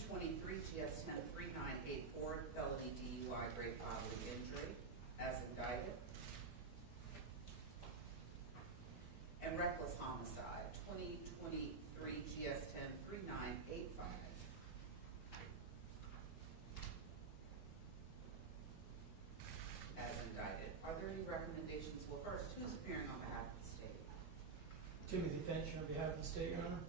2023 GS 103984 felony DUI great bodily injury as indicted. And reckless homicide, 2023 GS 103985. As indicted. Are there any recommendations? Well, first, who's appearing on behalf of the state? Timothy Finch on behalf of the state, Your Honor.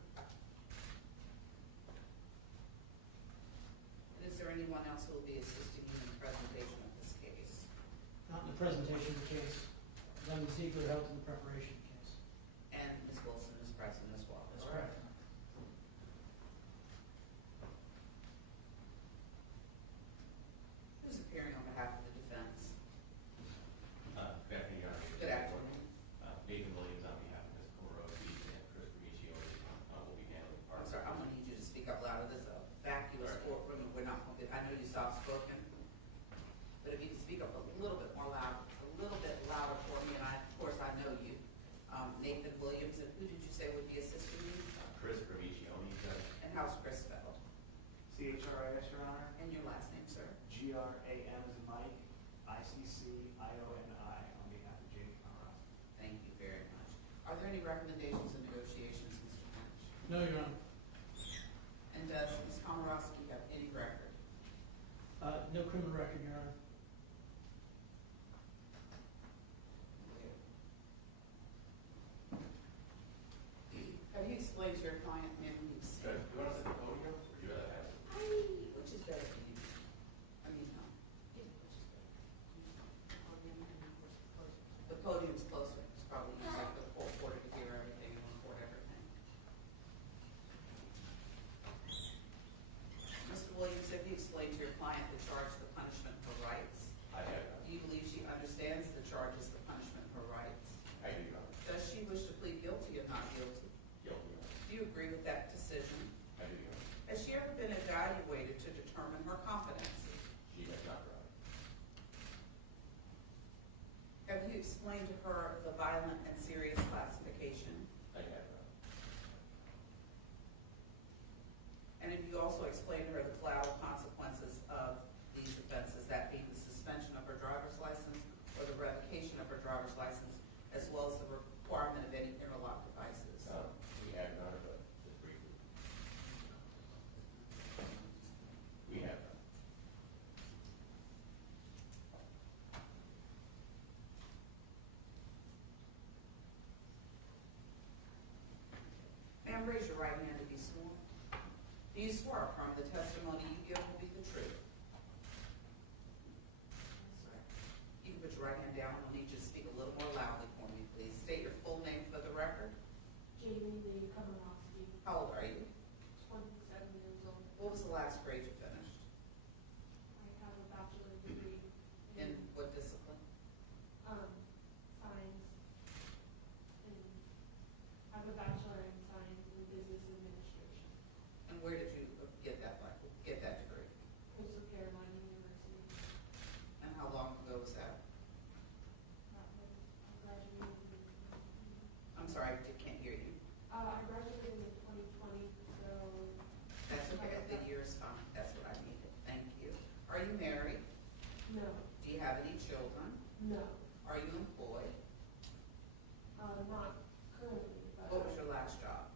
And is there anyone else who will be assisting you in the presentation of this case? Not in the presentation of the case. Then the secret helped in the preparation of the case. And Ms. Wilson is present as well. That's correct. Who's appearing on behalf of the defense? Good afternoon, Your Honor. Good afternoon. Nathan Williams on behalf of Ms. Komoroski and Chris Remicioni will be handling part. I'm sorry, I'm going to need you to speak up louder. This is a vacuous courtroom, and we're not going to. I know you soft spoken, but if you can speak up a little bit more loud, a little bit louder for me, and of course I know you. Nathan Williams, and who did you say would be assisting you? Chris Remicioni, Judge. And how's Chris spelled? C-H-R-I-S, Your Honor. And your last name, sir? G-R-A-M as in Mike, I-C-C-I-O-N-I on behalf of Jamie Komoroski. Thank you very much. Are there any recommendations and negotiations, Mr. Finch? No, Your Honor. And does Ms. Komoroski have any record? No criminal record, Your Honor. Have you explained to your client, ma'am, Judge, do you want to sit at the podium, or do you rather have it? which is better for you? I mean, no. Which is better? The podium's closer. It's probably easier for the full court to hear everything and record everything. Mr. Williams, have you explained to your client the charge, the punishment, her rights? I have. Do you believe she understands the charges, the punishment, her rights? I do, Your Honor. Does she wish to plead guilty or not guilty? Guilty, Your Honor. Do you agree with that decision? I do, Your Honor. Has she ever been evaluated to determine her competency? She has not tried. Have you explained to her the violent and serious classification? I have, Your Honor. And have you also explained to her the collateral consequences of these offenses, that being the suspension of her driver's license or the revocation of her driver's license, as well as the requirement of any interlock devices? We have, Your Honor, but just briefly. We have, Your Honor. Ma'am, raise your right hand to be sworn. Do you swear or affirm the testimony you give will be the truth? You can put your right hand down. I'll need you to speak a little more loudly for me, please. State your full name for the record. Jamie Lee Komoroski, How old are you? 27 years old. What was the last grade you finished? I have a bachelor's degree In what discipline? science. And I have a bachelor in science and business administration. And where did you get that degree? Coastal Carolina University. And how long ago was that? That was, I graduated I'm sorry, I can't hear you. I graduated in 2020, so. That's okay. The year is fine. That's what I needed. Thank you. Are you married? No, Do you have any children? no, Are you employed? not currently, but. What was your last job?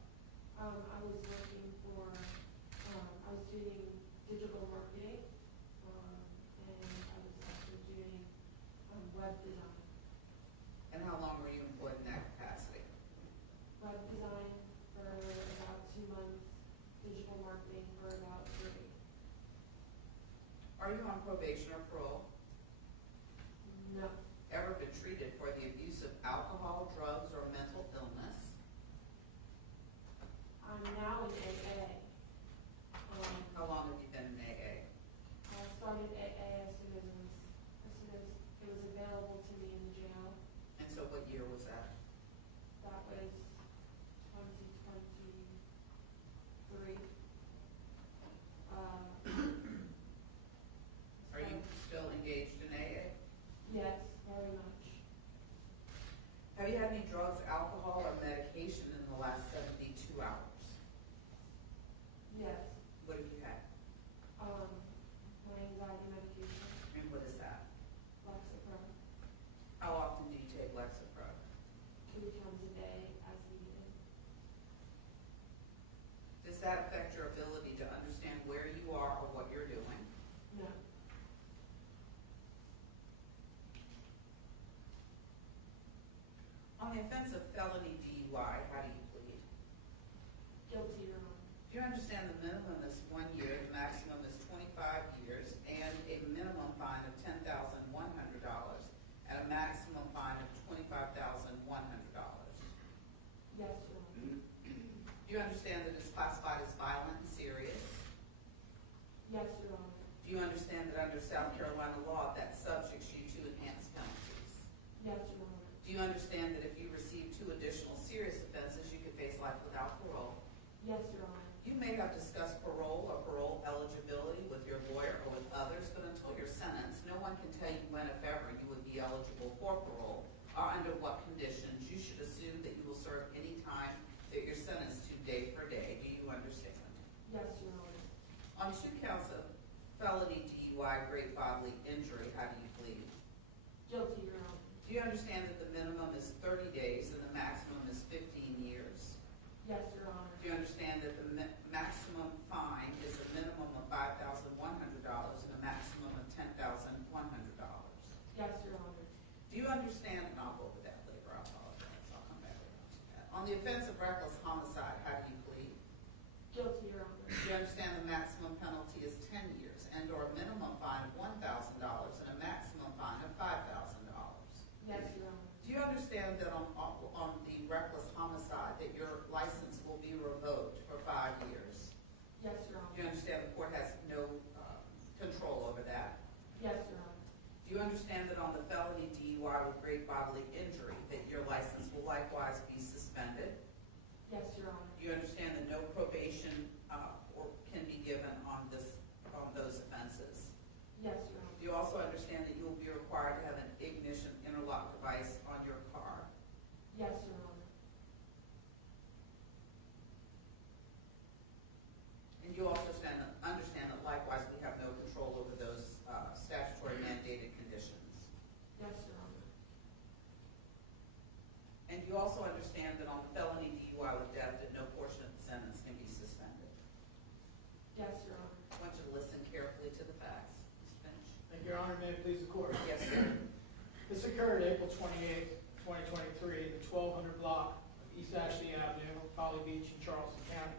I was working for, I was doing digital marketing, and I was also doing web design. And how long were you employed in that capacity? Web design for about 2 months, digital marketing for about 3. Are you on probation or parole? No, Ever been treated for the abuse of alcohol, drugs, or mental illness? I'm now in AA. How long have you been in AA? I started AA as soon as it was available to me in the jail. And so what year was that? That was 2023. Are you still engaged in AA? Yes, very much. Have you had any drugs, alcohol, or medication in the last 72 hours? Yes, What have you had? 3 times a day as needed. Does that affect your ability to understand where you are or what you're doing? No. On the offense of felony DUI, how do you plead? Guilty, Your Honor. Do you understand the minimum is 1 year, the maximum is 25 years, and a minimum fine of $10,100 and a maximum fine of $25,100? Yes, Your Honor. Do you understand that it's classified as violent and serious? Yes, Your Honor. Do you understand that under South Carolina law that subjects you to enhanced penalties? Yes, Your Honor. Do you understand that if you receive 2 additional serious offenses, you could face life without parole? Yes, Your Honor. You may have discussed parole or parole eligibility with your lawyer or with others, but until you're sentenced, no one can tell you when, if ever, you would be eligible for parole or under what conditions. You should assume that you will serve any time that you're sentenced to day for day. Do you understand? Yes, Your Honor. On 2 counts of felony DUI, great bodily injury, how do you plead? Guilty, Your Honor. Do you understand that the minimum is 30 days and the maximum is 15 years? Yes, Your Honor. Do you understand that the maximum fine is a minimum of $5,100 and a maximum of $10,100? Yes, Your Honor. Do you understand, and I'll go over that later, I apologize, I'll come back around to that. On the offense of reckless homicide, how do you plead? Guilty, Your Honor. Do you understand the maximum penalty is 10 years and or a minimum fine of $1,000 and a maximum fine of $5,000? Yes, Your Honor. Do you understand that on the reckless homicide that your license will be revoked for 5 years? Yes, Your Do you Honor. understand the court has no control over that? Yes, Your Honor. Do you understand that on the felony DUI with great bodily injury that your license will likewise be suspended? Yes, Your Honor. Do you understand that no probation or can be given on those offenses? Yes, Your Honor. Do you also understand that you will be required to have an ignition interlock device on your car? Yes, Your Honor. And you also understand that likewise we have no control over those statutory mandated conditions. Yes, Your Honor. And you also understand that on the felony DUI with death that no portion of the sentence can be suspended. Yes, Your Honor. I want you to listen carefully to the facts. Ms. Finch? Thank you, Your Honor. May it please the court. Yes, sir. This occurred April 28, 2023, the 1200 block of East Ashley Avenue, Holly Beach in Charleston County.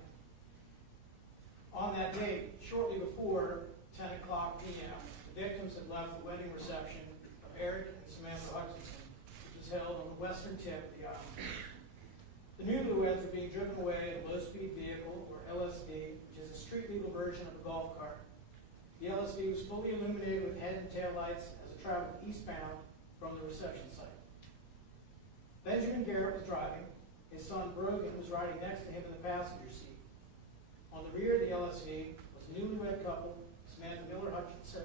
On that date, shortly before 10 o'clock p.m., the victims had left the wedding reception of Aric and Samantha Hutchinson, which was held on the western tip of the island. The newlyweds were being driven away in a low-speed vehicle, or LSV, which is a street-legal version of a golf cart. The LSV was fully illuminated with head and tail lights as it traveled eastbound from the reception site. Benjamin Garrett was driving. His son Brogan was riding next to him in the passenger seat. On the rear of the LSV was a newlywed couple, Samantha Miller Hutchinson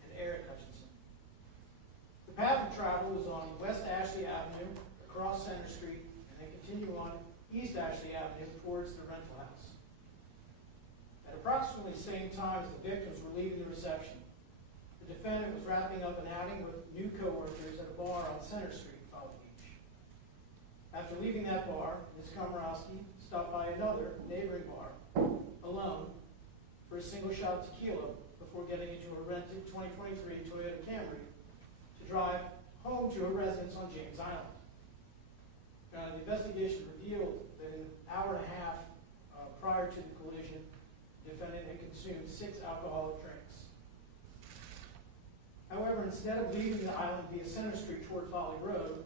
and Aric Hutchinson. The path of travel was on West Ashley Avenue, across Center Street, and then continue on East Ashley Avenue towards the rental house. At approximately the same time as the victims were leaving the reception, the defendant was wrapping up an outing with new coworkers at a bar on Center Street in Folly Beach. After leaving that bar, Ms. Komoroski stopped by another neighboring bar, alone, for a single shot of tequila before getting into a rented 2023 Toyota Camry to drive home to her residence on James Island. The investigation revealed that an hour and a half prior to the collision, the defendant had consumed 6 alcoholic drinks. However, instead of leaving the island via Center Street toward Folly Road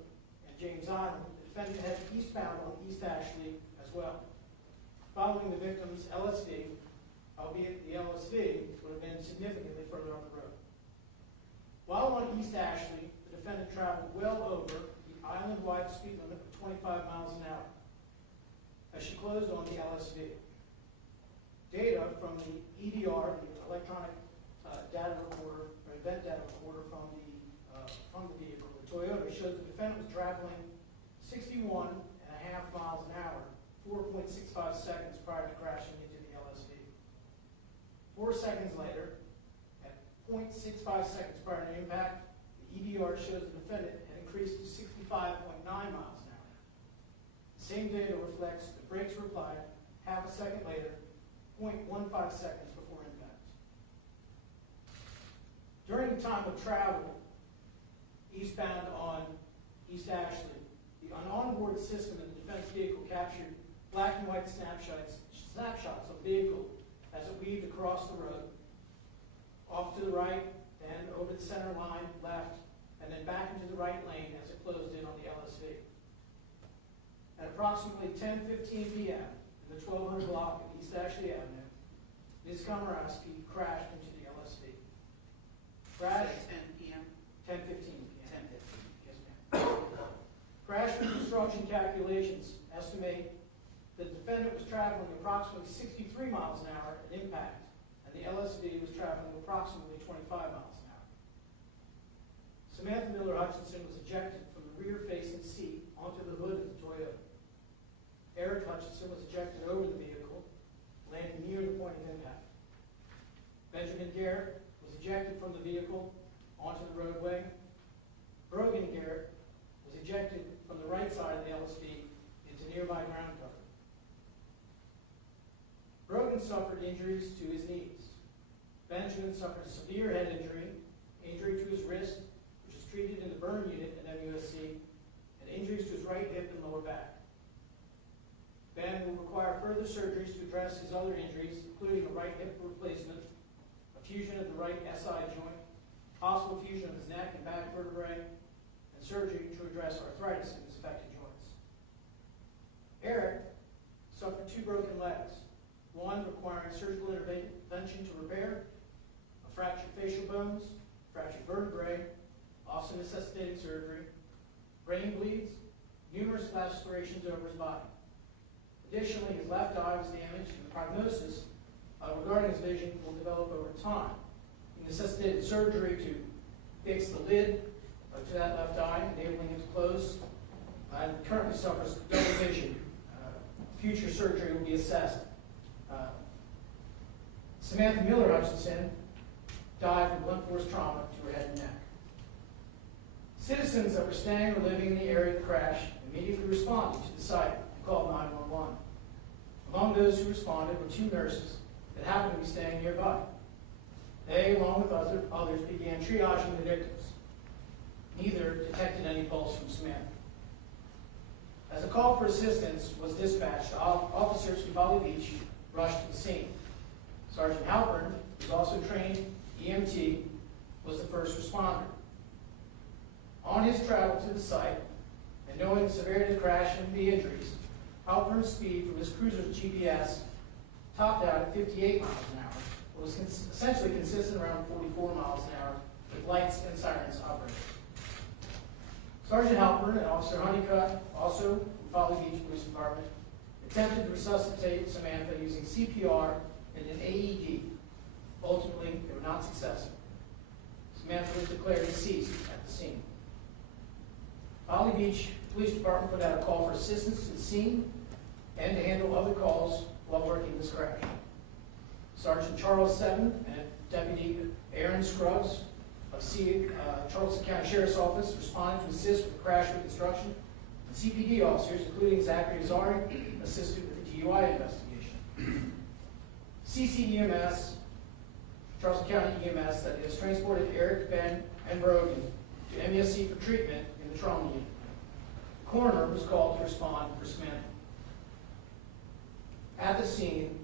and James Island, the defendant headed eastbound on East Ashley as well, following the victim's LSV, albeit the LSV would have been significantly further up the road. While on East Ashley, the defendant traveled well over the island-wide speed limit of 25 miles an hour as she closed on the LSV. Data from the EDR, the electronic data recorder, or event data recorder from the vehicle, the Toyota, shows the defendant was traveling 61.5 miles an hour, 4.65 seconds prior to crashing into the LSV. 4 seconds later, at 0.65 seconds prior to impact, the EDR shows the defendant had increased to 65.9 miles an hour. Same data reflects the brakes were applied half a second later, 0.15 seconds before impact. During the time of travel, eastbound on East Ashley, the onboard system in the defense vehicle captured black and white snapshots of the vehicle as it weaved across the road, off to the right, then over the center line, left, and then back into the right lane as it closed in on the LSV. At approximately 10:15 p.m. in the 1200 block of East Ashley Avenue, Ms. Komoroski crashed into the LSV. Crash, 10 p.m., 10:15 p.m. 10:15. Yes, ma'am. Crash reconstruction calculations estimate the defendant was traveling approximately 63 miles an hour at impact, and the LSV was traveling approximately 25 miles an hour. Samantha Miller Hutchinson was ejected from the rear-facing seat onto the hood of the Toyota. Aric Hutchinson was ejected over the vehicle, landing near the point of impact. Benjamin Garrett was ejected from the vehicle onto the roadway. Brogan Garrett was ejected from the right side of the LSV into nearby ground cover. Brogan suffered injuries to his knees. Benjamin suffered a severe head injury, injury to his wrist, which was treated in the burn unit at MUSC, and injuries to his right hip and lower back. Ben will require further surgeries to address his other injuries, including a right hip replacement, a fusion of the right SI joint, possible fusion of his neck and back vertebrae, and surgery to address arthritis in his affected joints. Aric suffered 2 broken legs, one requiring surgical intervention to repair, a fractured facial bones, fractured vertebrae, also necessitating surgery, brain bleeds, numerous lacerations over his body. Additionally, his left eye was damaged, and the prognosis regarding his vision will develop over time. He necessitated surgery to fix the lid to that left eye, enabling it to close, and currently suffers double vision. Future surgery will be assessed. Samantha Miller Hutchinson died from blunt force trauma to her head and neck. Citizens that were staying or living in the area of the crash immediately responded to the site and called 911. Among those who responded were 2 nurses that happened to be staying nearby. They, along with others, began triaging the victims. Neither detected any pulse from Samantha. As a call for assistance was dispatched, officers from Folly Beach rushed to the scene. Sergeant Halpern, who was also trained EMT, was the first responder. On his travel to the site, and knowing the severity of the crash and the injuries, Halpern's speed from his cruiser's GPS topped out at 58 miles an hour. It was essentially consistent around 44 miles an hour with lights and sirens operating. Sergeant Halpern and Officer Honeycutt, also from Folly Beach Police Department, attempted to resuscitate Samantha using CPR and an AED. Ultimately, they were not successful. Samantha was declared deceased at the scene. Folly Beach Police Department put out a call for assistance to the scene and to handle other calls while working this crash. Sergeant Charles Seven and Deputy Aaron Scruggs of Charleston County Sheriff's Office responded to assist with the crash reconstruction. And CPD officers, including Zachary Azari, assisted with the DUI investigation. CCEMS, Charleston County EMS, that has transported Aric, Ben, and Brogan to MUSC for treatment in the trauma unit. The coroner was called to respond for Samantha. At the scene,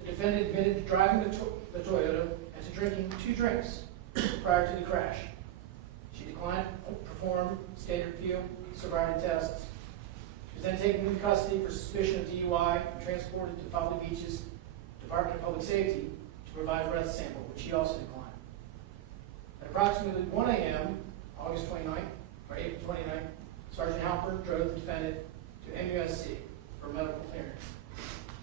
the defendant admitted to driving the Toyota and to drinking 2 drinks prior to the crash. She declined to perform standard field sobriety tests. She was then taken into custody for suspicion of DUI and transported to Folly Beach's Department of Public Safety to provide a breath sample, which she also declined. At approximately 1 a.m., August 29th, or April 29th, Sergeant Halpern drove the defendant to MUSC for medical clearance.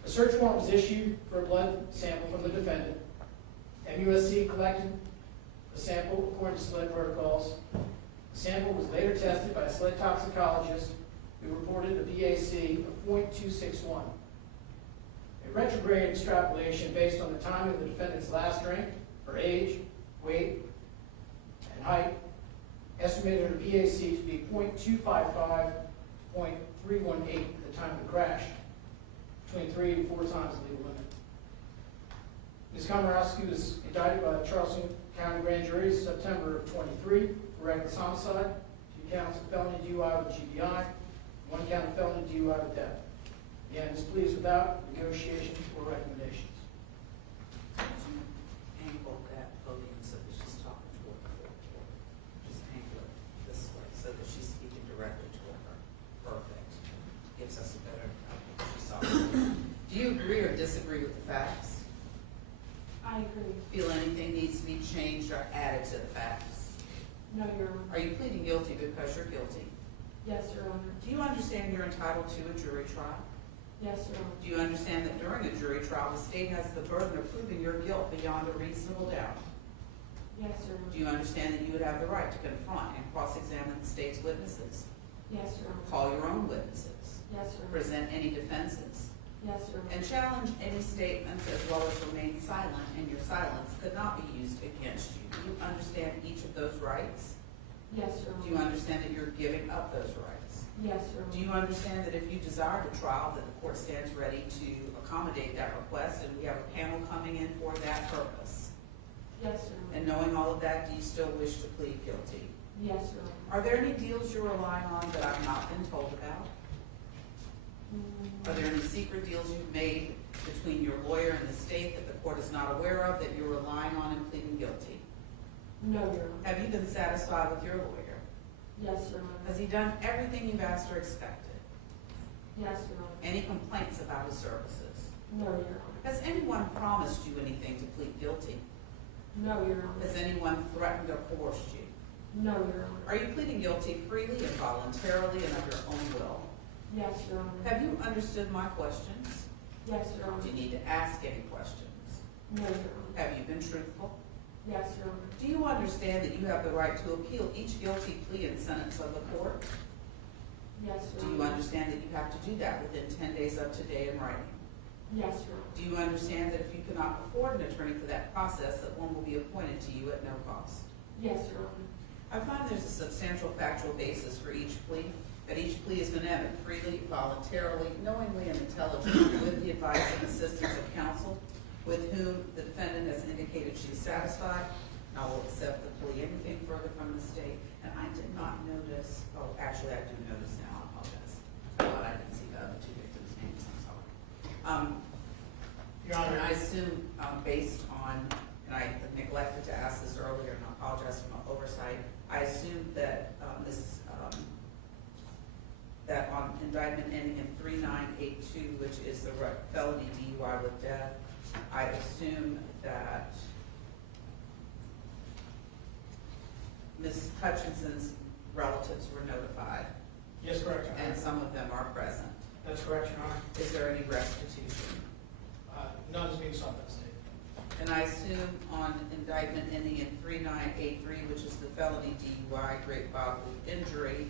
A search warrant was issued for a blood sample from the defendant. MUSC collected the sample according to SLED protocols. The sample was later tested by a SLED toxicologist who reported a BAC of .261. A retrograde extrapolation based on the time of the defendant's last drink, her age, weight, and height, estimated her BAC to be .255 to .318 at the time of the crash, between 3 and 4 times the legal limit. Ms. Komoroski was indicted by the Charleston County Grand Jury in September of '23 for reckless homicide, 2 counts of felony DUI with GBI, 1 count of felony DUI with death. Again, this plea is without negotiation or recommendations. Angle that podium so that she's talking toward the floor. Just angle it this way so that she's speaking directly toward her. Perfect. Gives us a better, she saw it. Do you agree or disagree with the facts? I agree. Feel anything needs to be changed or added to the facts? No, Your Honor. Are you pleading guilty because you're guilty? Yes, Your Honor. Do you understand you're entitled to a jury trial? Yes, Your Honor. Do you understand that during a jury trial, the state has the burden of proving your guilt beyond a reasonable doubt? Yes, Your Honor. Do you understand that you would have the right to confront and cross-examine the state's witnesses? Yes, Your Honor. Call your own witnesses? Yes, Your Honor. Present any defenses? Yes, Your Honor. And challenge any statements as well as remain silent, and your silence could not be used against you. Do you understand each of those rights? Yes, Your Honor. Do you understand that you're giving up those rights? Yes, Your Honor. Do you understand that if you desire a trial, that the court stands ready to accommodate that request, and we have a panel coming in for that purpose? Yes, Your Honor. And knowing all of that, do you still wish to plead guilty? Yes, Your Honor. Are there any deals you're relying on that I've not been told about? Are there any secret deals you've made between your lawyer and the state that the court is not aware of that you're relying on in pleading guilty? No, Your Honor. Have you been satisfied with your lawyer? Yes, Your Honor. Has he done everything you've asked or expected? Yes, Your Honor. Any complaints about his services? No, Your Honor. Has anyone promised you anything to plead guilty? No, Your Honor. Has anyone threatened or coerced you? No, Your Honor. Are you pleading guilty freely and voluntarily and of your own will? Yes, Your Honor. Have you understood my questions? Yes, Your Honor. Do you need to ask any questions? No, Your Honor. Have you been truthful? Yes, Your Honor. Do you understand that you have the right to appeal each guilty plea and sentence of the court? Yes, Your Do Honor. you understand that you have to do that within 10 days of today in writing? Yes, Your Honor. Do you understand that if you cannot afford an attorney for that process, that one will be appointed to you at no cost? Yes, Your Honor. I find there's a substantial factual basis for each plea, that each plea is going to have it freely, voluntarily, knowingly, and intelligently with the advice and assistance of counsel with whom the defendant has indicated she is satisfied. I will accept the plea. Anything further from the state? And I did not notice, oh, actually, I do notice now, I apologize. I thought I didn't see the other 2 victims' names, I'm sorry. Your Honor, And I assume, based on, and I neglected to ask this earlier, and I apologize for my oversight, I assume that that on indictment ending in 3982, which is the felony DUI with death, I assume that Ms. Hutchinson's relatives were notified, yes, correct, Your and Honor. some of them are present. That's correct, Your Honor. Is there any restitution? None is being sought by the state. And I assume on indictment ending in 3983, which is the felony DUI, great bodily injury,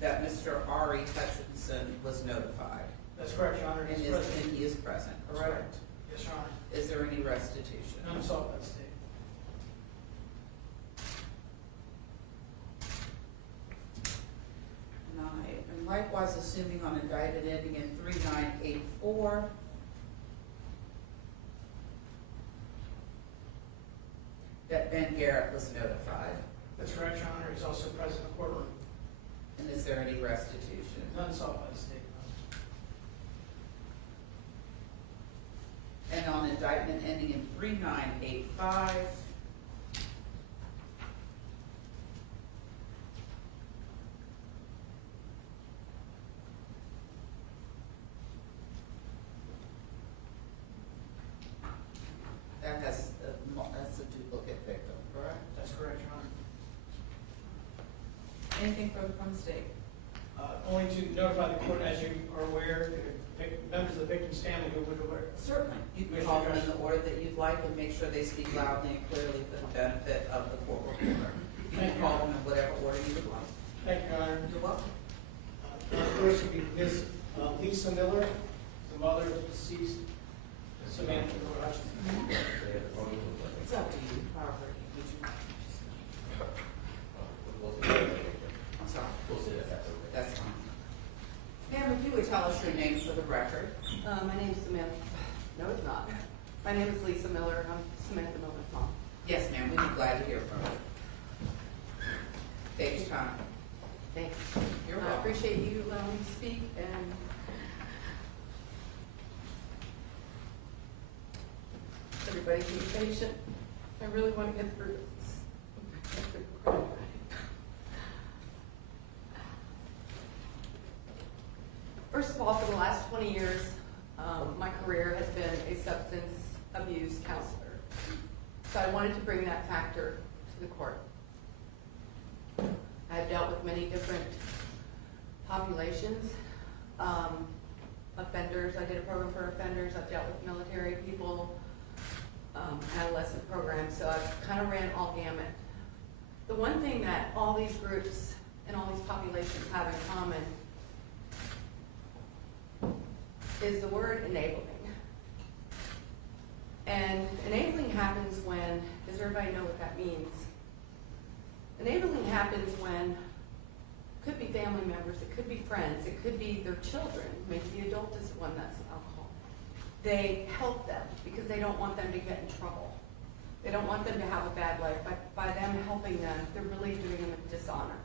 that Mr. Aric Hutchinson was notified. That's correct, Your Honor. And He's present. he is present, correct? Yes, Your Honor. Is there any restitution? None sought by the state. And I am likewise assuming on indictment ending in 3984, that Ben Garrett was notified. That's correct, Your Honor. He's also present in the courtroom. And is there any restitution? None sought by the state. And on indictment ending in 3985, that's a duplicate victim, correct? That's correct, Your Honor. Anything further from the state? Only to notify the court, as you are aware, members of the victim's family who would aware. Certainly. You can call them in the order that you'd like and make sure they speak loudly and clearly for the benefit of the court reporter. You can call them in whatever order you would like. Thank you, Your Honor. You're welcome. First would be Ms. Lisa Miller, the mother of deceased Samantha Miller Hutchinson. It's up to you, however, would you? I'm sorry. We'll sit at that. tell us your name for the record? My name's Samantha, no it's not. My name is Lisa Miller, I'm Samantha Miller's mom. Yes, ma'am, we'd be glad to hear from you. Take your time. Thanks. You're I welcome. appreciate you allowing me to speak and everybody be patient. I really want to get through this. First of all, for the last 20 years, my career has been a substance abuse counselor. So I wanted to bring that factor to the court. I have dealt with many different populations, offenders. I did a program for offenders. I've dealt with military people, adolescent programs. So I've kind of ran all gamut. The one thing that all these groups and all these populations have in common is the word enabling. And enabling happens when, does everybody know what that means? Enabling happens when, it could be family members, it could be friends, it could be their children, maybe the adult is the one that's alcohol. They help them because they don't want them to get in trouble. They don't want them to have a bad life. By them helping them, they're really doing them a dishonor.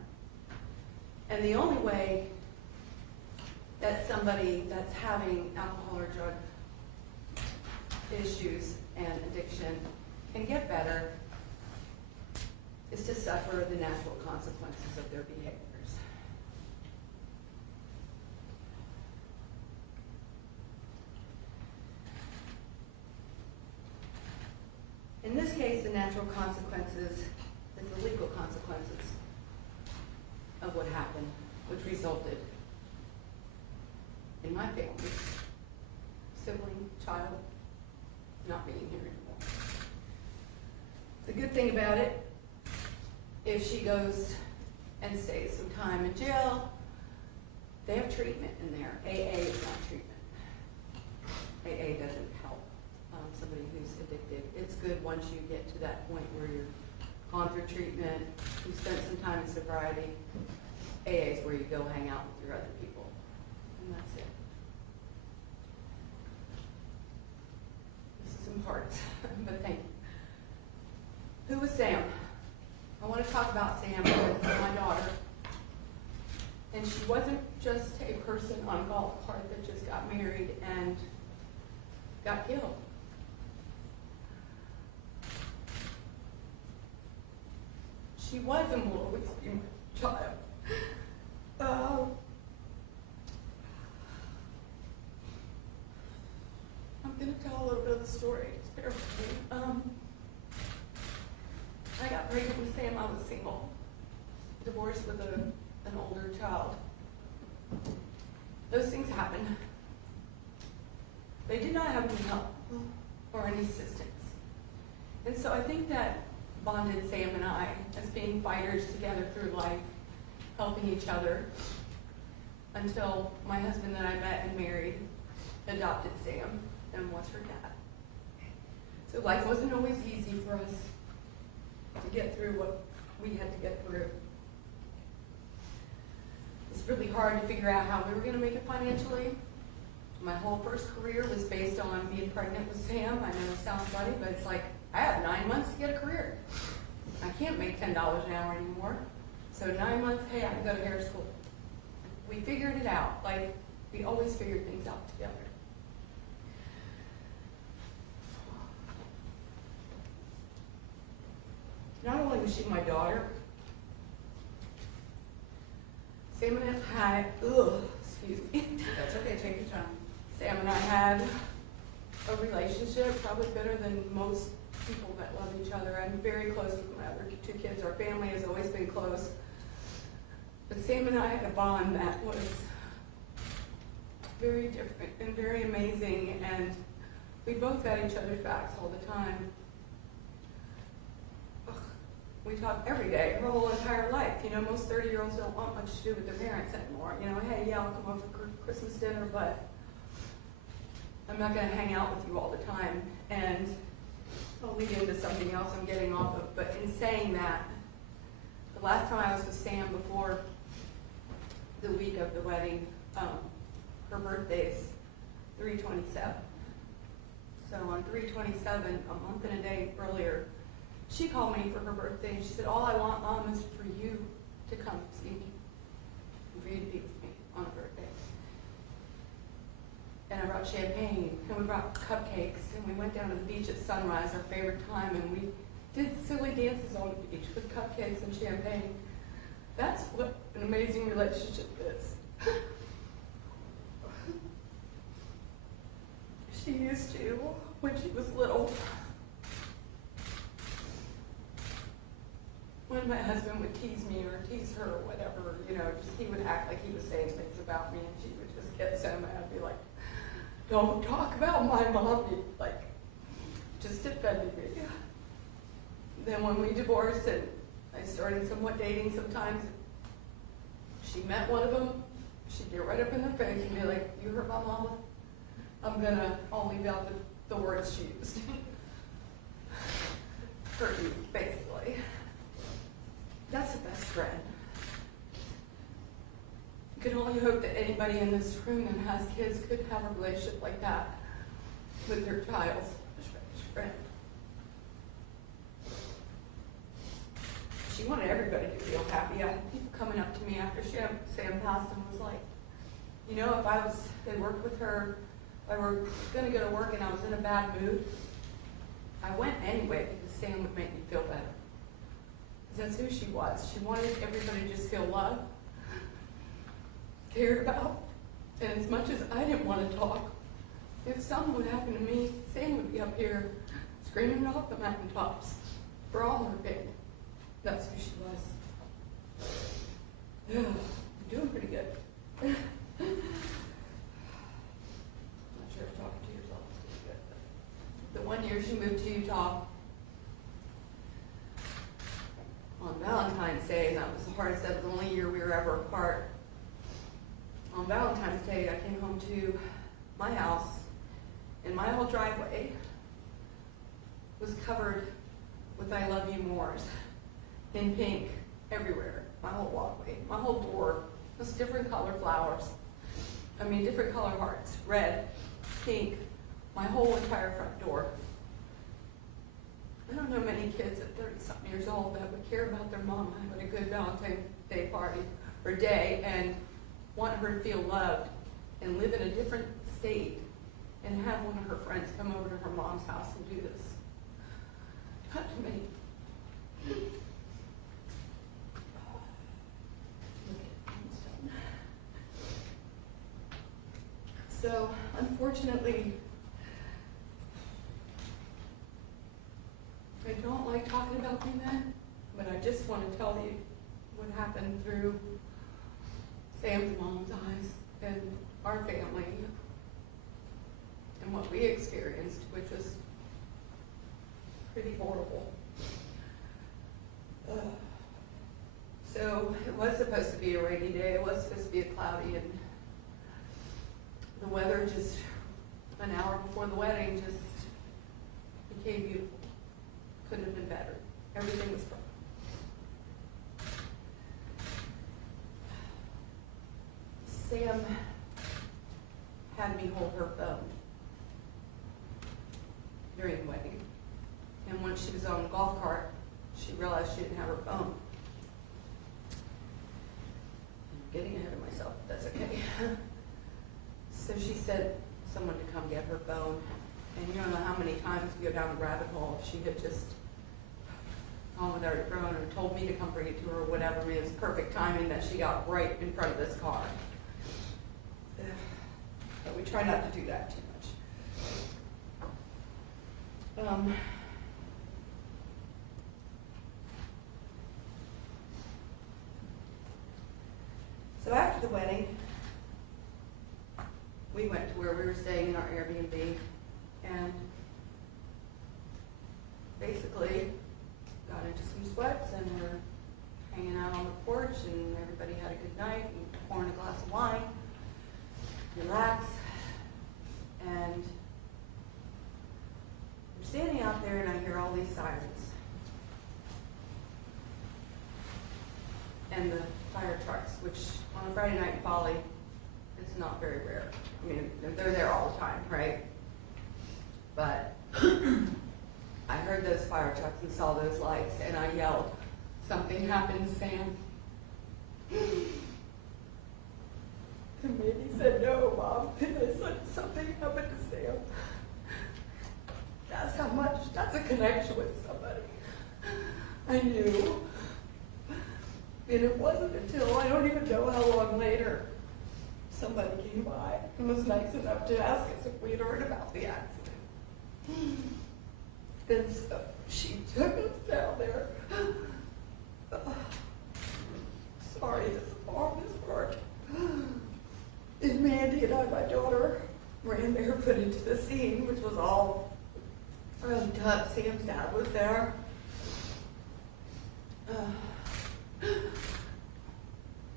And the only way that somebody that's having alcohol or drug issues and addiction can get better is to suffer the natural consequences of their behaviors. In this case, the natural consequences is the legal consequences of what happened, which resulted in my family, sibling, child, not being here anymore. The good thing about it, if she goes and stays some time in jail, they have treatment in there. AA is not treatment. AA doesn't help somebody who's addicted. It's good once you get to that point where you're gone through treatment, you spent some time in sobriety. AA is where you go hang out with your other people. And that's it. This is in parts, but thank you. Who was Sam? I want to talk about Sam because my daughter. And she wasn't just a person on a golf cart that just got married and got killed. She was and will always be my child. I'm going to tell a little bit of the story. Just bear with me. I got pregnant with Sam. I was single, divorced with an older child. Those things happen. They did not have any help or any assistance. And so I think that bonded Sam and I as being fighters together through life, helping each other until my husband and I met and married, adopted Sam, and was her dad. So life wasn't always easy for us to get through what we had to get through. It's really hard to figure out how we were going to make it financially. My whole first career was based on being pregnant with Sam. I know it sounds funny, but it's like, I have 9 months to get a career. I can't make $10 an hour anymore. So 9 months, hey, I can go to hair school. We figured it out. Like, we always figured things out together. Not only was she my daughter, Sam and I had, excuse me. That's okay, take your time. Sam and I had a relationship probably better than most people that love each other. I'm very close with my other 2 kids. Our family has always been close. But Sam and I had a bond that was very different and very amazing, and we both had each other's backs all the time. We talk every day, her whole entire life. You know, most 30-year-olds don't want much to do with their parents anymore. You know, hey, yeah, I'll come over for Christmas dinner, but I'm not going to hang out with you all the time. And I'll lead into something else I'm getting off of. But in saying that, the last time I was with Sam before the week of the wedding, her birthday's 3/27. So on 3/27, a month and a day earlier, she called me for her birthday and she said, all I want, Mom, is for you to come see me, and for you to be with me on her birthday. And I brought champagne, and we brought cupcakes, and we went down to the beach at sunrise, our favorite time, and we did silly dances on the beach with cupcakes and champagne. That's what an amazing relationship is. She used to, when she was little, when my husband would tease me or tease her or whatever, just he would act like he was saying things about me, and she would just get so mad, I'd be like, don't talk about my mommy, like, just defending me. Then when we divorced and I started somewhat dating sometimes, she met one of them, she'd get right up in their face and be like, you hurt my mama? I'm gonna only leave out the words she used. Hurt you, basically. That's the best friend. You can only hope that anybody in this room that has kids could have a relationship like that with their child's best friend. She wanted everybody to feel happy. I had people coming up to me after Sam passed and was like, if they worked with her, if I were going to go to work and I was in a bad mood, I went anyway because Sam would make me feel better. Because that's who she was. She wanted everybody to just feel loved, cared about. And as much as I didn't want to talk, if something would happen to me, Sam would be up here screaming it off the mountaintops for all her family. That's who she was. Yeah, you're doing pretty good. Not sure if talking to yourself is pretty good. But the one year she moved to Utah on Valentine's Day, and that was the hardest. That was the only year we were ever apart. On Valentine's Day, I came home to my house, and my whole driveway was covered with I love you mores in pink everywhere. My whole walkway, my whole door was different color flowers. Different color hearts, red, pink, my whole entire front door. I don't know many kids at 30-something years old that would care about their mom having a good Valentine's Day party or day and want her to feel loved and live in a different state and have one of her friends come over to her mom's house and do this. Not too many. So, unfortunately, I don't like talking about me then, but I just want to tell you what happened through Sam's mom's eyes and our family and what we experienced, which was pretty horrible. So it was supposed to be a rainy day, it was supposed to be a cloudy, and the weather just, an hour before the wedding, just became beautiful. Couldn't have been better. Everything was perfect. Sam had me hold her phone during the wedding. And when she was on the golf cart, she realized she didn't have her phone. I'm getting ahead of myself, but that's okay. So she said someone to come get her phone. And you don't know how many times we go down the rabbit hole. If she had just gone without her phone or told me to come bring it to her or whatever. It was perfect timing that she got right in front of this car. But we try not to do that too much. So after the wedding, we went to where we were staying in our Airbnb, and basically got into some sweats and were hanging out on the porch, and everybody had a good night and pouring a glass of wine, relax, and I'm standing out there and I hear all these sirens and the fire trucks, which on a Friday night in Folly It's not very rare. I mean, they're there all the time, right? But I heard those fire trucks and saw those lights, and I yelled, "Something happened to Sam." And Mandy said, "No, Mom." And I said, "Something happened to Sam." That's how much, that's a connection with somebody. I knew. And it wasn't until, I don't even know how long later, somebody came by and was nice enough to ask us if we had heard about the accident. And so she took us down there. Sorry, this part. And Mandy and I, my daughter, ran barefoot into the scene, which was all rubbed up. Sam's dad was there.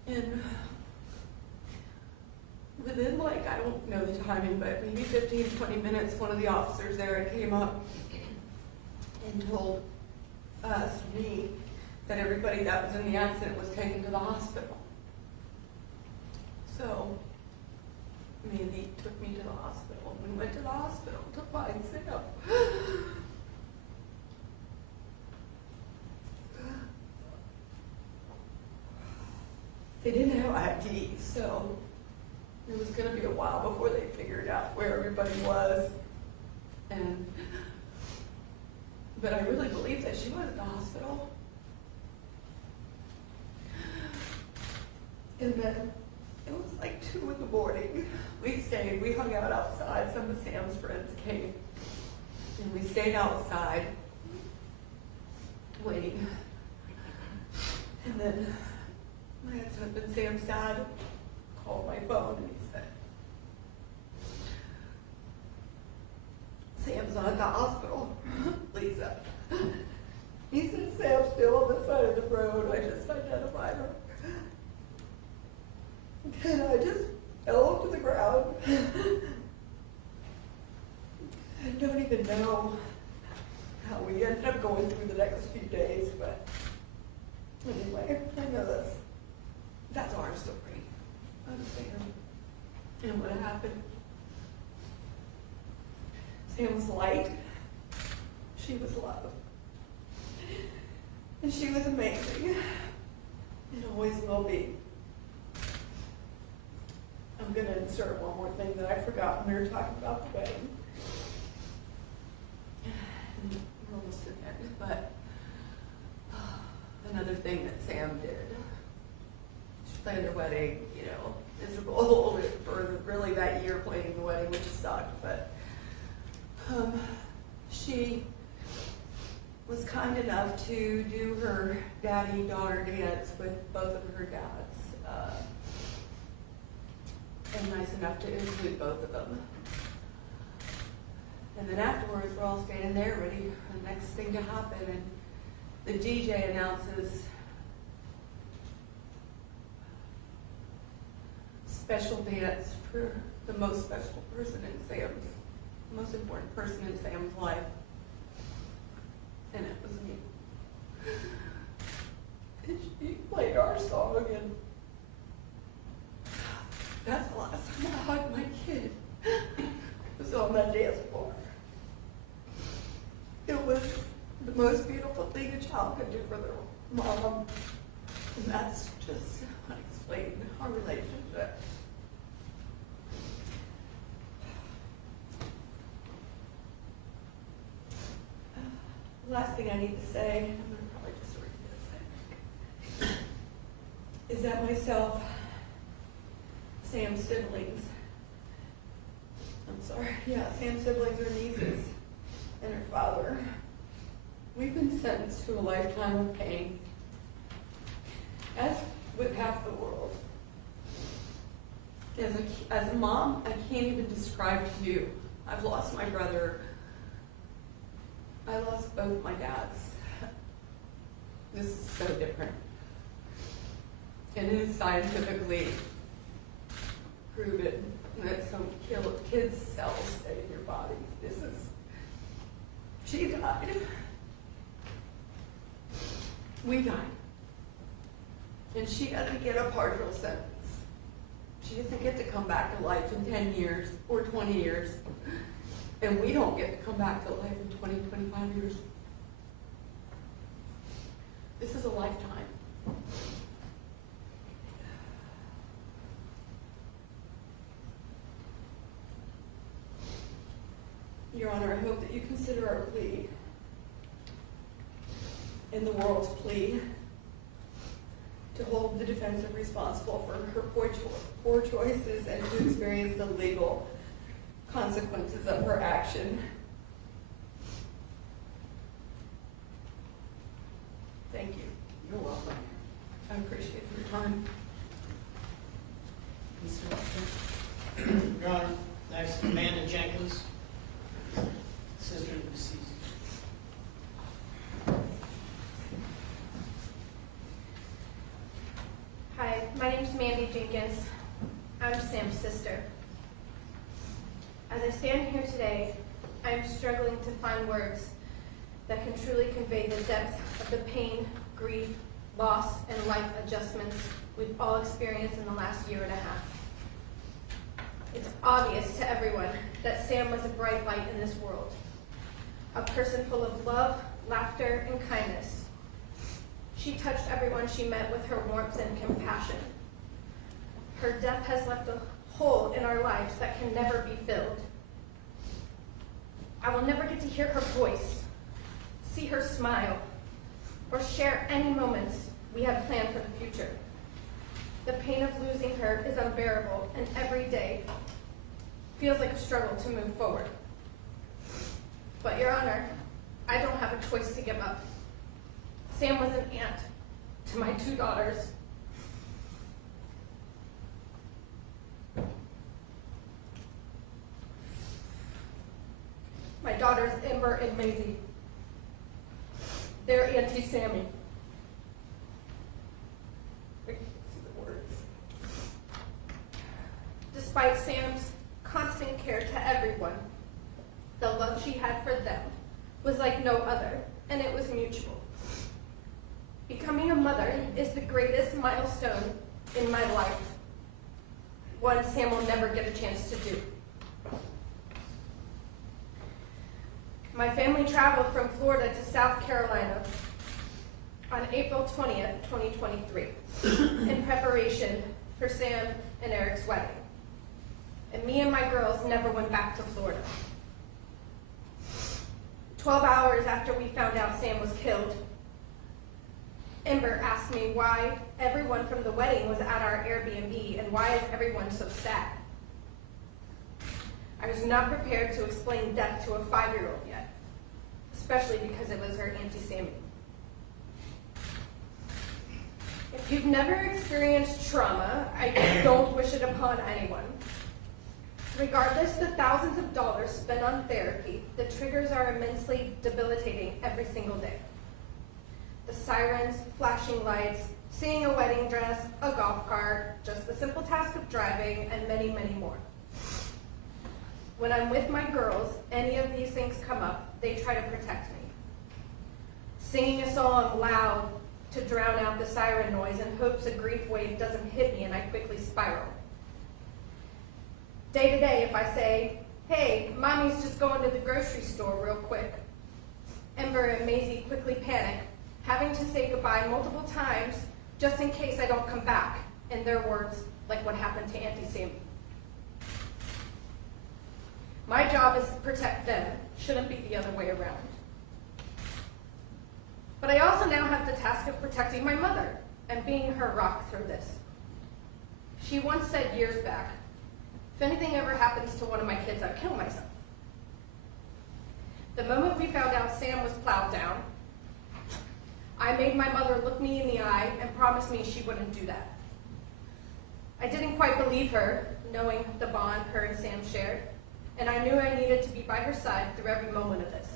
And within, like, I don't know the timing, but maybe 15, 20 minutes, one of the officers there came up and told us, me, that everybody that was in the accident was taken to the hospital. So Mandy took me to the hospital. We went to the hospital to find Sam. They didn't have ID, so it was going to be a while before they figured out where everybody was. But I really believe that she was at the hospital. And then it was like 2 in the morning. We stayed, we hung out outside. Some of Sam's friends came. And we stayed outside waiting. And then my ex-husband, Sam's dad, called my phone and he said, "Sam's not at the hospital, Lisa." He said, "Sam's still on the side of the road. I just identified her." And I just fell to the ground. I don't even know how we ended up going through the next few days, but anyway, I know that's our story. I'm Sam. And what happened? Sam was light. She was love. And she was amazing. And always will be. I'm going to insert one more thing that I forgot when we were talking about the wedding. And we're almost at the end, but another thing that Sam did. She planned her wedding, miserable for really that year planning the wedding, which sucked, but she was kind enough to do her daddy-daughter dance with both of her dads, and nice enough to include both of them. And then afterwards, we're all standing there ready for the next thing to happen, and the DJ announces special dance for the most special person in Sam's, most important person in Sam's life. And it was me. And she played our song, and that's the last time I hugged my kid. It was on that dance floor. It was the most beautiful thing a child could do for their mom. And that's just unexplained, our relationship. Last thing I need to say, I'm going to probably just read this, I think, is that myself, Sam's siblings, Sam's siblings are nieces, and her father, we've been sentenced to a lifetime of pain, as with half the world. As a mom, I can't even describe to you. I've lost my brother. I lost both my dads. This is so different. And it is scientifically proven that some kids' cells stay in your body. She died. We died. And she doesn't get a partial sentence. She doesn't get to come back to life in 10 years or 20 years. And we don't get to come back to life in 20, 25 years. This is a lifetime. Your Honor, I hope that you consider our plea and the world's plea to hold the defendant responsible for her poor choices and to experience the legal consequences of her action. Thank you. You're welcome. I appreciate your time. Mr. Webster. Your Honor, next, Amanda Jenkins, sister of the deceased. Hi, my name's Mandy Jenkins. I'm Sam's sister. As I stand here today, I'm struggling to find words that can truly convey the depth of the pain, grief, loss, and life adjustments we've all experienced in the last year and a half. It's obvious to everyone that Sam was a bright light in this world, a person full of love, laughter, and kindness. She touched everyone she met with her warmth and compassion. Her death has left a hole in our lives that can never be filled. I will never get to hear her voice, see her smile, or share any moments we have planned for the future. The pain of losing her is unbearable, and every day feels like a struggle to move forward. But Your Honor, I don't have a choice to give up. Sam was an aunt to my 2 daughters. My daughters, Amber and Maisie. They're Auntie Sammy. I can't see the words. Despite Sam's constant care to everyone, the love she had for them was like no other, and it was mutual. Becoming a mother is the greatest milestone in my life, one Sam will never get a chance to do. My family traveled from Florida to South Carolina on April 20th, 2023, in preparation for Sam and Aric's wedding. And me and my girls never went back to Florida. 12 hours after we found out Sam was killed, Amber asked me why everyone from the wedding was at our Airbnb and why is everyone so sad. I was not prepared to explain death to a 5-year-old yet, especially because it was her Auntie Sammy. If you've never experienced trauma, I don't wish it upon anyone. Regardless the thousands of dollars spent on therapy, the triggers are immensely debilitating every single day. The sirens, flashing lights, seeing a wedding dress, a golf cart, just the simple task of driving, and many, many more. When I'm with my girls, any of these things come up, they try to protect me. Singing a song loud to drown out the siren noise in hopes a grief wave doesn't hit me and I quickly spiral. Day to day, if I say, hey, mommy's just going to the grocery store real quick, Amber and Maisie quickly panic, having to say goodbye multiple times just in case I don't come back, in their words, like what happened to Auntie Sammy. My job is to protect them, shouldn't be the other way around. But I also now have the task of protecting my mother and being her rock through this. She once said years back, if anything ever happens to one of my kids, I'd kill myself. The moment we found out Sam was plowed down, I made my mother look me in the eye and promise me she wouldn't do that. I didn't quite believe her, knowing the bond her and Sam shared, and I knew I needed to be by her side through every moment of this.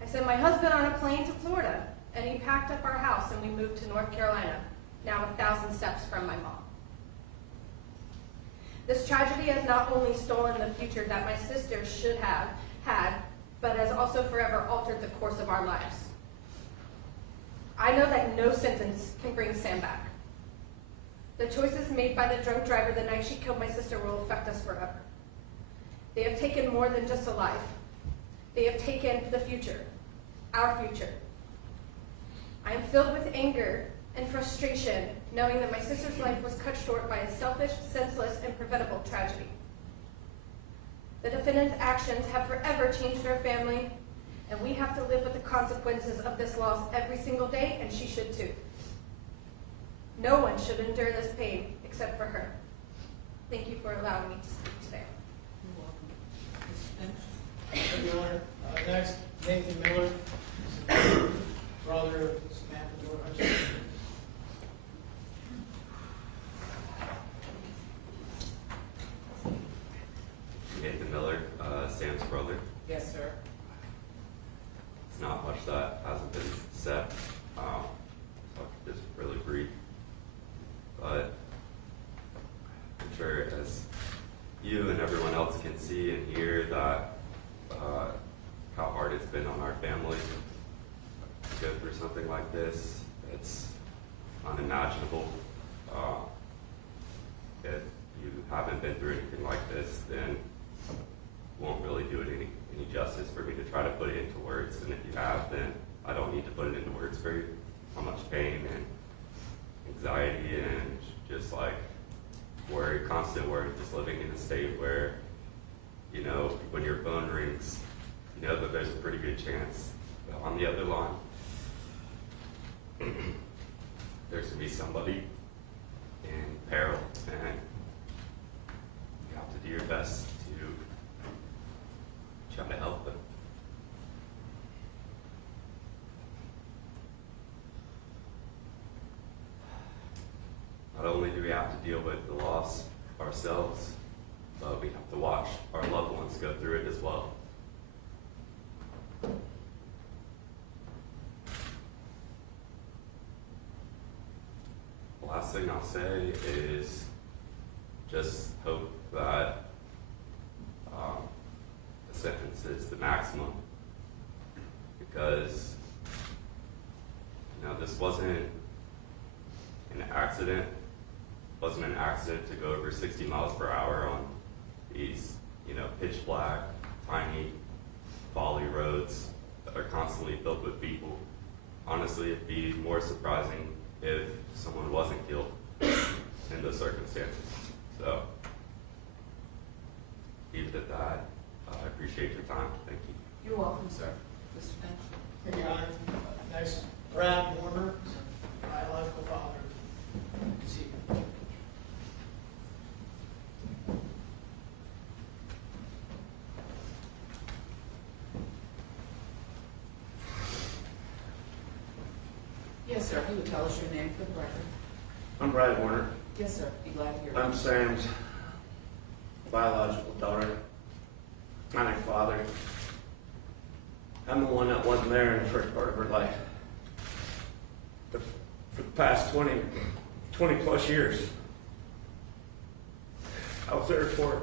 I sent my husband on a plane to Florida, and he packed up our house and we moved to North Carolina, now 1,000 steps from my mom. This tragedy has not only stolen the future that my sister should have had, but has also forever altered the course of our lives. I know that no sentence can bring Sam back. The choices made by the drunk driver the night she killed my sister will affect us forever. They have taken more than just a life. They have taken the future, our future. I am filled with anger and frustration knowing that my sister's life was cut short by a selfish, senseless, and preventable tragedy. The defendant's actions have forever changed our family, and we have to live with the consequences of this loss every single day, and she should too. No one should endure this pain except for her. Thank you for allowing me to speak today. Thank you, Your Honor. Next, Nathan Miller, brother of Samantha Miller Hutchinson. Nathan Miller, Sam's brother. Yes, sir. It's not much that hasn't been said, so I'll keep this really brief. But I'm sure as you and everyone else can see and hear that how hard it's been on our family to go through something like this. It's unimaginable. If you haven't been through anything like this, then won't really do it any justice for me to try to put it into words. And if you have, then I don't need to put it into words for you. How much pain and anxiety and just like worry, constant worry, just living in a state where, you know, when your phone rings, you know that there's a pretty good chance that on the other line, there's going to be somebody in peril, and you have to do your best to try to help them. Not only do we have to deal with the loss ourselves, but we have to watch our loved ones go through it as well. The last thing I'll say is just hope that the sentence is the maximum, because this wasn't an accident. It wasn't an accident to go over 60 miles per hour on these, pitch black, tiny, folly roads that are constantly filled with people. Honestly, it'd be more surprising if someone wasn't killed in those circumstances. So, leave it at that. I appreciate your time. Thank you. You're welcome, sir. Mr. Finch. Thank you, Your Honor. Next, Brad Warner, biological father. Good to see you. Yes, sir. If you would tell us your name for the record. I'm Brad Warner. Yes, sir. Be glad to hear it. I'm Sam's biological daughter. I'm her father. I'm the one that wasn't there in the first part of her life. For the past 20 plus years, I was there for her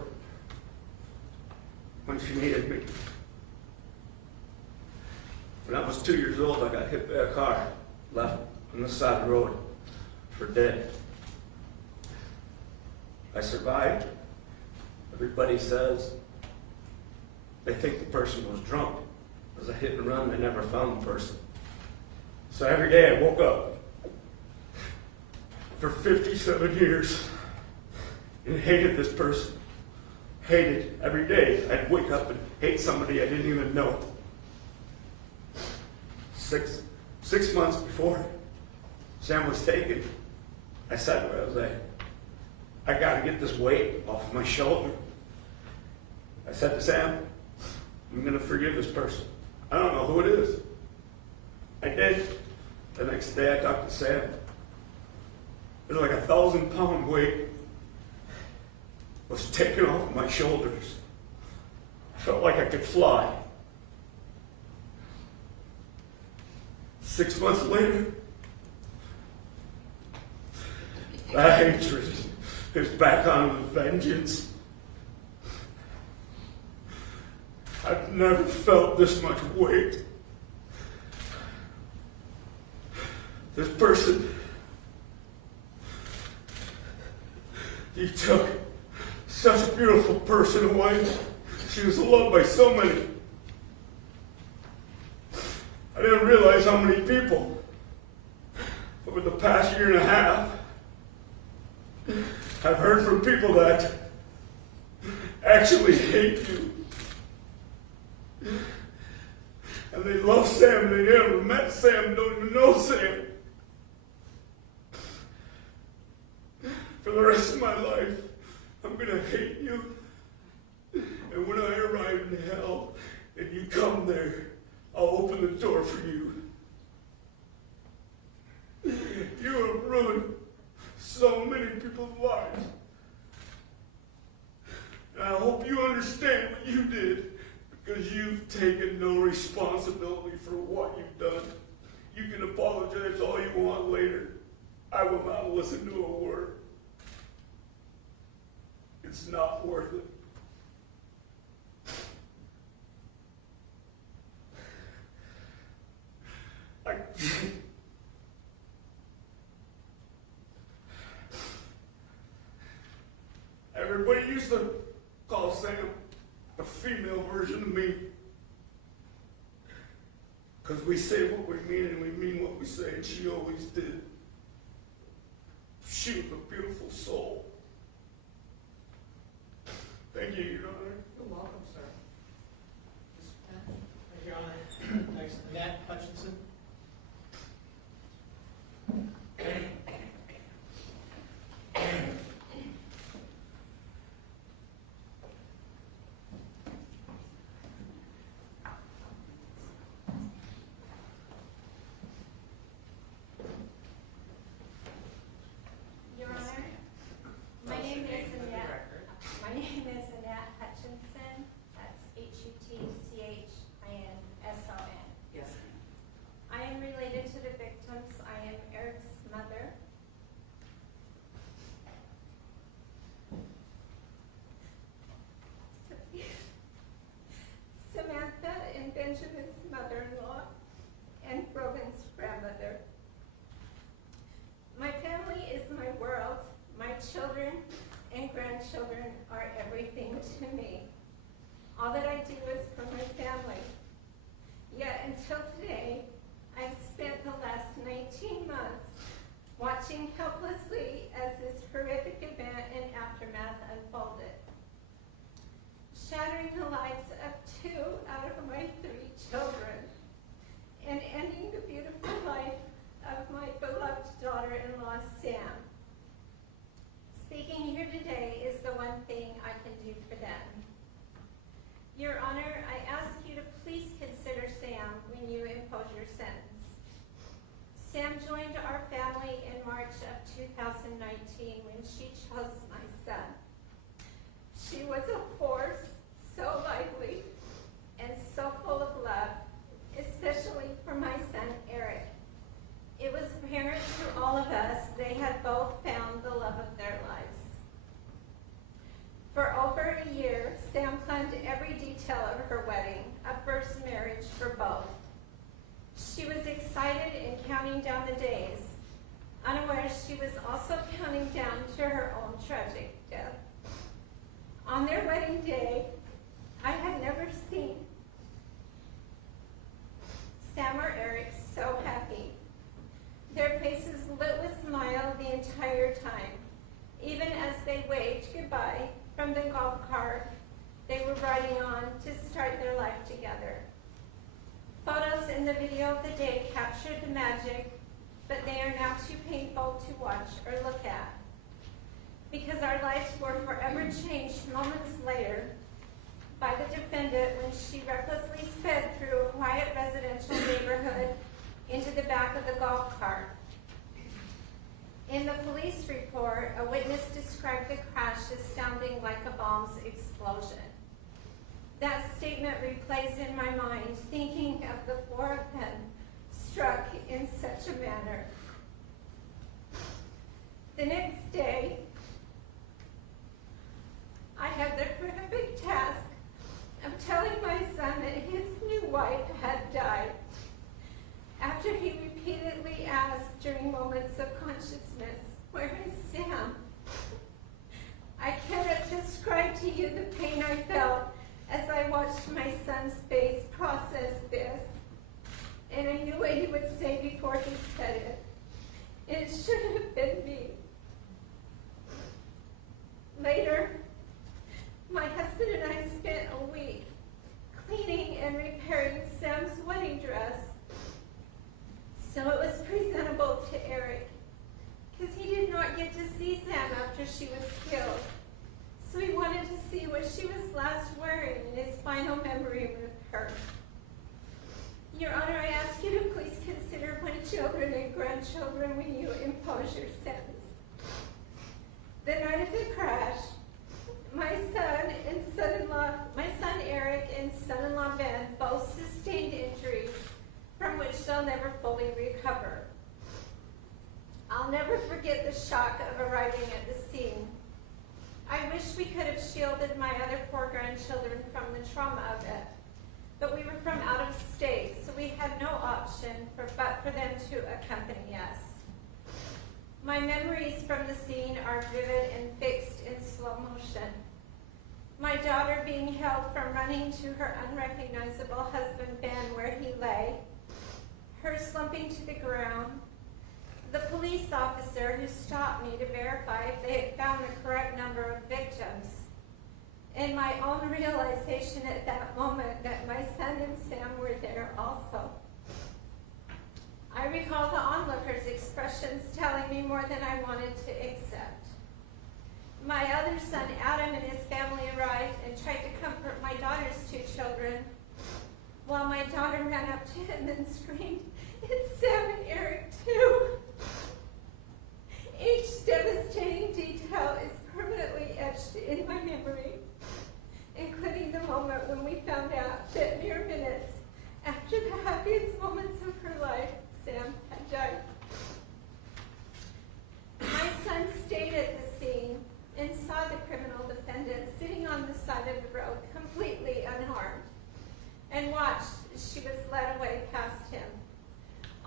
when she needed me. When I was 2 years old, I got hit by a car, left on the side of the road for dead. I survived. Everybody says they think the person was drunk. It was a hit and run. They never found the person. So every day I woke up for 57 years and hated this person. Hated every day. I'd wake up and hate somebody I didn't even know. Six months before Sam was taken, I said to her, I was like, I got to get this weight off of my shoulder. I said to Sam, I'm going to forgive this person. I don't know who it is. I did. The next day I talked to Sam. It was like 1,000-pound weight was taken off of my shoulders. I felt like I could fly. 6 months later, the hatred is back on with vengeance. I've never felt this much weight. This person You took such a beautiful person away. She was loved by so many. I didn't realize how many people over the past year and a half I've heard from people that actually hate you. And they love Sam, and they never met Sam, don't even know Sam. For the rest of my life, I'm going to hate you. And when I arrive in hell and you come there, I'll open the door for you. You have ruined so many people's lives. And I hope you understand what you did, because you've taken no responsibility for what you've done. You can apologize all you want later. I will not listen to a word. It's not worth it. Everybody used to call Sam a female version of me. Because we say what we mean and we mean what we say, and she always did. She was a beautiful soul. Thank you, Your Honor. You're welcome, sir. Thank you, Your Honor. Next, Aric Hutchinson. Your Honor, my name is Aric Hutchinson. That's Hutchinson. Yes, I am related to the victims. I am Eric's mother. Samantha and Benjamin's mother-in-law and Brogan's grandmother. My family is my world. My children and grandchildren are everything to me. All that I do is for my family. Yet until today, I've spent the last 19 months watching helplessly as this horrific event and aftermath unfolded, shattering the lives of 2 out of my 3 children, and ending the beautiful life of my beloved daughter-in-law, Sam. Speaking here today is the one thing I can do for them. Your Honor, I ask you to please consider Sam when you impose your sentence. Sam joined our family in March of 2019 when she chose my son. She was a force, so lively and so full of love, especially for my son, Aric. It was apparent to all of us they had both found the love of their lives. For over a year, Sam planned every detail of her wedding, a first marriage for both. She was excited and counting down the days, unaware she was also counting down to her own tragic death. On their wedding day, I had never seen Sam or Aric so happy. Their faces lit with smile the entire time. Even as they waved goodbye from the golf cart they were riding on to start their life together. Photos in the video of the day captured the magic, but they are now too painful to watch or look at. Because our lives were forever changed moments later by the defendant when she recklessly sped through a quiet residential neighborhood into the back of the golf cart. In the police report, a witness described the crash as sounding like a bomb's explosion. That statement replays in my mind, thinking of the 4 of them struck in such a manner. The next day, I had the horrific task of telling my son that his new wife had died, after he repeatedly asked during moments of consciousness, "Where is Sam? to you the pain I felt as I watched my son's face process this. And I knew what he would say before he said it. It should have been me. Later, my husband and I spent a week cleaning and repairing Sam's wedding dress so it was presentable to Aric, because he did not get to see Sam after she was killed. So he wanted to see what she was last wearing in his final memory with her. Your Honor, I ask you to please consider my children and grandchildren when you impose your sentence. The night of the crash, my son Aric and son-in-law Ben both sustained injuries from which they'll never fully recover. I'll never forget the shock of arriving at the scene. I wish we could have shielded my other 4 grandchildren from the trauma of it, but we were from out of state, so we had no option but for them to accompany us. My memories from the scene are vivid and fixed in slow motion. My daughter being held from running to her unrecognizable husband Ben where he lay, her slumping to the ground, the police officer who stopped me to verify if they had found the correct number of victims, and my own realization at that moment that my son and Sam were there also. I recall the onlookers' expressions telling me more than I wanted to accept. My other son, Adam, and his family arrived and tried to comfort my daughter's 2 children, while my daughter ran up to him and screamed, "It's Sam and Aric too." Each devastating detail is permanently etched in my memory, including the moment when we found out that mere minutes after the happiest moments of her life, Sam had died. My son stayed at the scene and saw the criminal defendant sitting on the side of the road completely unharmed, and watched as she was led away past him.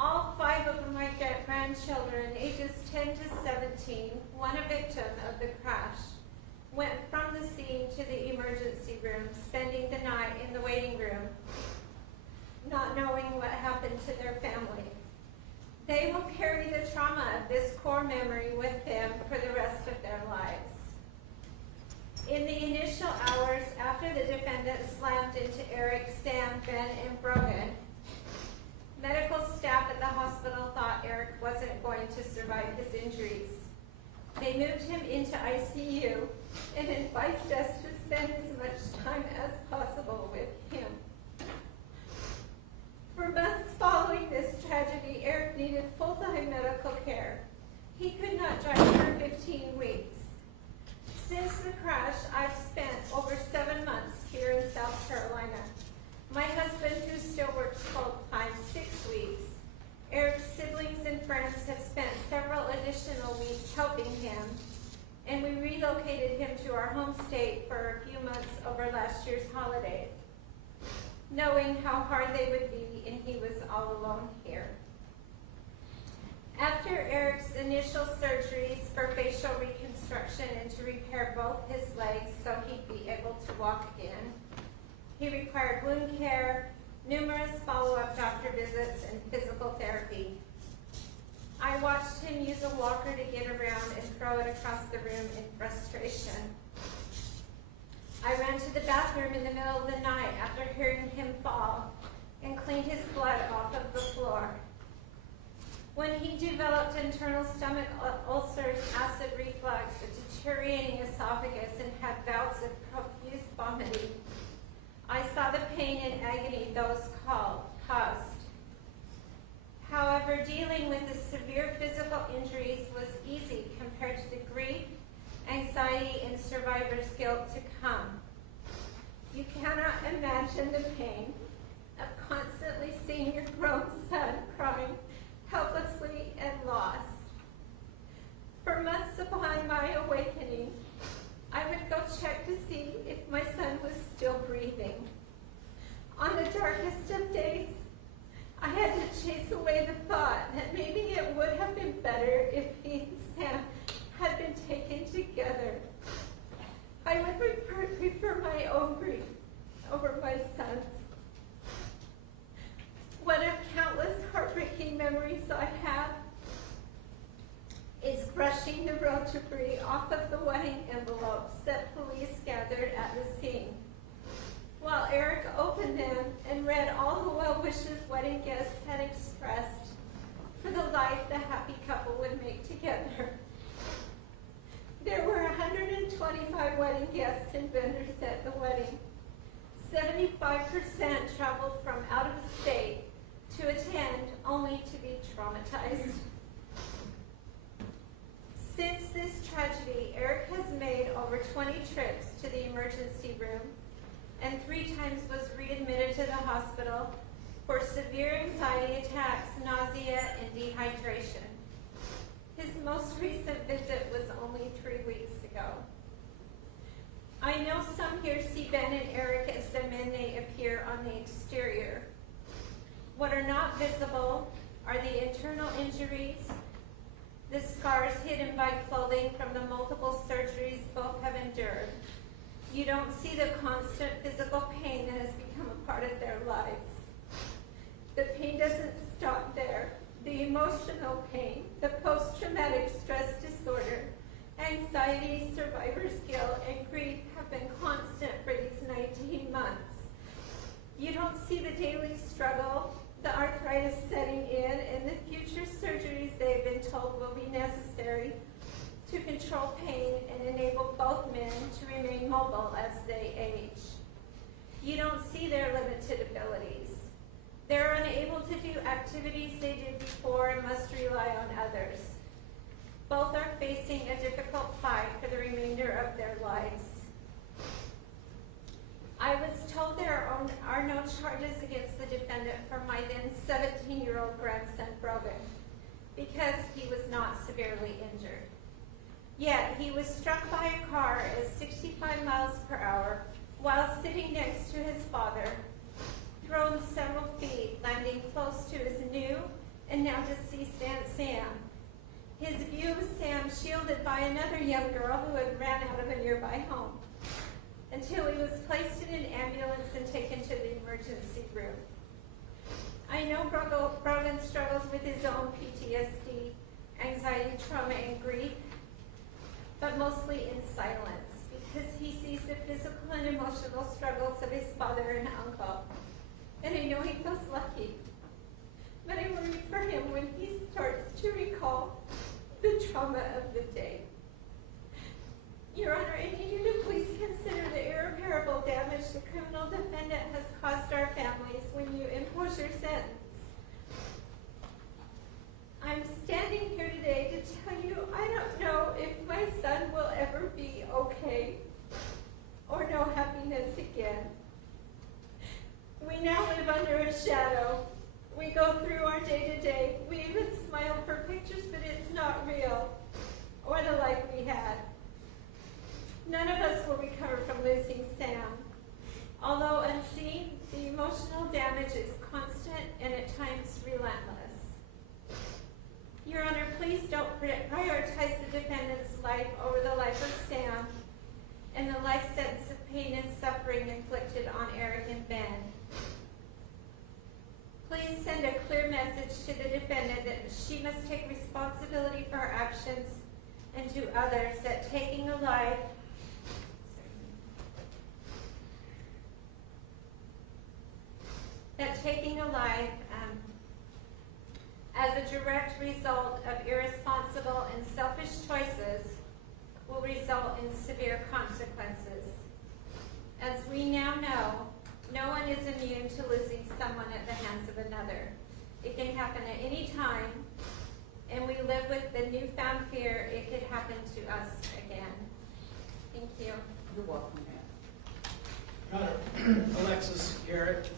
All 5 of my grandchildren, ages 10 to 17, one a victim of the crash, went from the scene to the emergency room, spending the night in the waiting room, not knowing what happened to their family. They will carry the trauma of this core memory with them for the rest of their lives. In the initial hours after the defendant slammed into Aric, Sam, Ben, and Brogan, medical staff at the hospital thought Aric wasn't going to survive his injuries. They moved him into ICU and advised us to spend as much time as possible with him. For months following this tragedy, Aric needed full-time medical care. He could not drive for 15 weeks. Since the crash, I've spent over 7 months here in South Carolina. My husband, who still works full-time, 6 weeks. Aric's siblings and friends have spent several additional weeks helping him, and we relocated him to our home state for a few months over last year's holidays, knowing how hard they would be, and he was all alone here. After Aric's initial surgeries for facial reconstruction and to repair both his legs so he'd be able to walk again, he required wound care, numerous follow-up doctor visits, and physical therapy. I watched him use a walker to get around and throw it across the room in frustration. I ran to the bathroom in the middle of the night after hearing him fall and cleaned his blood off of the floor. When he developed internal stomach ulcers, acid reflux, a deteriorating esophagus, and had bouts of profuse vomiting, I saw the pain and agony those caused. However, dealing with the severe physical injuries was easy compared to the grief, anxiety, and survivor's guilt to come. You cannot imagine the pain of constantly seeing your grown son crying helplessly and lost. For months upon my awakening, I would go check to see if my son was still breathing. On the darkest of days, I had to chase away the thought that maybe it would have been better if he and Sam had been taken together. I would own grief over my sons. One of countless heartbreaking memories I have is brushing the road debris off of the wedding envelopes that police gathered at the scene. While Aric opened them and read all the well wishes wedding guests had expressed for the life the happy couple would make together. There were 125 wedding guests and vendors at the wedding. 75% traveled from out of the state to attend only to be traumatized. Since this tragedy, Aric has made over 20 trips to the emergency room and 3 times was readmitted to the hospital for severe anxiety attacks, nausea, and dehydration. His most recent visit was only 3 weeks ago. I know some here see Ben and Aric as the men they appear on the exterior. What are not visible are the internal injuries, the scars hidden by clothing from the multiple surgeries both have endured. You don't see the constant physical pain that has become a part of their lives. The pain doesn't stop there. The emotional pain, the post-traumatic stress disorder, anxiety, survivor's guilt, and grief have been constant for these 19 months. You don't see the daily struggle, the arthritis setting in, and the future surgeries they've been told will be necessary to control pain and enable both men to remain mobile as they age. You don't see their limited abilities. They're unable to do activities they did before and must rely on others. Both are facing a difficult fight for the remainder of their lives. I was told there are no charges against the defendant for my then 17-year-old grandson, Brogan, because he was not severely injured. Yet, he was struck by a car at 65 miles per hour while sitting next to his father, thrown several feet, landing close to his new and now deceased Aunt Sam. His view of Sam shielded by another young girl who had ran out of a nearby home, until he was placed in an ambulance and taken to the emergency room. I know Brogan struggles with his own PTSD, anxiety, trauma, and grief, but mostly in silence, because he sees the physical and emotional struggles of his father and uncle. And I know he feels lucky, but I worry for him when he starts to recall the trauma of the day. Your Honor, I need you to please consider the irreparable damage the criminal defendant has caused our families when you impose your sentence. I'm standing here today to tell you I don't know if my son will ever be okay or know happiness again. We now live under a shadow. We go through our day-to-day. We even smile for pictures, but it's not real or the life we had. None of us will recover from losing Sam. Although unseen, the emotional damage is constant and at times relentless. Your Honor, please don't prioritize the defendant's life over the life of Sam and the life sentence of pain and suffering inflicted on Aric and Ben. Please send a clear message to the defendant that she must take responsibility for her actions, and to others that taking a life as a direct result of irresponsible and selfish choices will result in severe consequences. As we now know, no one is immune to losing someone at the hands of another. It can happen at any time, and we live with the newfound fear it could happen to us again. Thank you. You're welcome, ma'am. Your Honor, Alexis Garrett.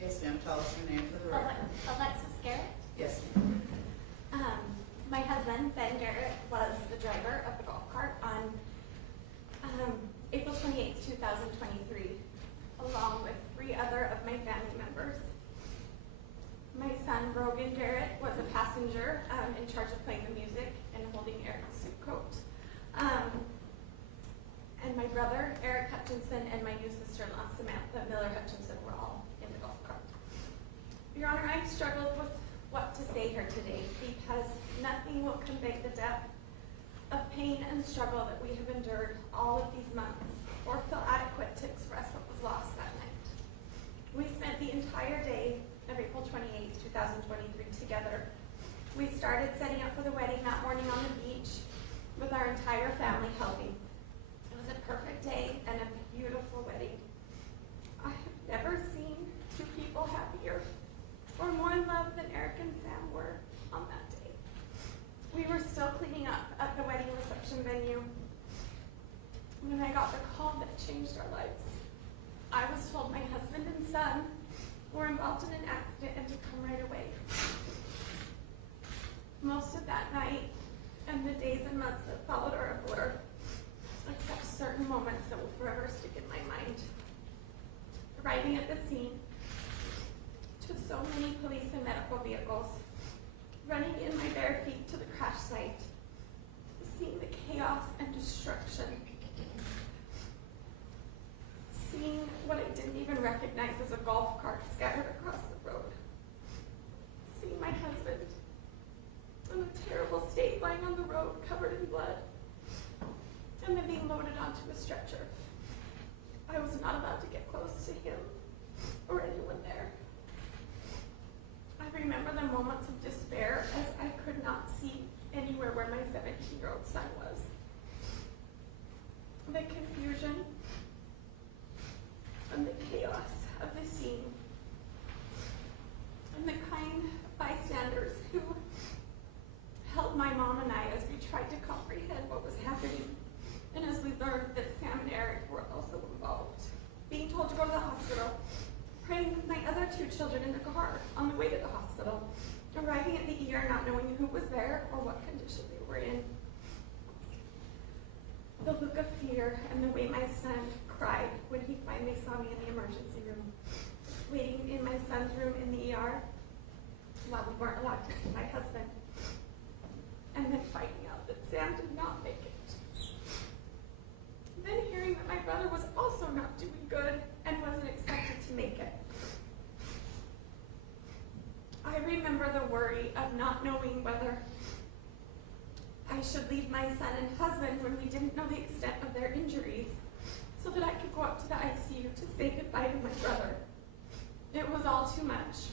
Yes, ma'am, tell us your name for the record. Alexis Garrett. Yes, ma'am. My husband, Ben Garrett, was the driver of the golf cart on April 28, 2023, along with 3 other of my family members. My son, Brogan Garrett, was a passenger in charge of playing the music and holding struggled with what to say here today because nothing will convey the depth of pain and struggle that we have endured all of these months or feel adequate to express what was lost that night. We spent the entire day of April 28, 2023 together. We started setting up for the wedding that morning on the beach with our entire family helping. It was a perfect day and a beautiful wedding. I have never seen two people happier or more in love than Aric and Sam were on that day. We were still cleaning up at the wedding reception venue when I got the call that changed our lives. I was told my husband and son were involved in an accident and to come right away. Most of that night and the days and months that followed are a blur, except certain moments that will forever stick in my mind. Arriving at the scene, to so many police and medical vehicles, running in my bare feet to the crash site, seeing the chaos and destruction, seeing what I didn't even recognize as a golf cart scattered across the road, seeing my husband in a terrible state lying on the road covered in blood, and then being loaded onto a stretcher. I was not allowed to get close to him or anyone there. I remember the moments of despair as I could not see anywhere where my 17-year-old son was. The confusion and the chaos of the scene, and the kind bystanders who held my mom and I as we tried to comprehend what was happening, and as we learned that Sam and Aric were also involved. Being told to go to the hospital, praying with my other two children in the car on the way to the hospital, arriving at the ER not knowing who was there or what condition they were in. The look of fear and the way my son cried when he finally saw me in the emergency room, waiting in my son's room in the ER while we weren't allowed to see my husband, and then finding out that Sam did not make it. Then hearing that my brother was also not doing good and wasn't expected to make it. I remember the worry of not knowing whether I should leave my son and husband when we didn't know the extent of their injuries so that I could go up to the ICU to say goodbye to my brother. It was all too much.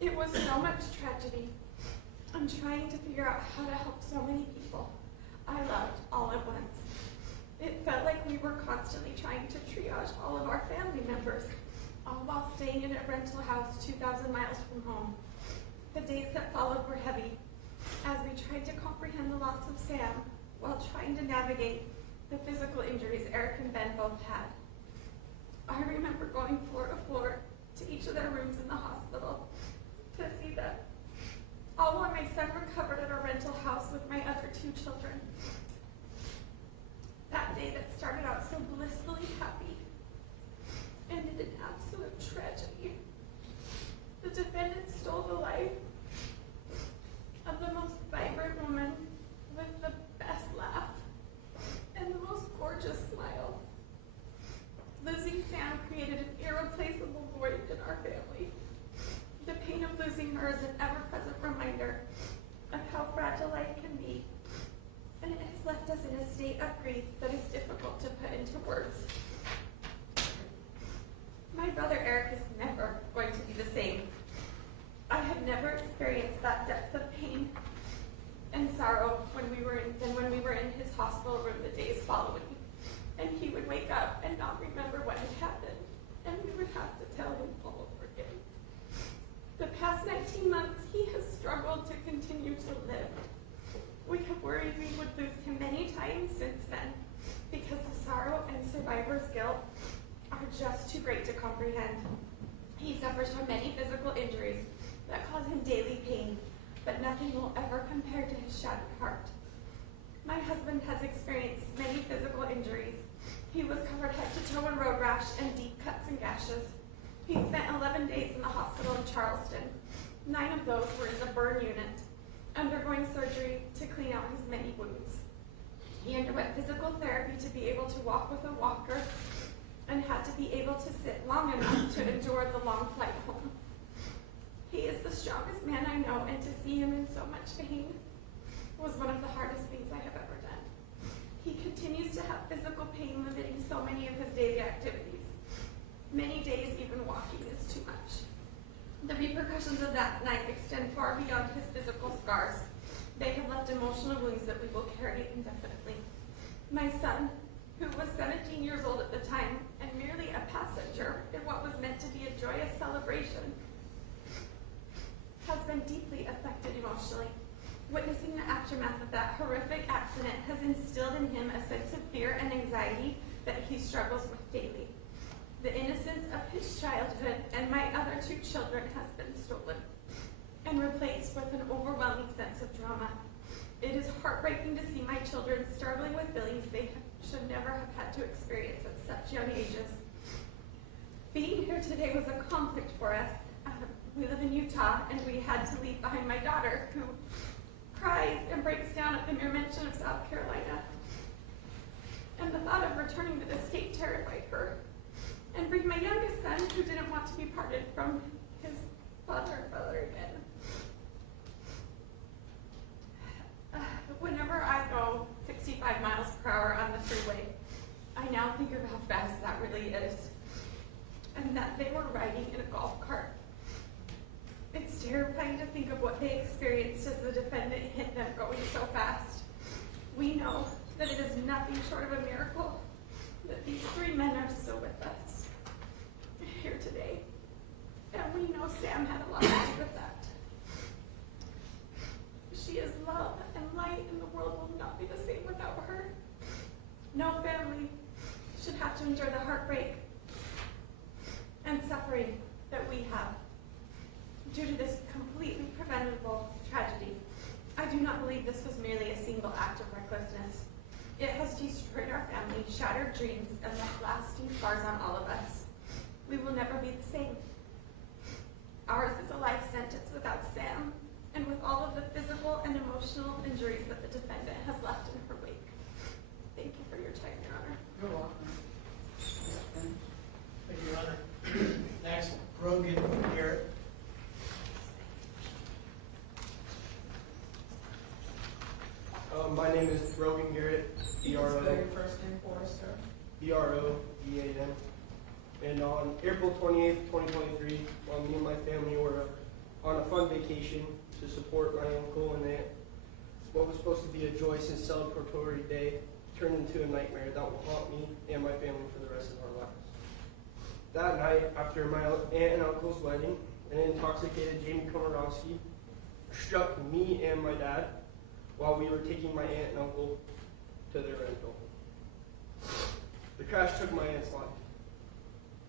It was so much tragedy. I'm trying to figure out how to help so many people I loved all at once. It felt like we were constantly trying to triage all of our family members, all while staying in a rental house 2,000 miles from home. The days that followed were heavy as we tried to comprehend the loss of Sam while trying to navigate the physical injuries Aric and Ben both had. I remember going floor to floor to each of their rooms in the hospital to see them, all while my son recovered at a rental house with my other two children. That day that started out so blissfully happy ended in absolute tragedy. The defendant stole the life of the most vibrant woman with the best laugh and the most gorgeous smile. Losing Sam created an irreplaceable void in our family. The pain of losing her is an ever-present reminder of how fragile life can be, and it has left us in a state of grief that is difficult to put into words. My brother Aric is never going to be the same. I have never experienced that depth of pain and sorrow when we were in his hospital room the days following. And he would wake up and not remember what had happened, and we would have to tell him all over again. The past 19 months, he has struggled to continue to live. We have worried we would lose him many times since then, because the sorrow and survivor's guilt are just too great to comprehend. He suffers from many physical injuries that cause him daily pain, but nothing will ever compare to his shattered heart. My husband has experienced many physical injuries. He was covered head to toe in road rash and deep cuts and gashes. He spent 11 days in the hospital in Charleston. 9 of those were in the burn unit, undergoing surgery to clean out his many wounds. He underwent physical therapy to be able to walk with a walker and had to be able to sit long enough to endure the long flight home. He is the strongest man I know, and to see him in so much pain was one of the hardest things I have ever done. He continues to have physical pain limiting so many of his daily activities. Many days even walking is too much. The repercussions of that night extend far beyond his physical scars. They have left emotional wounds that we will carry indefinitely. My son, who was 17 years old at the time and merely a passenger in what was meant to be a joyous celebration, has been deeply affected emotionally. Witnessing the aftermath of that horrific accident has instilled in him a sense of fear and anxiety that he struggles with daily. The innocence of his childhood and my other 2 children has been stolen and replaced with an overwhelming sense of drama. It is heartbreaking to see my children struggling with feelings they should never have had to experience at such young ages. Being here today was a conflict for us. We live in Utah, and we had to leave behind my daughter, who cries and breaks down at the mere mention of South Carolina. And the thought of returning to the state terrified her. And bring my youngest son, who didn't want to be parted from his father and brother again. Whenever I go 65 miles per hour on the freeway, I now think of how fast that really is. And that they were riding in a golf cart. It's terrifying to think of what they experienced as the defendant hit them going so fast. We know that it is nothing short of a miracle that these 3 men are still with us here today. And we know Sam had a lot to do with that. She is love and light, and the world will not be the same without her. No family should have to endure the heartbreak and suffering that we have due to this completely preventable tragedy. I do not believe this was merely a single act of recklessness. It has destroyed our family, shattered dreams, and left lasting scars on all of us. We will never be the same. Ours is a life sentence without Sam, and with all of the physical and emotional injuries that the defendant has left in her wake. Thank you for your time, Your Honor. You're welcome. Thank you, Your Honor. Next, Brogan Garrett. My name is Brogan Garrett, Spell your first name for us, sir. B-R-O-G-A-N. And on April 28th, 2023, while me and my family were on a fun vacation to support my uncle and aunt, what was supposed to be a joyous and celebratory day turned into a nightmare that will haunt me and my family for the rest of our lives. That night, after my aunt and uncle's wedding, an intoxicated Lee Komoroski struck me and my dad while we were taking my aunt and uncle to their rental. The crash took my aunt's life.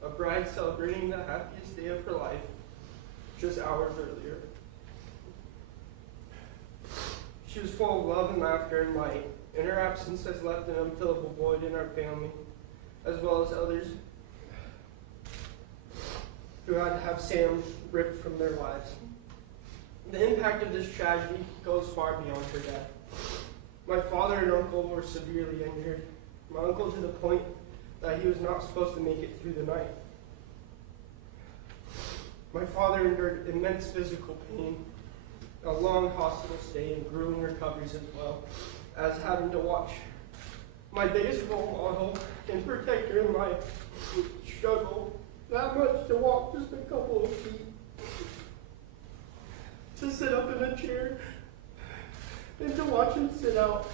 A bride celebrating the happiest day of her life just hours earlier. She was full of love and laughter and light, and her absence has left an unfillable void in our family, as well as others who had to have Sam ripped from their lives. The impact of this tragedy goes far beyond her death. My father and uncle were severely injured. My uncle to the point that he was not supposed to make it through the night. My father endured immense physical pain, a long hospital stay, and grueling recoveries as well as having to watch my biggest role model and protector in my struggle that much to walk just a couple of feet, to sit up in a chair, and to watch him sit out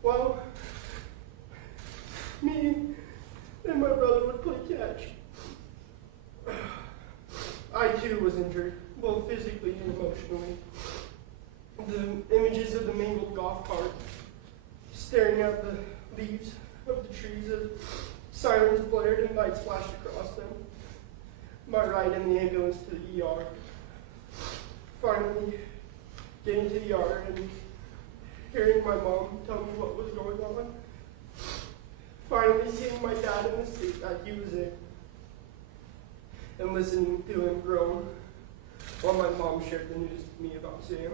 while me and my brother would play catch. I too was injured, both physically and emotionally. The images of the mangled golf cart, staring at the leaves of the trees as sirens blared and lights flashed across them. My ride in the ambulance to the ER. Finally getting to the ER and hearing my mom tell me what was going on. Finally seeing my dad in the state that he was in, and listening to him groan while my mom shared the news to me about Sam.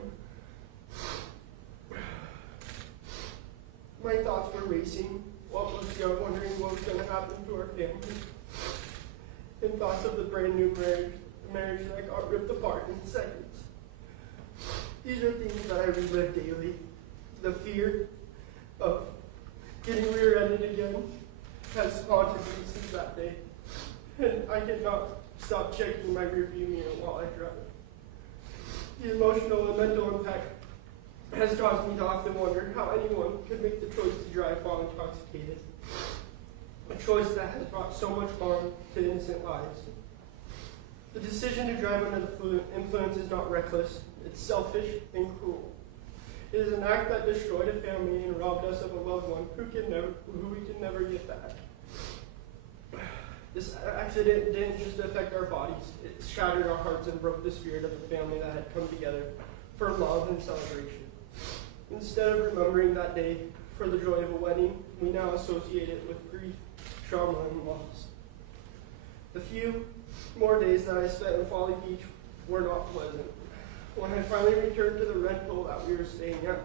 My thoughts were racing while I was young, wondering what was going to happen to our family, and thoughts of the brand new marriage a marriage that got ripped apart in seconds. These are things that I relive daily. The fear of getting rear-ended again has haunted me since that day, and I cannot stop checking my rearview mirror while I drive. The emotional and mental impact has caused me to often wonder how anyone could make the choice to drive while intoxicated, a choice that has brought so much harm to innocent lives. The decision to drive under the influence is not reckless, it's selfish and cruel. It is an act that destroyed a family and robbed us of a loved one who we can never get back. This accident didn't just affect our bodies, it shattered our hearts and broke the spirit of the family that had come together for love and celebration. Instead of remembering that day for the joy of a wedding, we now associate it with grief, trauma, and loss. The few more days that I spent in Folly Beach were not pleasant. When I finally returned to the rental that we were staying at,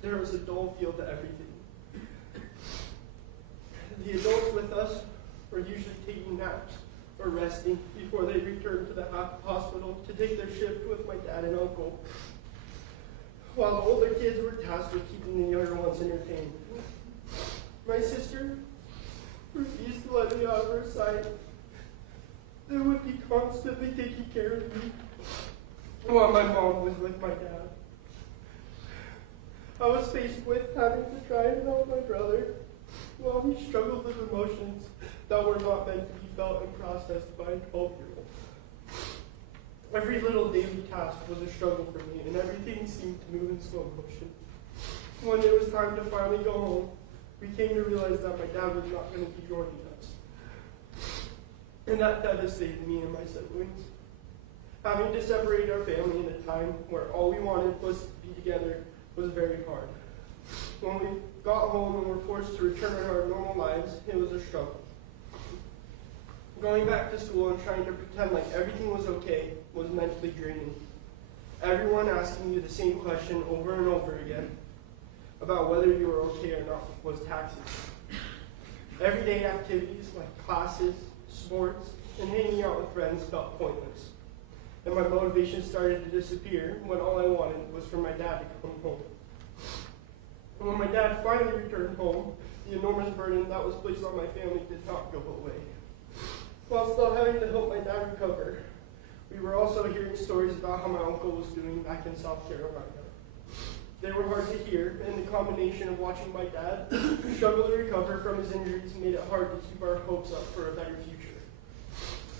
there was a dull feel to everything. The adults with us were usually taking naps or resting before they returned to the hospital to take their shift with my dad and uncle, while the older kids were tasked with keeping the younger ones entertained. My sister refused to let me out of her sight. They would be constantly taking care of me while my mom was with my dad. I was faced with having to try and help my brother while he struggled with emotions that were not meant to be felt and processed by a 12-year-old. Every little daily task was a struggle for me, and everything seemed to move in slow motion. When it was time to finally go home, we came to realize that my dad was not going to be joining us. And that devastated me and my siblings. Having to separate our family in a time where all we wanted was to be together was very hard. When we got home and were forced to return to our normal lives, it was a struggle. Going back to school and trying to pretend like everything was okay was mentally draining. Everyone asking you the same question over and over again about whether you were okay or not was taxing. Everyday activities like classes, sports, and hanging out with friends felt pointless. And my motivation started to disappear when all I wanted was for my dad to come home. And when my dad finally returned home, the enormous burden that was placed on my family did not go away. While still having to help my dad recover, we were also hearing stories about how my uncle was doing back in South Carolina. They were hard to hear, and the combination of watching my dad struggle to recover from his injuries made it hard to keep our hopes up for a better future.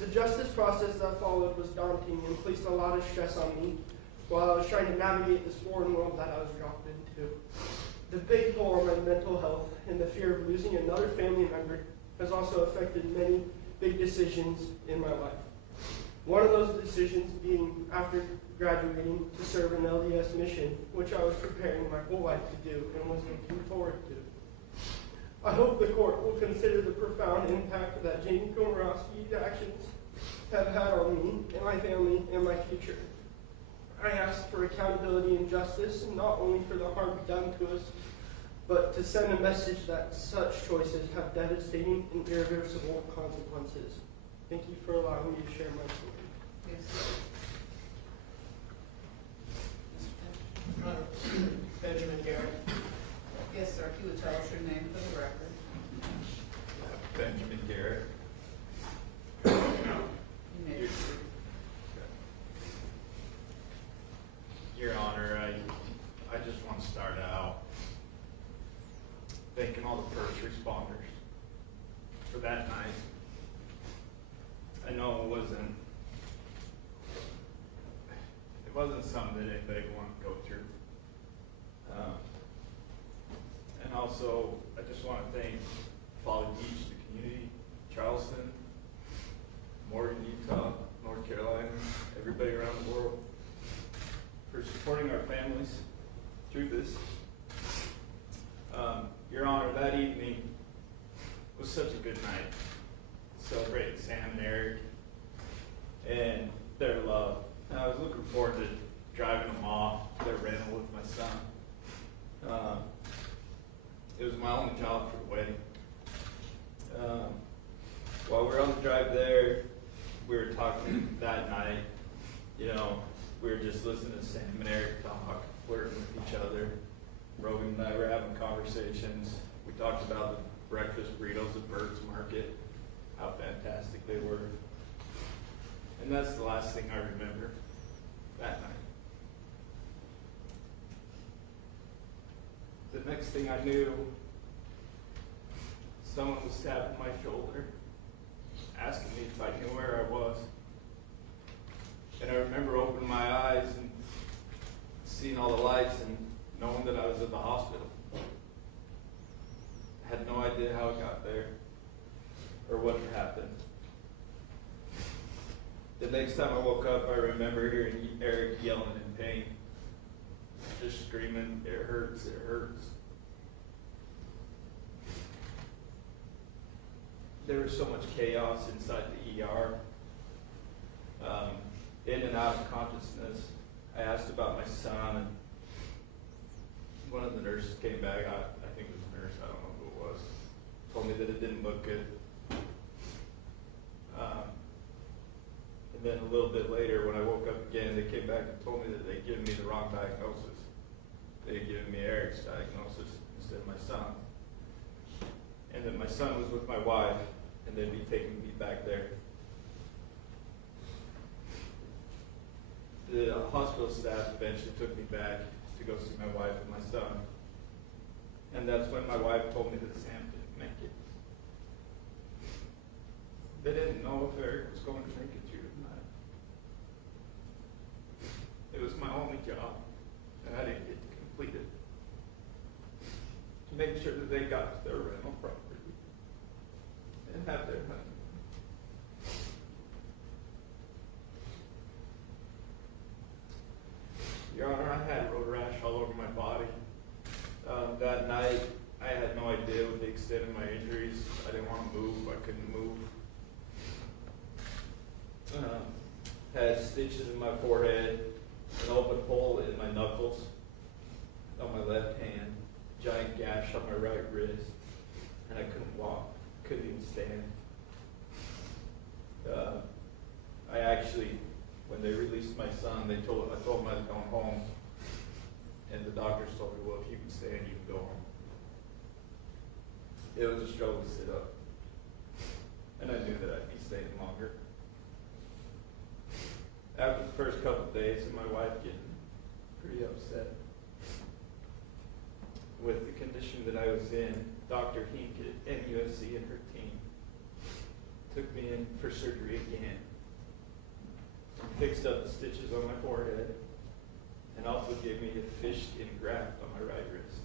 The justice process that followed was daunting and placed a lot of stress on me while I was trying to navigate this foreign world that I was dropped into. The big toll on my mental health and the fear of losing another family member has also affected many big decisions in my life. One of those decisions being after graduating to serve an LDS mission, which I was preparing my whole life to do and was looking forward to. I hope the court will consider the profound impact that Lee Komoroski's actions have had on me and my family and my future. I ask for accountability and justice, not only for the harm done to us, but to send a message that such choices have devastating and irreversible consequences. Thank you for allowing me to share my story. Yes. Benjamin Garrett. Yes, sir. If you would tell us your name for the record. Benjamin Garrett. You may proceed. Your Honor, I just want to start out thanking all the first responders for that night. I know it wasn't something that anybody wanted to go through. And also, I just want to thank Folly Beach, the community, Charleston, Morgan, Utah, North Carolina, everybody around the world for supporting our families through this. Your Honor, that evening was such a good night, celebrating Sam and Aric and their love. And I was looking forward to driving them off their rental with my son. It was my only job for the wedding. While we were on the drive there, we were talking that and I were having conversations. We talked about the breakfast burritos at Bert's Market, how fantastic they were. And that's the last thing I remember that night. The next thing I knew, someone was tapping my shoulder, asking me if I knew where I was. And I remember opening my eyes and seeing all the lights and knowing that I was at the hospital. I had no idea how it got there or what had happened. The next time I woke up, I remember hearing Aric yelling in pain, just screaming, "It hurts, it hurts." There was so much chaos inside the ER, in and out of consciousness. I asked about my son, and one of the nurses came back, I think it was a nurse, I don't know who it was, told me that it didn't look good. And then a little bit later, when I woke up again, they came back and told me that they'd given me the wrong diagnosis. They had given me Eric's diagnosis instead of my son. And that my son was with my wife, and they'd be taking me back there. The hospital staff eventually took me back to go see my wife and my son. And that's when my wife told me that Sam didn't make it. They didn't know if Aric was going to make it through the night. It was my only job, and I didn't get to complete it. To make sure that they got to their rental property and have their honeymoon. Your Honor, I had road rash all over my body. That night, I had no idea what the extent of my injuries. I didn't want to move. I couldn't move. Had stitches in my forehead, an open hole in my knuckles, on my left hand, giant gash on my right wrist, and I couldn't walk, couldn't even stand. I actually, when they released my son, I told them I was going home, and the doctors told me, well, if you can stand, you can go home. It was a struggle to sit up, and I knew that I'd be staying longer. After the first couple of days of my wife getting pretty upset with the condition that I was in, Dr. Hink at NUSC and her team took me in for surgery again. Fixed up the stitches on my forehead and also gave me a fish skin graft on my right wrist.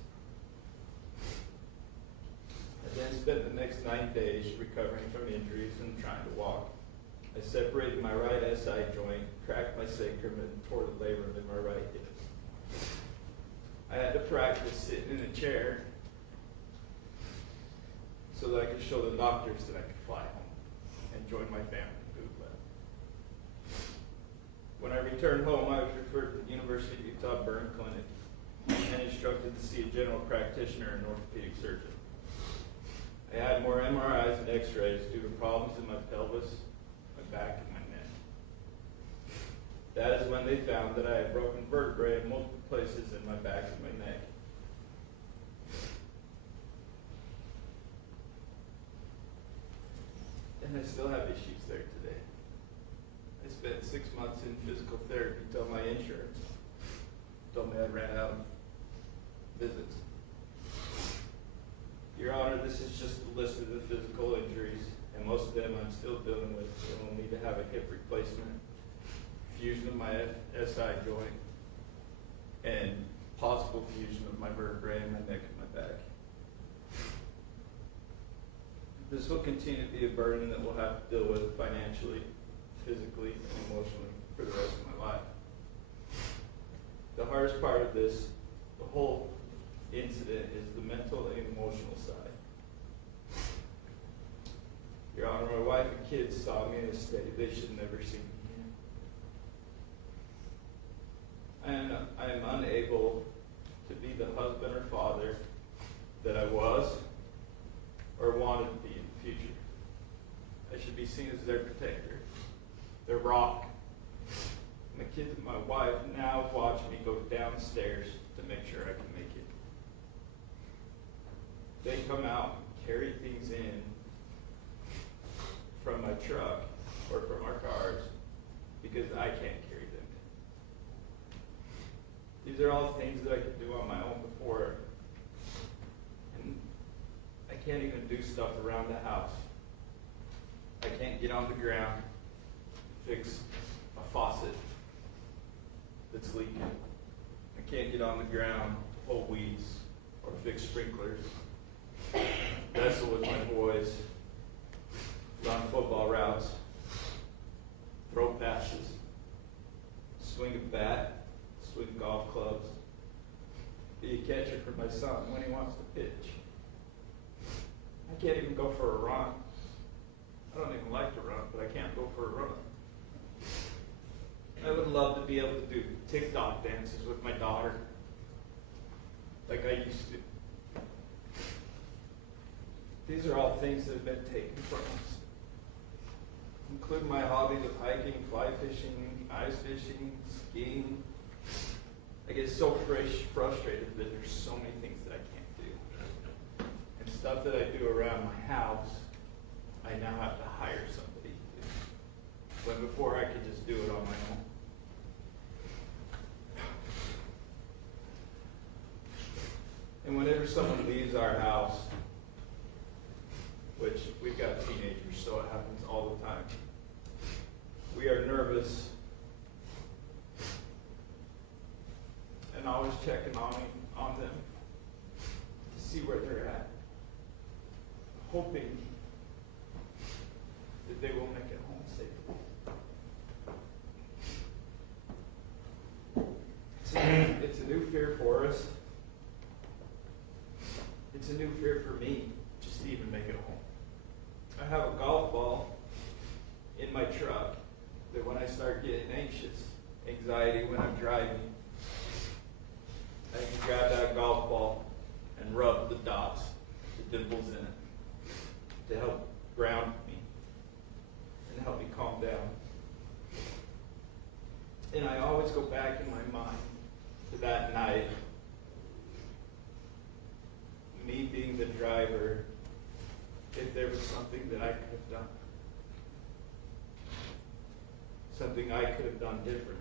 I then spent the next 9 days recovering from injuries and trying to walk. I separated my right SI joint, cracked my sacrum, and tore the labrum in my right hip. I had to practice sitting in a chair so that I could show the doctors that I could fly home and join my family who left. When I returned home, I was referred to the University of Utah Burn Clinic and instructed to see a general practitioner and orthopedic surgeon. I had more MRIs and x-rays due to problems in my pelvis, my back, and my neck. That is when they found that I had broken vertebrae in multiple places in my back and my neck. And I still have issues there today. I spent 6 months in physical therapy until my insurance told me I ran out of visits. Your Honor, this is just a list of the physical injuries, and most of them I'm still dealing with, and will need to have a hip replacement, fusion of my SI joint, and possible fusion of my vertebrae in my neck and my back. This will continue to be a burden that we'll have to deal with financially, physically, and emotionally for the rest of my life. The hardest part of this, the whole incident, is the mental and emotional side. Your Honor, my wife and kids saw me in a state they should never see me in. And I am unable to be the husband or father that I was or wanted to be in the future. I should be seen as their protector, their rock. My kids and my wife now watch me go downstairs to make sure I can make it. they come out, carry things in from my truck or from our cars because I can't carry them. These are all things that I could do on my own before, and I can't even do stuff around the house. I can't get on the ground, fix a faucet that's leaking. I can't get on the ground, pull weeds, or fix sprinklers, wrestle with my boys, run football routes, throw passes, swing a bat, swing golf clubs, be a catcher for my son when he wants to pitch. I can't even go for a run. I don't even like to run, but I can't go for a run. I would love to be able to do TikTok dances with my daughter like I used to. These are all things that have been taken from us, including my hobbies of hiking, fly fishing, ice fishing, skiing. I get so frustrated that there's so many things that I can't do. And stuff that I do around my house, I now have to hire somebody to do. When before I could just do it on my own. And whenever someone leaves our house, which we've got teenagers, so it happens all the time, we are nervous and always checking on them to see where they're at, hoping that they will make it home safely. It's a new fear for us. It's a new fear for me, just to even make it home. I have a golf ball in my truck that when I start getting anxious, anxiety when I'm driving, I can grab that golf ball and rub the dots, the dimples in it, to help ground me and help me calm down. And I always go back in my mind to that night, me being the driver, if there was something that I could have done. Something I could have done different.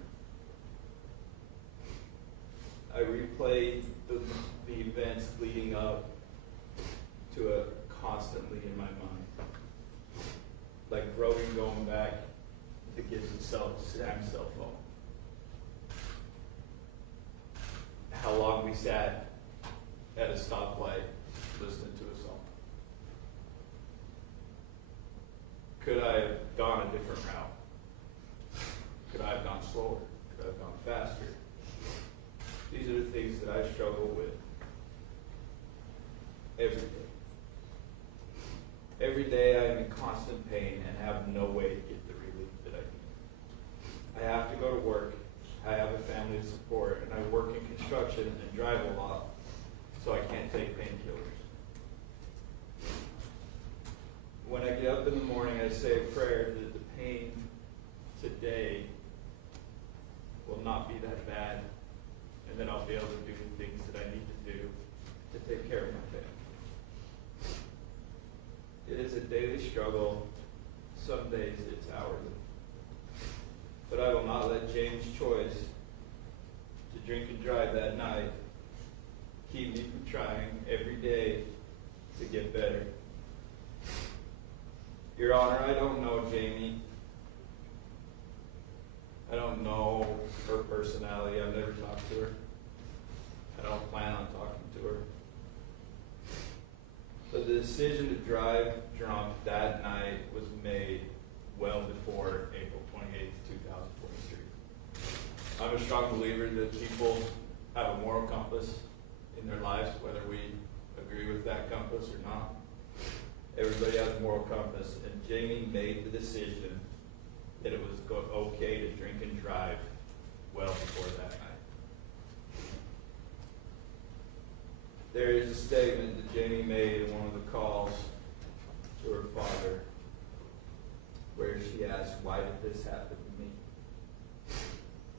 I replayed the events leading up to it constantly in my mind. Like Rogan going back to get Sam's cell phone. How long we sat at a stoplight listening to a song. Could I have gone a different route? Could I have gone slower? Could I have gone faster? These are the things that I struggle with every day. Every day I am in constant pain and have no way to get the relief that I need. I have to go to work. I have a family to support, and I work in construction and drive a lot, so I can't take painkillers. When I get up in the morning, I say a prayer that the pain today will not be that bad, and then I'll be able to do the things that I need to do to take care of my family. It is a daily struggle. Some days it's hourly. But I will not let James' choice to drink and drive that night keep me from trying every day to get better. Your Honor, I don't know Jamie. I don't know her personality. I've never talked to her. I don't plan on talking to her. But the decision to drive drunk that night was made well before April 28th, 2023. I'm a strong believer that people have a moral compass in their lives, whether we agree with that compass or not. Everybody has a moral compass, and Jamie made the decision that it was okay to drink and drive well before that night. There is a statement that Jamie made in one of the calls to her father where she asked, "Why did this happen to me?"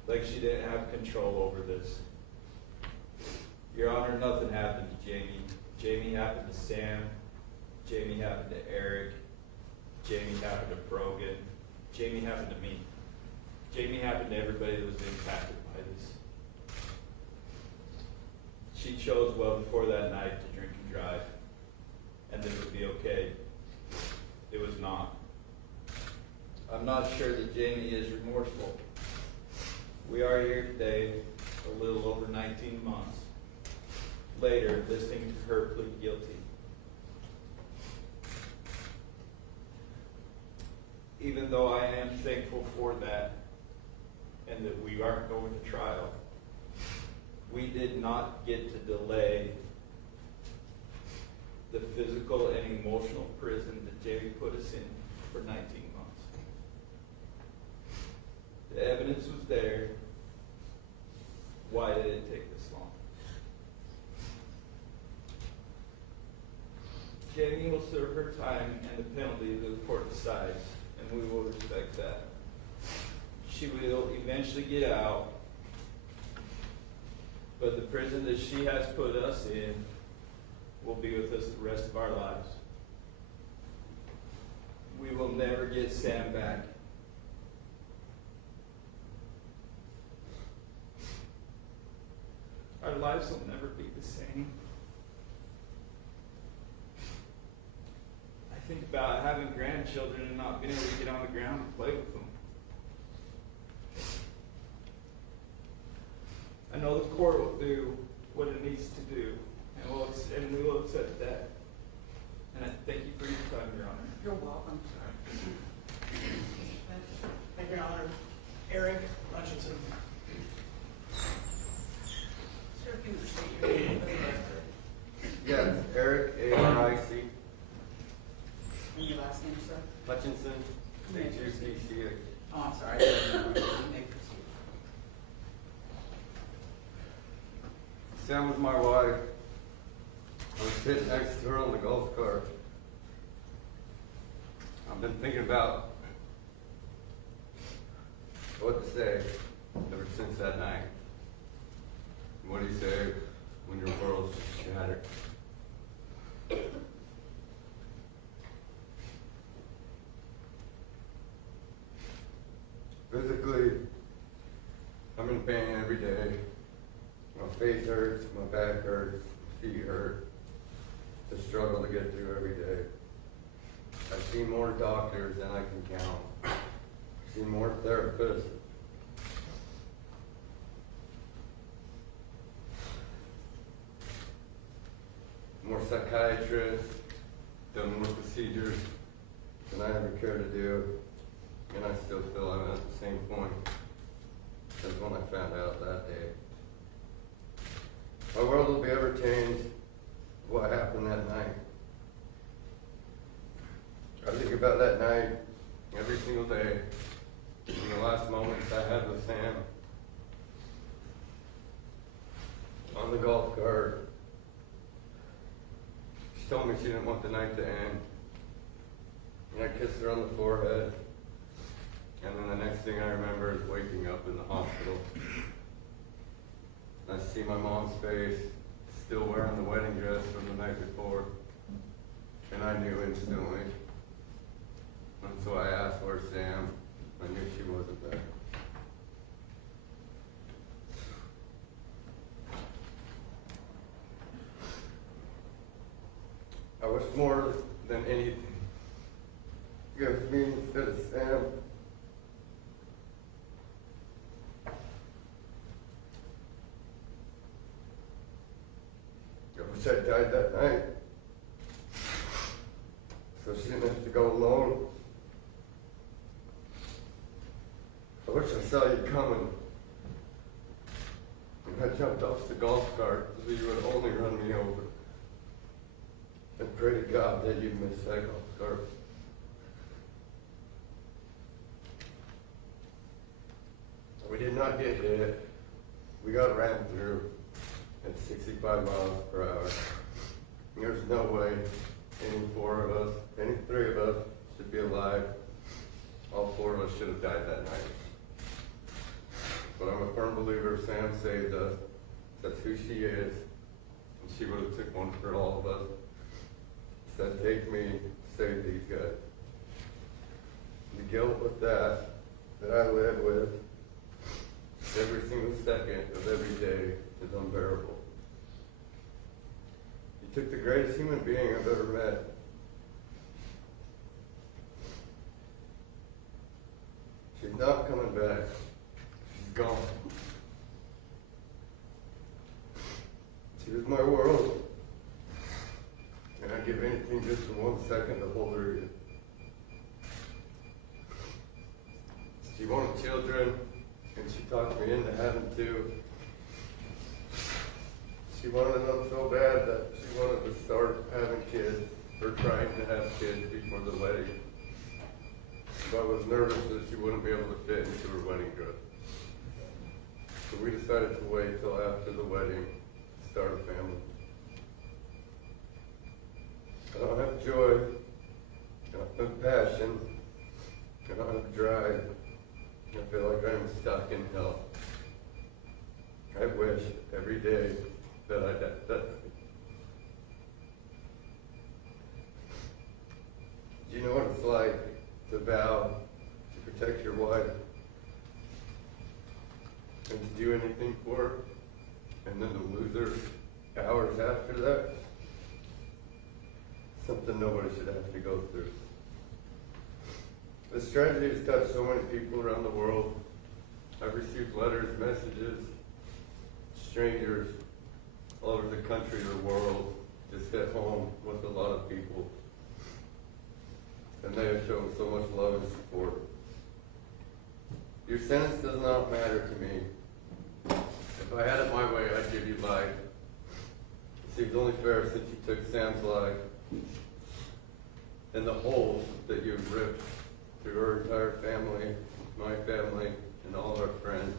Like she didn't have control over this. Your Honor, nothing happened to Jamie. Jamie happened to Sam, Jamie happened to Aric, Jamie happened to Brogan, Jamie happened to me. Jamie happened to everybody that was impacted by this. She chose well before that night to drink and drive, and that it would be okay. It was not. I'm not sure that Jamie is remorseful. We are here today, a little over 19 months later, listening to her plead guilty. Even though I am thankful for that, and that we aren't going to trial, we did not get to delay the physical and emotional prison that Jamie put us in for 19 months. The evidence was there. Why did it take this long? Jamie will serve her time and the penalty that the court decides, and we will respect that. She will eventually get out, but the prison that she has put us in will be with us the rest of our lives. We will never get Sam back. Our lives will never be the same. I think about having grandchildren and not being able to get on the ground and play with them. I know the court will do what it needs to do, and we will accept that. And I thank you for your time, Your Honor. You're welcome. Thank you, Your Honor. Aric Hutchinson. Sir, if you would state your name for the record. Yes, Aric, A-R-I-C, And your last name, sir? Hutchinson, H-U-C-C-H. Oh, I'm sorry. You may proceed. Sam was my wife. I was sitting next to her on the golf cart. I've been thinking about what to say ever since that night. What do you say when your world's shattered? Physically, I'm in pain every day. My face hurts, my back hurts, my feet hurt. It's a struggle to get through every day. I've seen more doctors than I can count. I've seen more therapists. More psychiatrists, done more procedures than I ever care to do. And I still feel I'm at the same point as when I found out that day. My world will be ever changed what happened that night. I think about that night every single day. In the last moments I had with Sam on the golf cart. She told me she didn't want the night to end. And I kissed her on the forehead. And then the next thing I remember is waking up in the hospital. I see my mom's face, still wearing the wedding dress from the night before. And I knew instantly. And so I asked where's Sam. I knew she wasn't there. I wish more than anything gives me instead of Sam. I wish I died that night, so she didn't have to go alone. I wish I saw you coming, and I jumped off the golf cart so you would only run me over. And pray to God that you'd miss that golf cart. We did not get hit. We got rammed through at 65 miles per hour. There's no way any four of us, any three of us should be alive. All four of us should have died that night. But I'm a firm believer Sam saved us. That's who she is. And she would have took one for all of us. Said, take me, save these guys. The guilt with that I live with every single second of every day is unbearable. You took the greatest human being I've ever met. She's not coming back. She's gone. She was my world. And I'd give anything just for 1 second to hold her again. She wanted children, and she talked me into having two. She wanted them so bad that she wanted to start having kids, or trying to have kids before the wedding. But I was nervous that she wouldn't be able to fit into her wedding dress. So we decided to wait till after the wedding to start a family. I don't have joy, I don't have passion, I don't have drive. I feel like I'm stuck in hell. I wish every day that I died. Do you know what it's like to vow to protect your wife and to do anything for her, and then to lose her hours after that? Something nobody should have to go through. This tragedy has touched so many people around the world. I've received letters, messages, strangers all over the country or world just hit home with a lot of people. And they have shown so much love and support. Your sentence does not matter to me. If I had it my way, I'd give you life. It seems only fair since you took Sam's life and the holes that you've ripped through her entire family, my family, and all of our friends.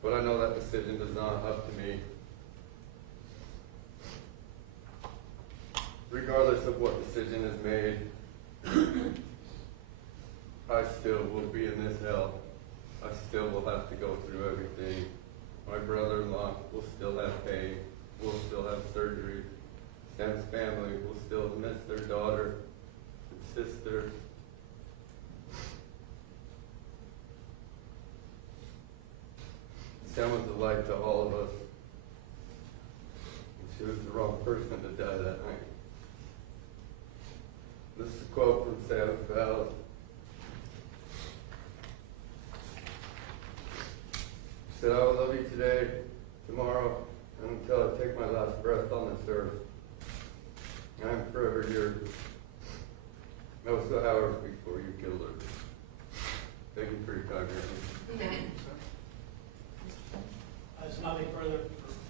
But I know that decision is not up to me. Regardless of what decision is made, I still will be in this hell. I still will have to go through everything. My brother-in-law will still have pain, will still have surgery. Sam's family will still miss their daughter and sister. Sam was a light to all of us. And she was the wrong person to die that night. This is a quote from Sam's vows. She said, I will love you today, tomorrow, and until I take my last breath on this earth. I am forever yours. That was the hours before you killed her. Thank you for your time, Aaron. There's nothing further.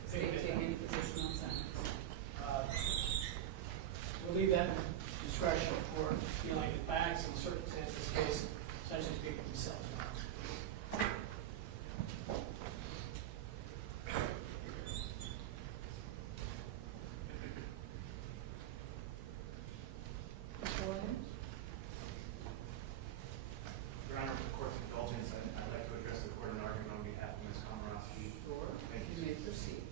State taking position on sentence. We'll leave that discretion for dealing with facts and circumstances of the case, essentially speak for themselves. Your Honor, with the court's indulgence, I'd like to address the court in argument on behalf of Ms. Komoroski. Sure. Thank you. You may proceed.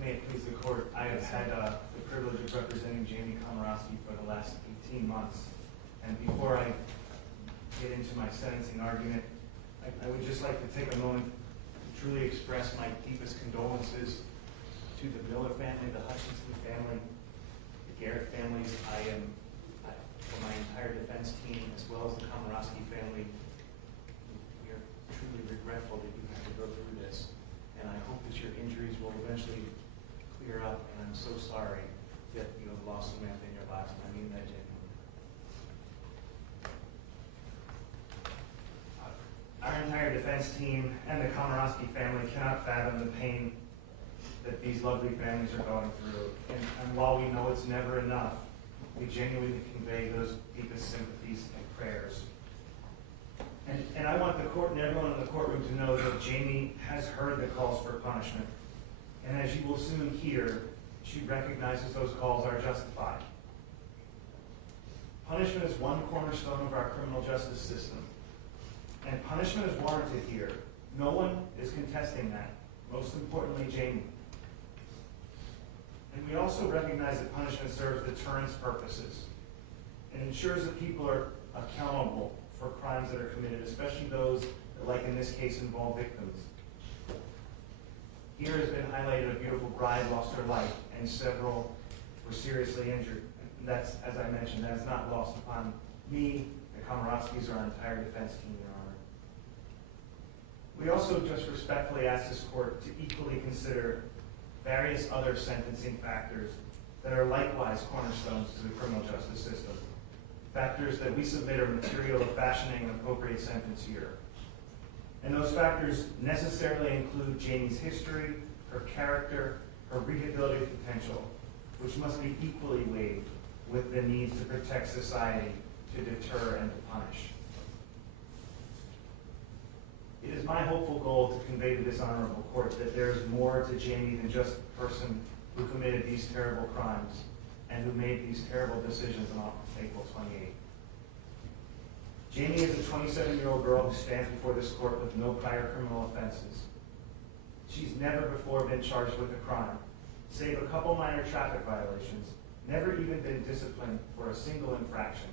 May it please the court, I have had the privilege of representing Jamie Komoroski for the last 18 months. And before I get into my sentencing argument, I would just like to take a moment to truly express my deepest condolences to the Miller family, the Hutchinson family, the Garrett families. For my entire defense team, as well as the Komoroski family, we are truly regretful that you had to go through this. And I hope that your injuries will eventually clear up, and I'm so sorry that you have lost Samantha in your lives, and I mean that genuinely. Our entire defense team and the Komoroski family cannot fathom the pain that these lovely families are going through. And while we know it's never enough, we genuinely convey those deepest sympathies and prayers. And I want the court and everyone in the courtroom to know that Jamie has heard the calls for punishment. And as you will soon hear, she recognizes those calls are justified. Punishment is one cornerstone of our criminal justice system. And punishment is warranted here. No one is contesting that. Most importantly, Jamie. And we also recognize that punishment serves deterrence purposes. It ensures that people are accountable for crimes that are committed, especially those that, like in this case, involve victims. Here has been highlighted a beautiful bride lost her life, and several were seriously injured. And that's, as I mentioned, that is not lost upon me, the Komoroskis, or our entire defense team, Your Honor. We also just respectfully ask this court to equally consider various other sentencing factors that are likewise cornerstones to the criminal justice system. Factors that we submit are material to fashioning an appropriate sentence here. And those factors necessarily include Jamie's history, her character, her rehabilitative potential, which must be equally weighed with the needs to protect society, to deter, and to punish. It is my hopeful goal to convey to this honorable court that there is more to Jamie than just the person who committed these terrible crimes and who made these terrible decisions on April 28th. Jamie is a 27-year-old girl who stands before this court with no prior criminal offenses. She's never before been charged with a crime, save a couple minor traffic violations, never even been disciplined for a single infraction.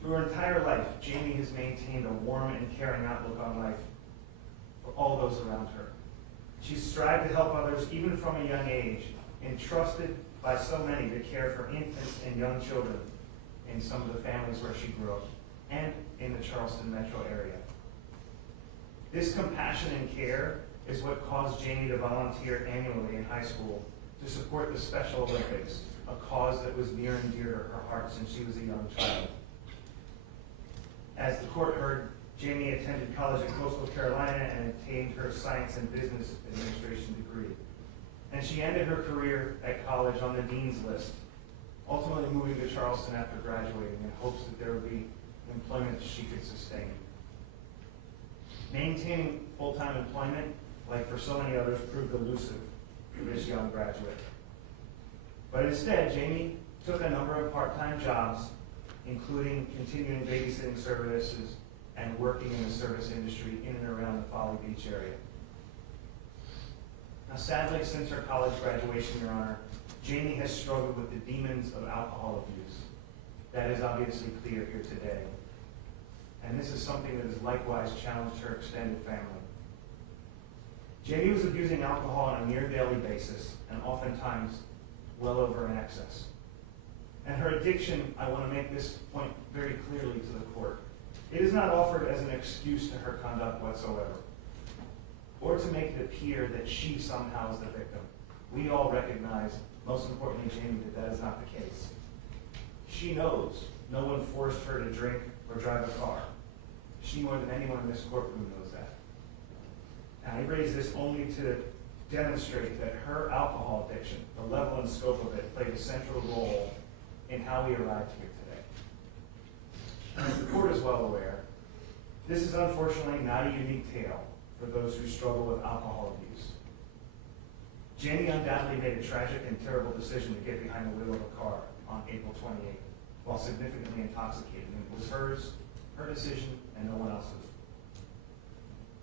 Through her entire life, Jamie has maintained a warm and caring outlook on life for all those around her. She's strived to help others even from a young age, entrusted by so many to care for infants and young children in some of the families where she grew up, and in the Charleston metro area. This compassion and care is what caused Jamie to volunteer annually in high school to support the Special Olympics, a cause that was near and dear to her heart since she was a young child. As the court heard, Jamie attended college in Coastal Carolina and obtained her Science and Business Administration degree. And she ended her career at college on the dean's list, ultimately moving to Charleston after graduating in hopes that there would be employment she could sustain. Maintaining full-time employment, like for so many others, proved elusive for this young graduate. But instead, Jamie took a number of part-time jobs, including continuing babysitting services and working in the service industry in and around the Folly Beach area. Now, sadly, since her college graduation, Your Honor, Jamie has struggled with the demons of alcohol abuse. That is obviously clear here today. And this is something that has likewise challenged her extended family. Jamie was abusing alcohol on a near daily basis, and oftentimes well over in excess. And her addiction, I want to make this point very clearly to the court. It is not offered as an excuse to her conduct whatsoever, or to make it appear that she somehow is the victim. We all recognize, most importantly Jamie, that that is not the case. She knows no one forced her to drink or drive a car. She, more than anyone in this courtroom, knows that. And I raise this only to demonstrate that her alcohol addiction, the level and scope of it, played a central role in how we arrived here today. As the court is well aware, this is unfortunately not a unique tale for those who struggle with alcohol abuse. Jamie undoubtedly made a tragic and terrible decision to get behind the wheel of a car on April 28th while significantly intoxicated. And it was her decision and no one else's.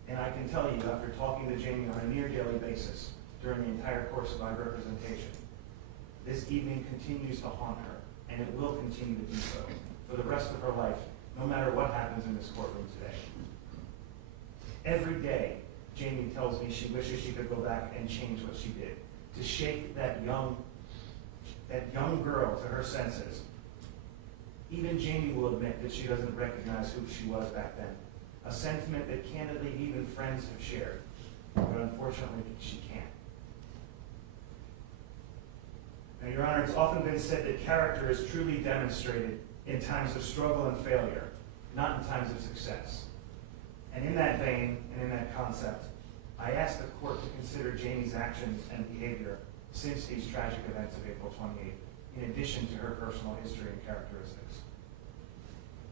And I can tell you, after talking to Jamie on a near daily basis during the entire course of my representation, this evening continues to haunt her, and it will continue to do so for the rest of her life, no matter what happens in this courtroom today. Every day, Jamie tells me she wishes she could go back and change what she did, to shake that young girl to her senses. Even Jamie will admit that she doesn't recognize who she was back then, a sentiment that candidly even friends have shared, but unfortunately she can't. Now, Your Honor, it's often been said that character is truly demonstrated in times of struggle and failure, not in times of success. And in that vein, and in that concept, I ask the court to consider Jamie's actions and behavior since these tragic events of April 28th, in addition to her personal history and characteristics.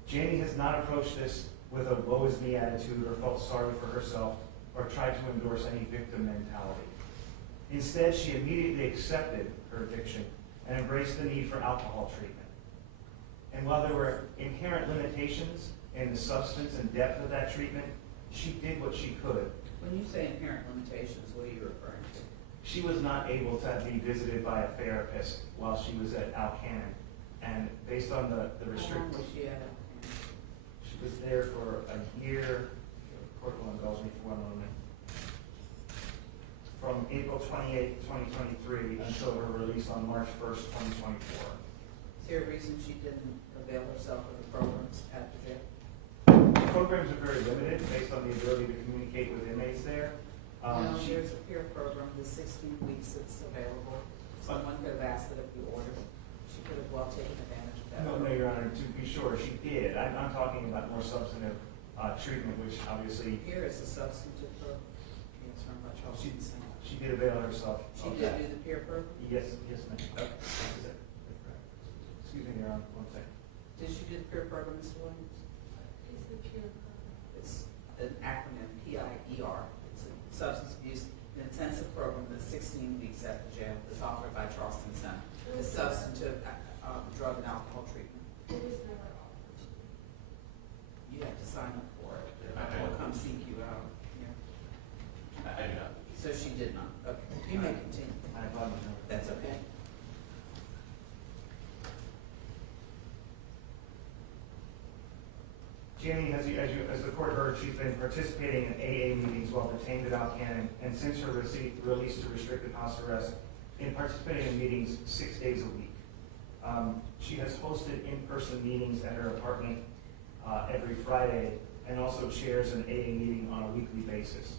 Jamie has not approached this with a woe is me attitude or felt sorry for herself or tried to endorse any victim mentality. Instead, she immediately accepted her addiction and embraced the need for alcohol treatment. And while there were inherent limitations in the substance and depth of that treatment. She did what she could. When you say inherent limitations, what are you referring to? She was not able to be visited by a therapist while she was at Alcannon. And based on the How long restrictions, was she at? she was there for a year. The court will indulge me for one moment. From April 28, 2023 until her release on March 1st, 2024. Is there a reason she didn't avail herself of the programs at the jail? The programs are very limited based on the ability to communicate with inmates there. No, She- there's a peer program, the 16 weeks that's available. Someone could have asked that if you ordered. She could have well taken advantage of that. No, Your Honor, to be sure, she did. I'm talking about more substantive treatment, which obviously Here is the substantive program. Yes, very much. she did avail herself. She of did that. do the peer program? Yes, ma'am. Excuse me, Your Honor, one second. Did she do the peer program, Mr. Williams? Is the peer program? It's an acronym, PIER. It's a substance abuse intensive program that's 16 weeks at the jail. It's offered by Charleston Center. It's substantive drug and alcohol treatment. It was never offered to me. You have to sign up for it. I They'll know. come seek you out. Yeah. I do not. So she did not. Okay. You may continue. I apologize, Your Honor. That's okay. Jamie, as the court heard, she's been participating in AA meetings while detained at Alcannon, and since her release to restricted house arrest, in participating in meetings 6 days a week. She has hosted in-person meetings at her apartment every Friday, and also chairs an AA meeting on a weekly basis.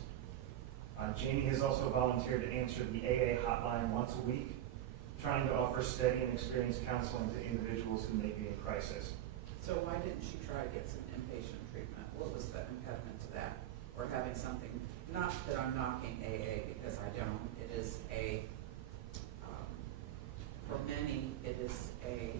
Jamie has also volunteered to answer the AA hotline once a week, trying to offer steady and experienced counseling to individuals who may be in crisis. So why didn't she try to get some inpatient treatment? What was the impediment to that? Or having something, not that I'm knocking AA because I don't, it is for many, it is a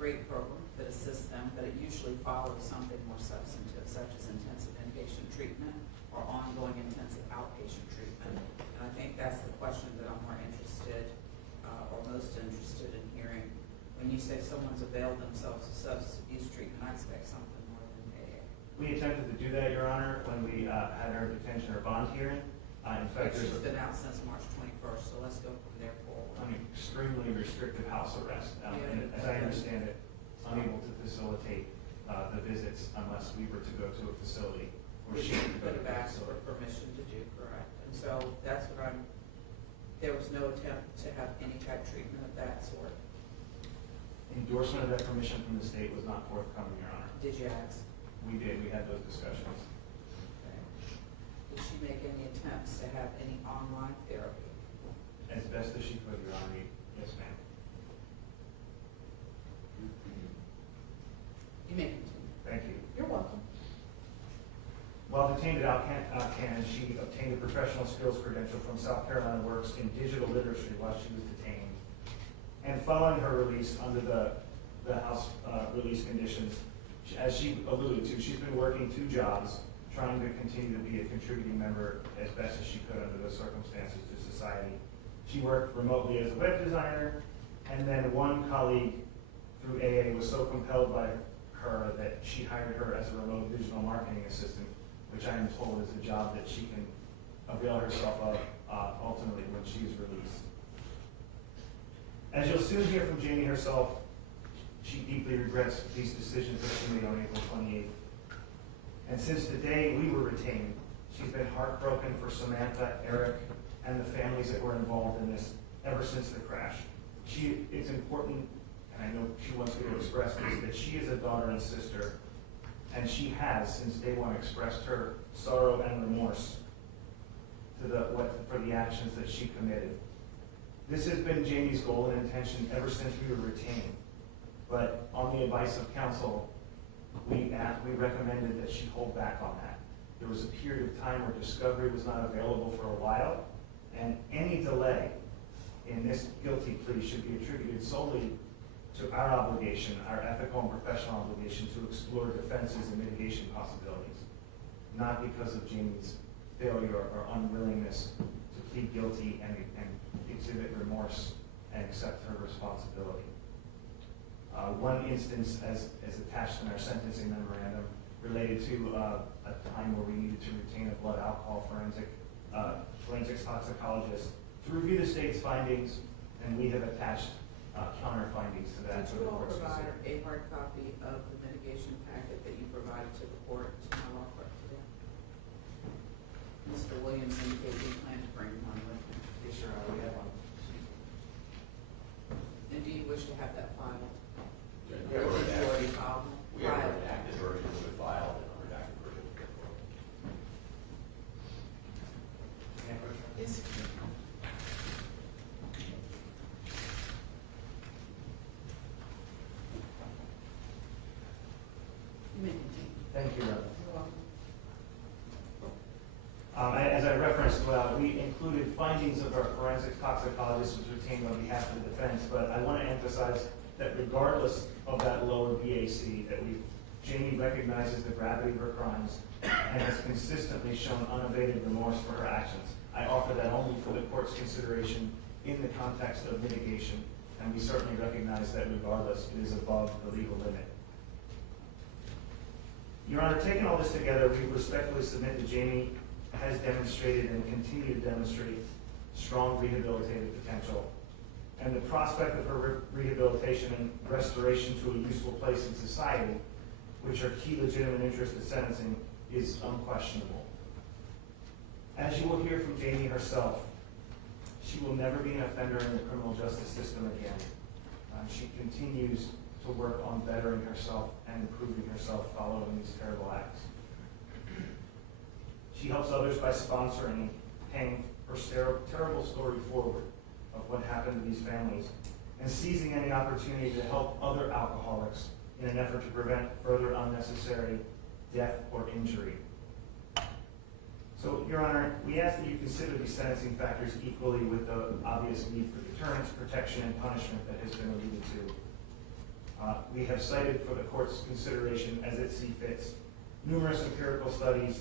great program that assists them, but it usually follows something more substantive, such as intensive inpatient treatment or ongoing intensive outpatient treatment. And I think that's the question that I'm more interested, or most interested in hearing. When you say someone's availed themselves of substance abuse treatment, I expect something more than AA. We attempted to do that, Your Honor, when we had her detention or bond hearing. In fact, She's there's been out since March 21st, so let's go from there forward. an extremely restrictive house arrest. And as I understand it, unable to facilitate the visits unless we were to go to a facility. Or Which she you could go could to have a asked for facility. permission to do, correct? And so that's what there was no attempt to have any type of treatment of that sort. Endorsement of that permission from the state was not forthcoming, Your Honor. Did you ask? We did, we had those discussions. Okay. Did she make any attempts to have any online therapy? As best as she could, Your Honor. Yes, ma'am. You may continue. Thank you. You're welcome. While detained at Alcannon, she obtained a professional skills credential from South Carolina Works in digital literacy while she was detained. And following her release under the House release conditions, as she alluded to, she's been working 2 jobs, trying to continue to be a contributing member as best as she could under those circumstances to society. She worked remotely as a web designer, and then one colleague through AA was so compelled by her that she hired her as a remote digital marketing assistant, which I am told is a job that she can avail herself of ultimately when she is released. As you'll soon hear from Jamie herself, she deeply regrets these decisions that she made on April 28th. And since the day we were retained, she's been heartbroken for Samantha, Aric, and the families that were involved in this ever since the crash. It's important, and I know she wants me to express this, that she is a daughter and sister, and she has, since day one, expressed her sorrow and remorse for the actions that she committed. This has been Jamie's goal and intention ever since we were retained. But on the advice of counsel, we recommended that she hold back on that. There was a period of time where discovery was not available for a while, and any delay in this guilty plea should be attributed solely to our obligation, our ethical and professional obligation to explore defenses and mitigation possibilities, not because of Jamie's failure or unwillingness to plead guilty and exhibit remorse and accept her responsibility. One instance, as attached in our sentencing memorandum, related to a time where we needed to retain a blood alcohol forensics toxicologist to review the state's findings, and we have attached counter findings to that. Did you all provide a hard copy of the mitigation packet that you provided to the court, to my law clerk today? Mr. Williams indicated he planned to bring one with him. Yes, sir, we have one. And do you wish to have that filed? Yeah, Or did you already file them? We have a Filed. redacted version of it filed and a redacted version. Yes. You may continue. Thank you, Reverend. You're welcome. As I referenced, we included findings of our forensic toxicologist was retained on behalf of the defense, but I want to emphasize that regardless of that lower BAC, that Jamie recognizes the gravity of her crimes and has consistently shown unabated remorse for her actions. I offer that only for the court's consideration in the context of mitigation, and we certainly recognize that regardless, it is above the legal limit. Your Honor, taking all this together, we respectfully submit that Jamie has demonstrated and continue to demonstrate strong rehabilitative potential. And the prospect of her rehabilitation and restoration to a useful place in society, which are key legitimate interests of sentencing, is unquestionable. As you will hear from Jamie herself, she will never be an offender in the criminal justice system again. She continues to work on bettering herself and improving herself following these terrible acts. She helps others by sponsoring and paying her terrible story forward of what happened to these families and seizing any opportunity to help other alcoholics in an effort to prevent further unnecessary death or injury. So, Your Honor, we ask that you consider these sentencing factors equally with the obvious need for deterrence, protection, and punishment that has been alluded to. We have cited for the court's consideration as it sees fits numerous empirical studies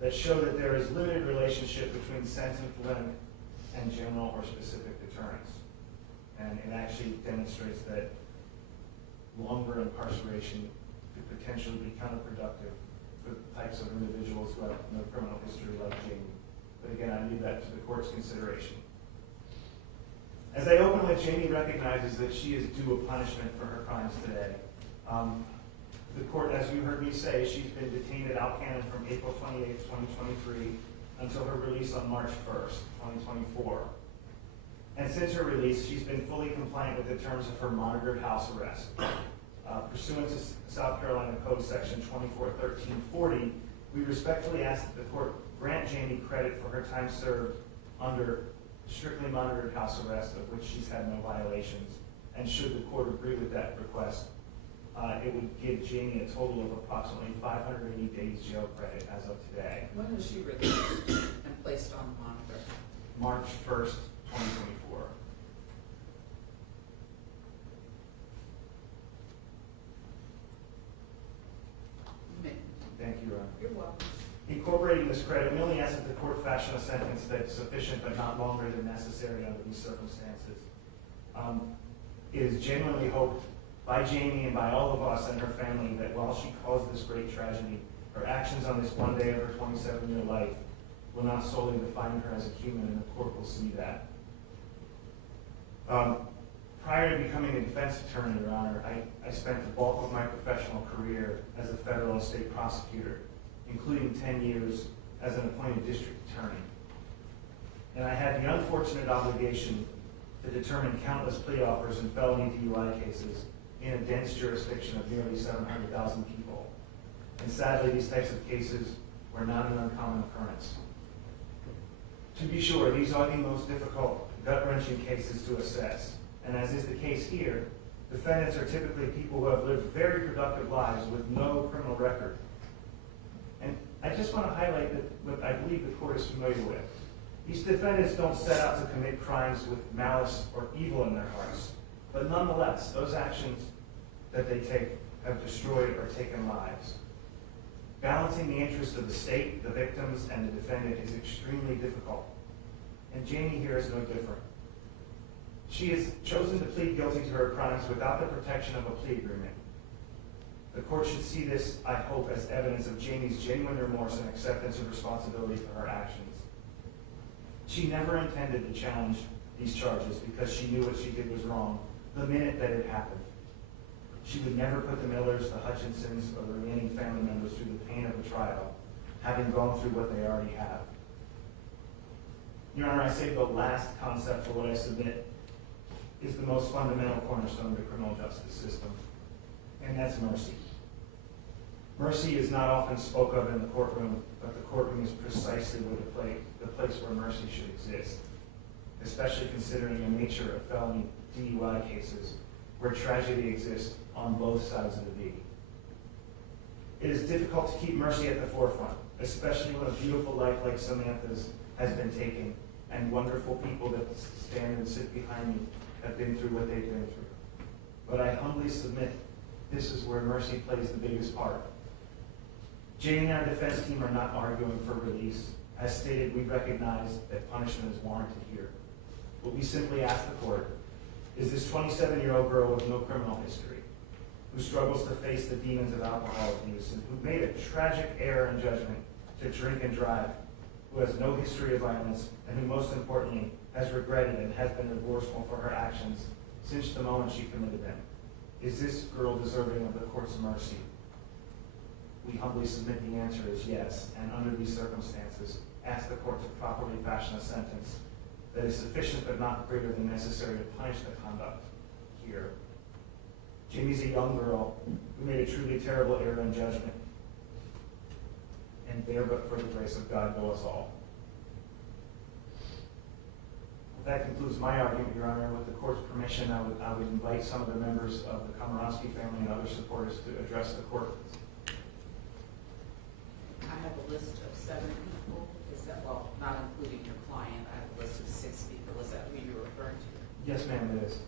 that show that there is limited relationship between sentence length and general or specific deterrence. And it actually demonstrates that longer incarceration could potentially be counterproductive for the types of individuals who have no criminal history like Jamie. But again, I leave that to the court's consideration. As I open with, Jamie recognizes that she is due a punishment for her crimes today. The court, as you heard me say, she's been detained at Alcannon from April 28, 2023 until her release on March 1st, 2024. And since her release, she's been fully compliant with the terms of her monitored house arrest. Pursuant to South Carolina Code Section 241340, we respectfully ask that the court grant Jamie credit for her time served under strictly monitored house arrest, of which she's had no violations. And should the court agree with that request, it would give Jamie a total of approximately 580 days jail credit as of today. When was she released and placed on the monitor? March 1st, 2024. Thank you, Ron. You're welcome. Incorporating this credit, we only ask that the court fashion a sentence that's sufficient but not longer than necessary under these circumstances. It is genuinely hoped by Jamie and by all of us and her family that while she caused this great tragedy, her actions on this one day of her 27-year life will not solely define her as a human, and the court will see that. Prior to becoming a defense attorney, Your Honor, I spent the bulk of my professional career as a federal and state prosecutor, including 10 years as an appointed district attorney. And I had the unfortunate obligation to determine countless plea offers in felony DUI cases in a dense jurisdiction of nearly 700,000 people. And sadly, these types of cases were not an uncommon occurrence. To be sure, these are the most difficult, gut-wrenching cases to assess. And as is the case here, defendants are typically people who have lived very productive lives with no criminal record. And I just want to highlight that what I believe the court is familiar with. These defendants don't set out to commit crimes with malice or evil in their hearts. But nonetheless, those actions that they take have destroyed or taken lives. Balancing the interests of the state, the victims, and the defendant is extremely difficult. And Jamie here is no different. She has chosen to plead guilty to her crimes without the protection of a plea agreement. The court should see this, I hope, as evidence of Jamie's genuine remorse and acceptance of responsibility for her actions. She never intended to challenge these charges because she knew what she did was wrong the minute that it happened. She would never put the Millers, the Hutchinsons, or the remaining family members through the pain of a trial, having gone through what they already have. Your Honor, I say the last concept for what I submit is the most fundamental cornerstone of the criminal justice system, and that's mercy. Mercy is not often spoke of in the courtroom, but the courtroom is precisely where the place where mercy should exist, especially considering the nature of felony DUI cases where tragedy exists on both sides of the V. It is difficult to keep mercy at the forefront, especially when a beautiful life like Samantha's has been taken and wonderful people that stand and sit behind me have been through what they've been through. But I humbly submit this is where mercy plays the biggest part. Jamie and our defense team are not arguing for release. As stated, we recognize that punishment is warranted here. What we simply ask the court is this 27-year-old girl with no criminal history, who struggles to face the demons of alcohol abuse and who made a tragic error in judgment to drink and drive, who has no history of violence, and who most importantly has regretted and has been remorseful for her actions since the moment she committed them. Is this girl deserving of the court's mercy? We humbly submit the answer is yes, and under these circumstances, ask the court to properly fashion a sentence that is sufficient but not greater than necessary to punish the conduct here. Jamie's a young girl who made a truly terrible error in judgment, and there but for the grace of God go us all. That concludes my argument, Your Honor. With the court's permission, I would invite some of the members of the Komoroski family and other supporters to address the court. I have a list of 7 people. Is that, well, not including your client, I have a list of 6 people. Is that who you're referring to? Yes, ma'am, it is.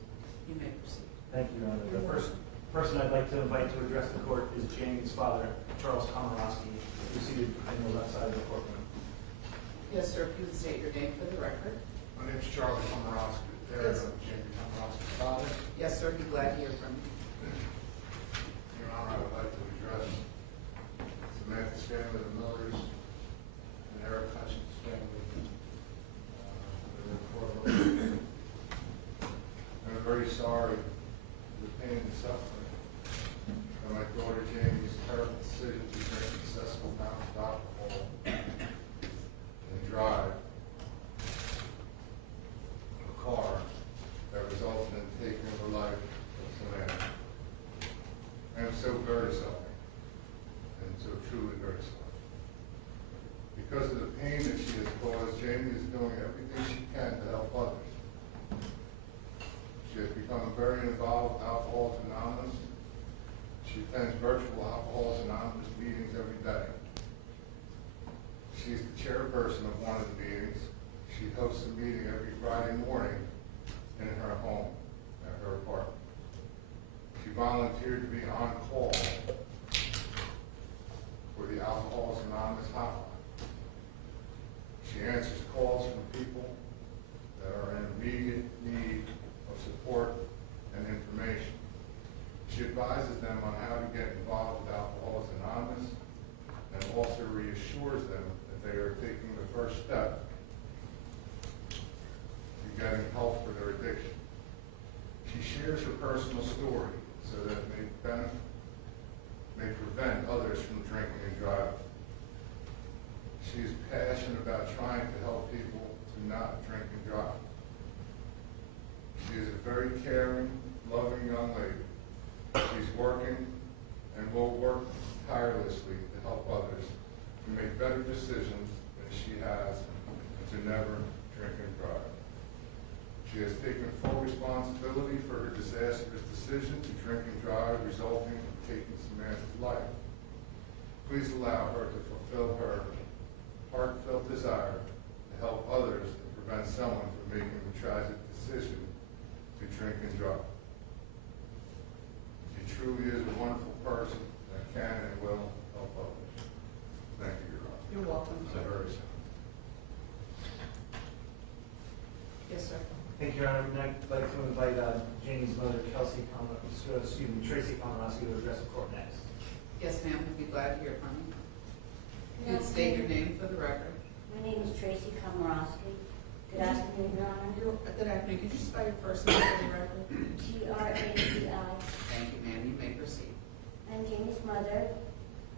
You may proceed. Thank you, Your Honor. The first person I'd like to invite to address the court is Jamie's father, Charles Komoroski, who's seated on the left side of the courtroom. Yes, sir, if you would state your name for the record. My name is Charlie Komoroski, there, I'm Jamie Komoroski's father. Yes, sir, be glad to hear from you. Your Honor, I would like to address Samantha's family, the Millers, and Aric Hutchinson's family. I'm very sorry for the pain and suffering of my daughter Jamie's terrible decision to drink excessive amounts of alcohol and drive a car that resulted in taking the life of Samantha. I am so very sorry, and so truly very sorry. Because of the pain that she has caused, Jamie is doing everything she can to help others. She has become very involved with Alcoholics Anonymous. She attends virtual Alcoholics Anonymous meetings every day. She's the chairperson of one of the meetings. She hosts a meeting every Friday morning in her home, at her apartment. She volunteered to be on call for the Alcoholics Anonymous hotline. She answers calls from people that are in immediate need of support and information. She advises them on how to get involved with Alcoholics Anonymous and also reassures them that they are taking the first step to getting help for their addiction. She shares her personal story so that it may prevent others from drinking and driving. She is passionate about trying to help people to not drink and drive. She is a very caring, loving young lady. She's working and will work tirelessly to help others to make better decisions than she has and to never drink and drive. She has taken full responsibility for her disastrous decision to drink and drive, resulting in taking Samantha's life. Please allow her to fulfill her heartfelt desire to help others and prevent someone from making the tragic decision to drink and drive. She truly is a wonderful person that can and will help others. Thank you, Your Honor. You're welcome, I'm sir. very sorry. Yes, sir. Thank you, Your Honor. I'd like to invite Jamie's mother, Tracy Komoroski, to address the court next. Yes, ma'am, we'd be glad to hear from you. You would state your name for the record. My name is Tracy Komoroski. Good afternoon, Your Honor. Good afternoon. Could you spell your first name for the record? Traci. Thank you, ma'am. You may proceed. I'm Jamie's mother,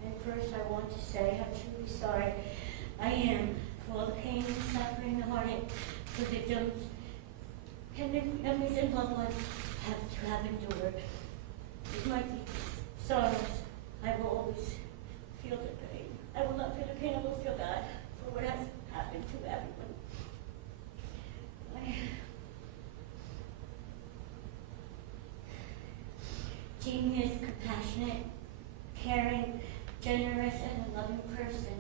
and first I want to say how truly sorry I am for all the pain and suffering, the heartache the victims and their families and loved ones have endured. With my deepest sorrows, I will always feel the pain. I will not feel the pain, I will feel God for what has happened to everyone. Jamie is compassionate, caring, generous, and a loving person.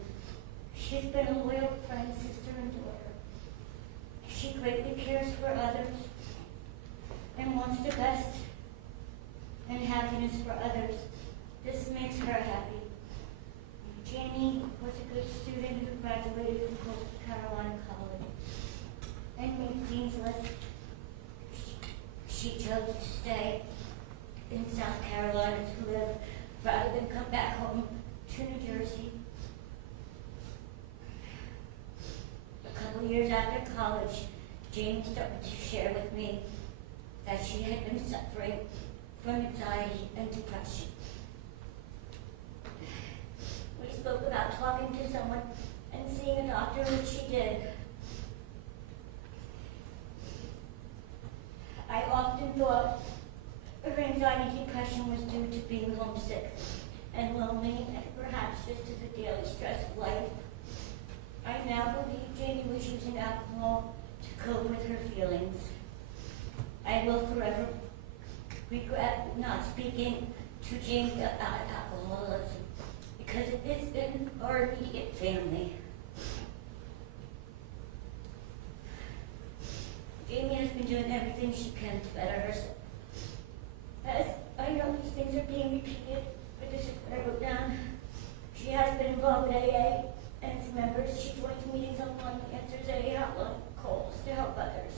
She's been a loyal friend, sister, and daughter. She greatly cares for others and wants the best and happiness for others. This makes her happy. Jamie was a good student who graduated from Coastal Carolina College and made Dean's List. She chose to stay in South Carolina to live rather than come back home to New Jersey. A couple years after college, Jamie started to share with me that she had been suffering from anxiety and depression. We spoke about talking to someone and seeing a doctor, which she did. I often thought her anxiety and depression was due to being homesick and lonely and perhaps just to the daily stress of life. I now believe Jamie was using alcohol to cope with her feelings. I will forever regret not speaking to Jamie about alcoholism because it is in our immediate family. Jamie has been doing everything she can to better herself. As I know these things are being repeated, but this is what I wrote down. She has been involved with AA and its members. She joins meetings online, answers AA hotline calls to help others.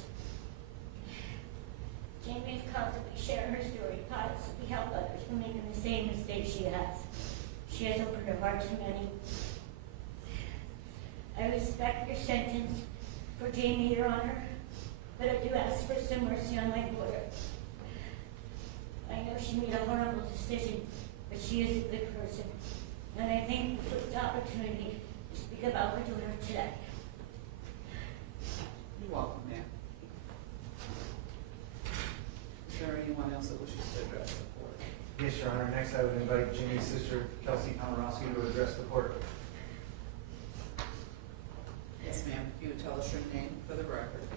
Jamie is constantly sharing her story, possibly help others from making the same mistakes she has. She has opened her heart to many. I respect your sentence for Jamie, Your Honor, but I do ask for some mercy on my daughter. I know she made a horrible decision, but she is a good person, and I thank you for this opportunity to speak about my daughter today. You're welcome, ma'am. Is there anyone else that wishes to address the court? Yes, Your Honor. Next, I would invite Jamie's sister, Kelsey Komoroski, to address the court. Yes, ma'am. If you would tell us your name for the record.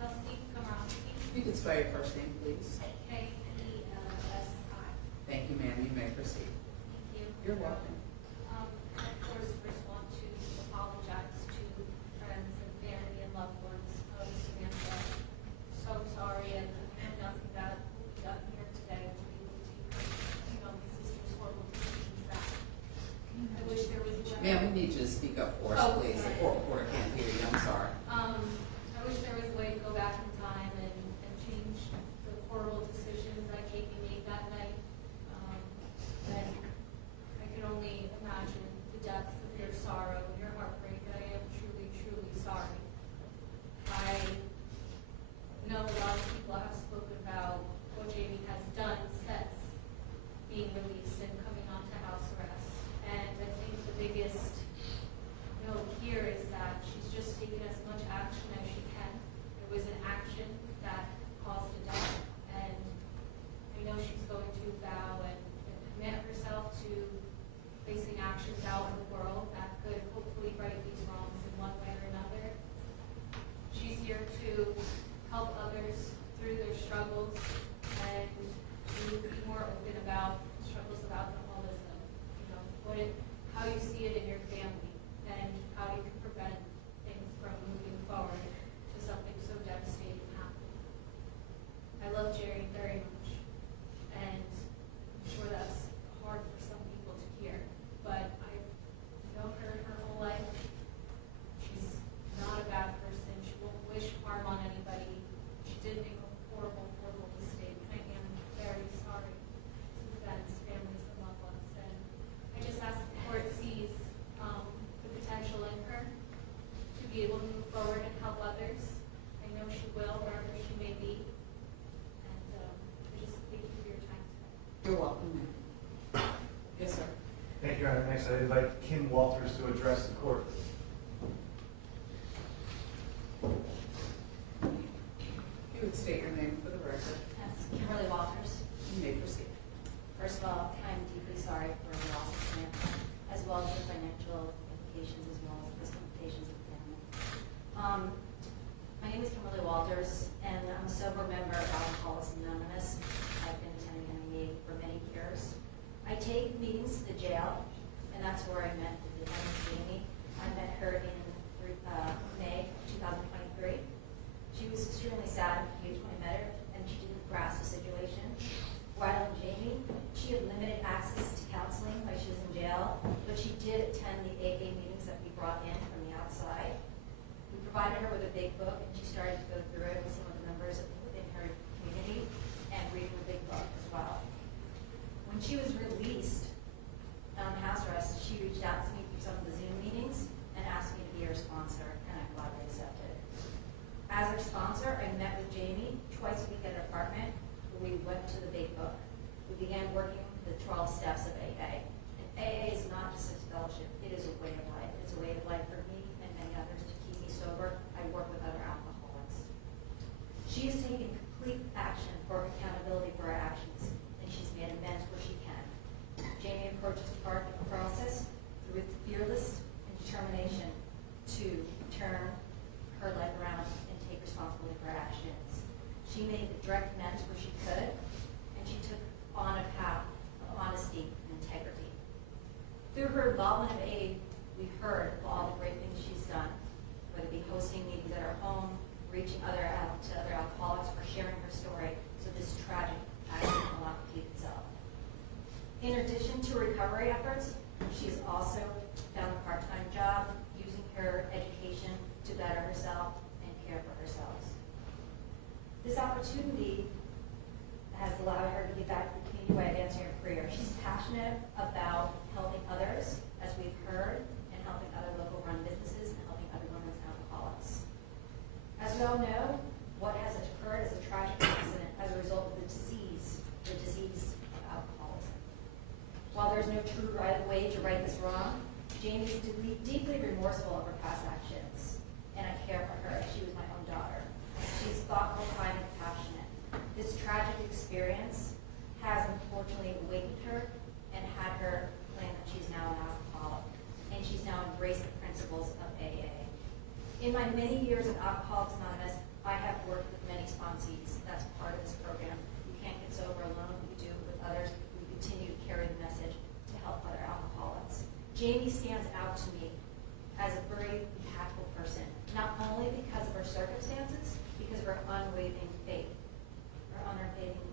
Kelsey Komoroski. You can spell your first name, please. K-E-L-S-I. Thank you, ma'am. You may proceed. Thank you. You're welcome. I, of course, first want to apologize to friends and family and loved ones of Samantha. So sorry, and I know nothing that we got here today to be able to take, my sister's horrible decisions back. I wish there was a way. Ma'am, we need you to speak up for us, Oh, please. The sorry. court reporter can't hear you. I'm sorry. I wish there was a way to go back in time and change the horrible decisions that Katie made that night. And I can only imagine the depth of your sorrow and your heartbreak. I am truly, truly sorry. I know a lot of people have spoken about what Jamie has done since being released and coming onto house arrest. And I think the biggest note here is that she's just taken as much action as she can. It was an action that caused a death, and I know she's going to vow and commit herself to placing actions out in the world that could hopefully right these wrongs in one way or another. She's here to help others through their struggles and to be more open about struggles Your Honor. Next, I invite Kim Walters to address the court. You would state your name for the record. Yes, Kimberly Walters. You may proceed. First of all, I'm deeply sorry for the loss of Samantha, as well as the financial implications, as well as the physical implications of the family. My name is Kimberly Walters, and I'm a sober member of Alcoholics Anonymous. I've been attending MEA for many years. I take meetings to the jail, and that's where I met the defendant, Jamie. I met her in May 2023. She was extremely sad and confused when I met her, and she didn't grasp the situation. While in Jamie, she had limited access to counseling while she was in jail, but she did attend the AA meetings that we brought in from the outside. We provided her with a big book, and she started to go through it with some of the members within her community and read the big book as well. When she was released on house arrest, she reached out to me through some of the Zoom meetings and asked me to be her sponsor, and I gladly accepted. As her sponsor, I met with Jamie twice a week at her apartment, where we went to the big book. We began working the 12 steps of AA. And AA is not just a fellowship, it is a way of life. It's a way of life for me and many others to keep me sober. I work with other alcoholics. She has taken complete action for accountability for her actions, and she's made amends where she can. Jamie approaches part of the process with fearless and determination to turn her life around and take responsibility for her actions. She made the direct amends where she could, and she took on a path of honesty and integrity. Through her involvement in AA, we heard of all the great things she's done, whether it be hosting meetings at her home, reaching to other alcoholics, or sharing her story, so this tragic accident will not repeat itself. In addition to recovery efforts, she's also found a part-time job, using her education to better herself and care for herself. This opportunity has allowed her to get back to the community by advancing her career. She's passionate about helping others, as we've heard, and helping other local run businesses and helping other women as alcoholics. As we all know, what has occurred is a tragic accident as a result of the disease of alcoholism. While there's no true way to right this wrong, Jamie is deeply remorseful of her past actions, and I care for her as she was my own daughter. She's thoughtful, kind, and compassionate. This tragic experience has unfortunately awakened her and had her claim that she's now an alcoholic, and she's now embraced the principles of AA. In my many years of Alcoholics Anonymous, I have worked with many sponsees. That's part of this program. You can't get sober alone. We do it with others. We continue to carry the message to help other alcoholics. Jamie stands out to me as a very impactful person, not only because of her circumstances, because of her unwavering faith,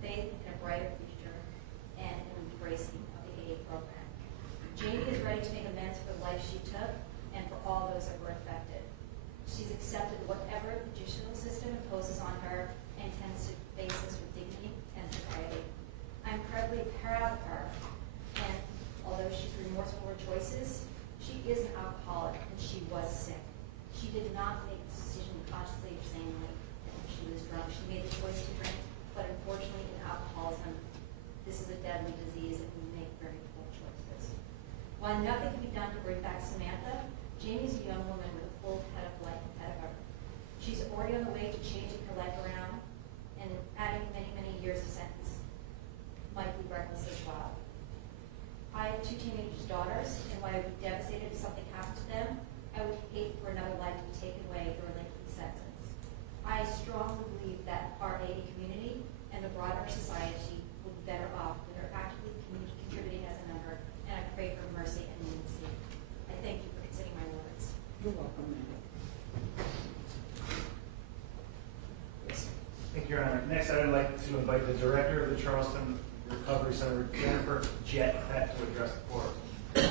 in a brighter future and an embracing of the AA program. Jamie is ready to make amends for the life she took and for all those that were affected. She's accepted whatever the judicial system imposes on her and intends to face this with dignity and sobriety. I'm incredibly proud of her, and although she's remorseful for her choices, she is an alcoholic and she was sick. She did not make the decision consciously or sanely when she was drunk. She made the choice to drink, but unfortunately in alcoholism, this is a deadly disease and we make very poor choices. While nothing can be done to bring back Samantha, Jamie's a young woman with a full head of life ahead of her. She's already on the way to changing her life around, and adding many, many years of sentence might be reckless as well. I have 2 teenage daughters, and while I would be devastated if something happened to them, I would hate for another life to be taken away through a lengthy sentence. I strongly believe that our AA community and the broader society will be better off with her actively contributing as a member, and I pray for mercy and leniency. I thank you for considering my words. You're welcome, ma'am. Thank you, Your Honor. Next, I'd like to invite the Director of the Charleston Recovery Center, Jennifer Jett Peck, to address the court. Good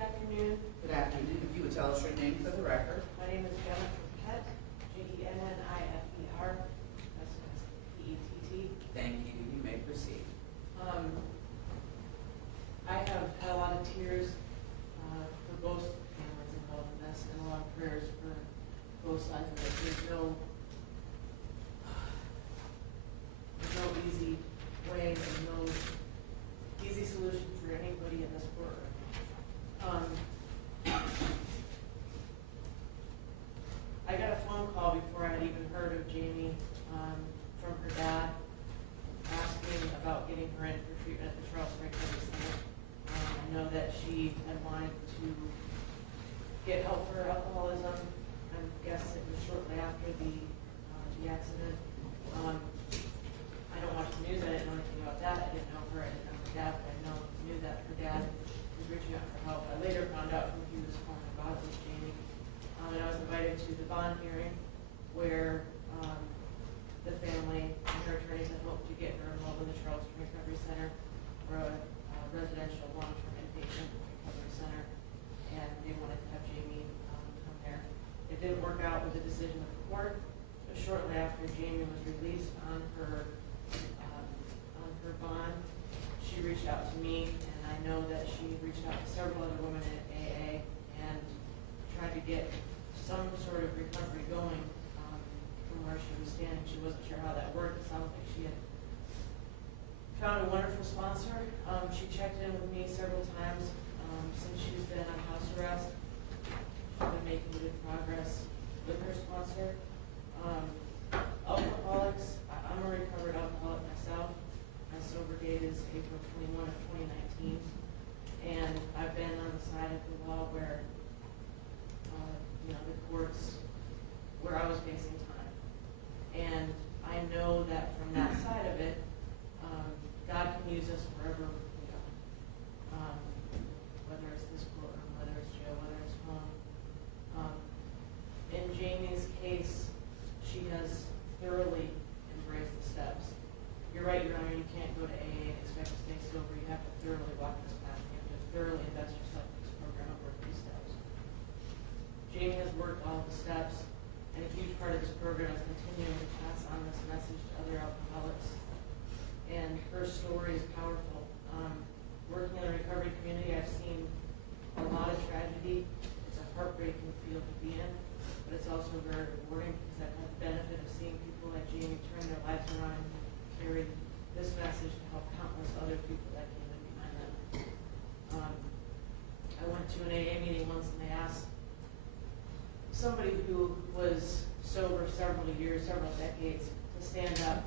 afternoon. Good afternoon. If you would tell us your name for the record. My name is Jennifer Pett, Jennifer, P-E-T-T. Thank you. You may proceed. I have had a lot of tears for both families involved in this, and a lot of prayers for both sides of it. There's no easy way, there's no easy getting her in for treatment at the Charleston Recovery Center. I know that she had wanted to get help for her alcoholism. I guess it was shortly after the accident. I don't watch the news. I didn't know anything about that. I didn't know her. I didn't know her dad. But I knew that her dad was reaching out for help. I later found out who he was calling about was Jamie. And I was invited to the bond hearing where the family and her attorneys had hoped to get her involved in the Charleston Recovery Center or a residential long-term inpatient recovery center, and they wanted to have Jamie come there. It didn't work out with the decision of the court, but shortly after Jamie was released on her bond, she reached out to me, and I know that she reached out to several other women in AA and tried to get some sort of recovery going from where she was standing. She wasn't sure how that worked. It sounds like she had found a wonderful sponsor. She checked in with me several times since she's been on house arrest. She's been making good progress with her sponsor. Alcoholics, I'm a recovered alcoholic myself. My sober date is April 21 of 2019. And I've been on the side of the law where, the courts, where I was facing time. And I know that from that side of it, God can use us wherever we go. Whether it's this courtroom, whether it's jail, whether it's home. In Jamie's case, she has thoroughly embraced the steps. You're right, Your Honor, you can't go to AA and expect to stay sober. You have to thoroughly walk this path. You have to thoroughly invest yourself in this program and work these steps. Jamie has worked all the steps, and a huge part of this program is continuing to pass on this message to other alcoholics. And her story is powerful. Working in the recovery community, I've seen a lot of tragedy. It's a heartbreaking field to be in, but it's also very rewarding because I've had the benefit of seeing people like Jamie turn their lives around and carry this message to help countless other people that came in behind them. I went to an AA meeting once and they asked somebody who was sober several years, several decades, to stand up.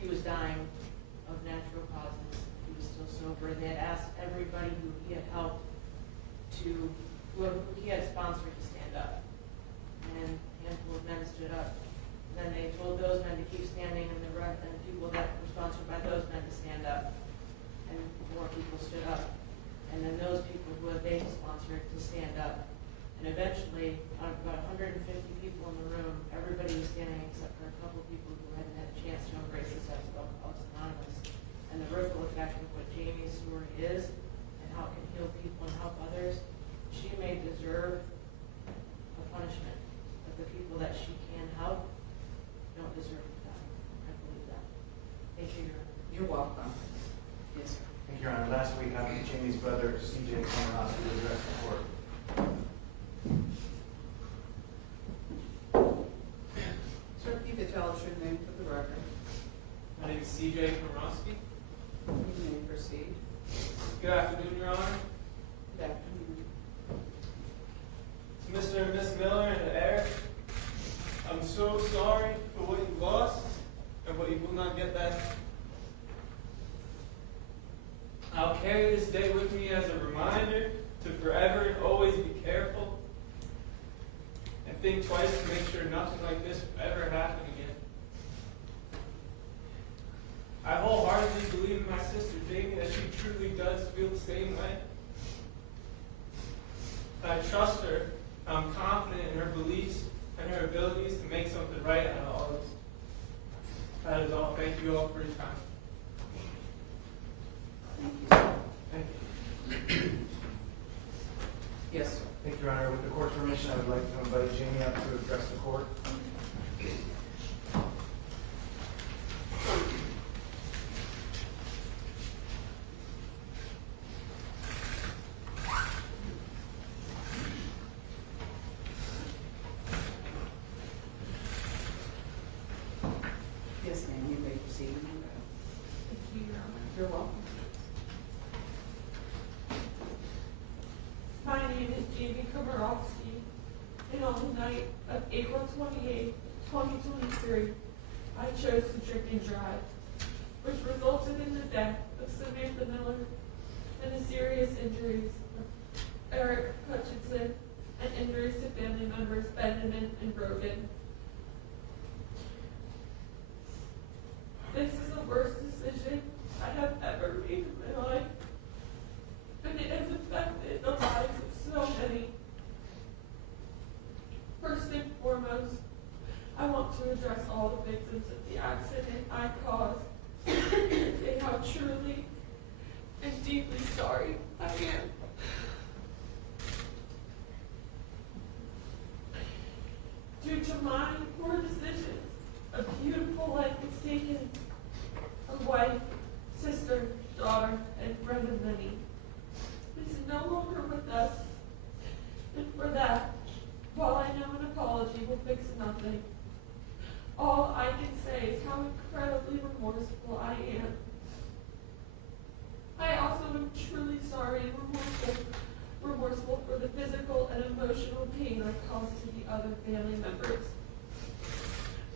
He was dying of natural causes. He was still sober. They had asked everybody who he had helped who he had sponsored to stand up. And a handful of men stood up. Then they told those men to keep standing and the people that were sponsored by those men to stand up. And more people stood up. And then those people who had they sponsored to stand up. And eventually, out of about 150 people in the room, everybody was standing except for a couple of people who hadn't had a chance to embrace the steps of Alcoholics Anonymous. And the ripple effect of what Jamie's story is and how it can heal people and help others, she may deserve a punishment. But the people that she can help don't deserve that. I believe that. Thank you, Your Honor. You're welcome. Yes, sir. Thank you, Your Honor. Last week, having Jamie's brother, C.J. Komoroski, address the court. Sir, if you could tell us your name for the record. My name is C.J. Komoroski. You may proceed. Good afternoon, Your Honor. Good afternoon. To Mr. and Miss Miller and Aric, I'm so sorry for what you lost and what you will not get back. I'll carry this day with me as a reminder to forever and always be careful and think twice to make sure nothing like this will ever happen again. I wholeheartedly believe in my sister Jamie that she truly does feel the same way. I trust her. I'm confident in her beliefs and her abilities to make something right out of all this. That is all. Thank you all for your time. Thank you, sir. Thank you. Yes, sir. Thank you, Your Honor. With the court's permission, I would like to invite Jamie up to address the court. Yes, ma'am. You may proceed. Thank you, Your Honor. You're welcome. My name is Lee Komoroski, and on the night of April 28, 2023, I chose to drink and drive. which resulted in the death of Samantha Miller and the serious injuries of Aric Hutchinson and injuries to family members Benjamin and Brogan. This is the worst decision I have ever made in my life, and it has affected the lives of so many. First and foremost, I want to address all the victims of the accident I caused and say how truly and deeply sorry I am. Due to my poor decisions, a beautiful life was taken. A wife, sister, daughter, and friend of many is no longer with us. And for that, while I know an apology will fix nothing, all I can say is how incredibly remorseful I am. I also am truly sorry and remorseful for the physical and emotional pain I caused to the other family members.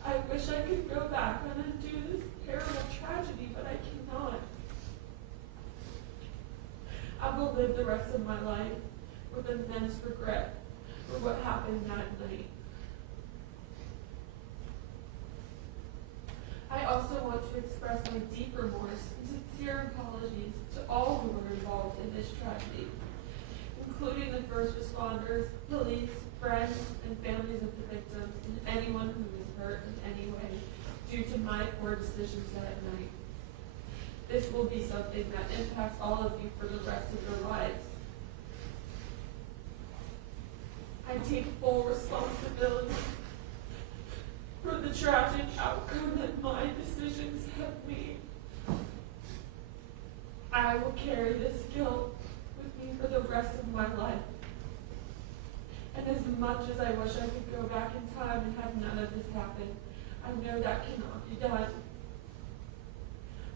I wish I could go back and undo this terrible tragedy, but I cannot. I will live the rest of my life with immense regret for what happened that night. I also want to express my deep remorse and sincere apologies to all who were involved in this tragedy, including the first responders, police, friends, and families of the victims, and anyone who was hurt in any way due to my poor decisions that night. This will be something that impacts all of you for the rest of your lives. I take full responsibility for the tragic outcome that my decisions have made. I will carry this guilt with me for the rest of my life. And as much as I wish I could go back in time and have none of this happen, I know that cannot be done.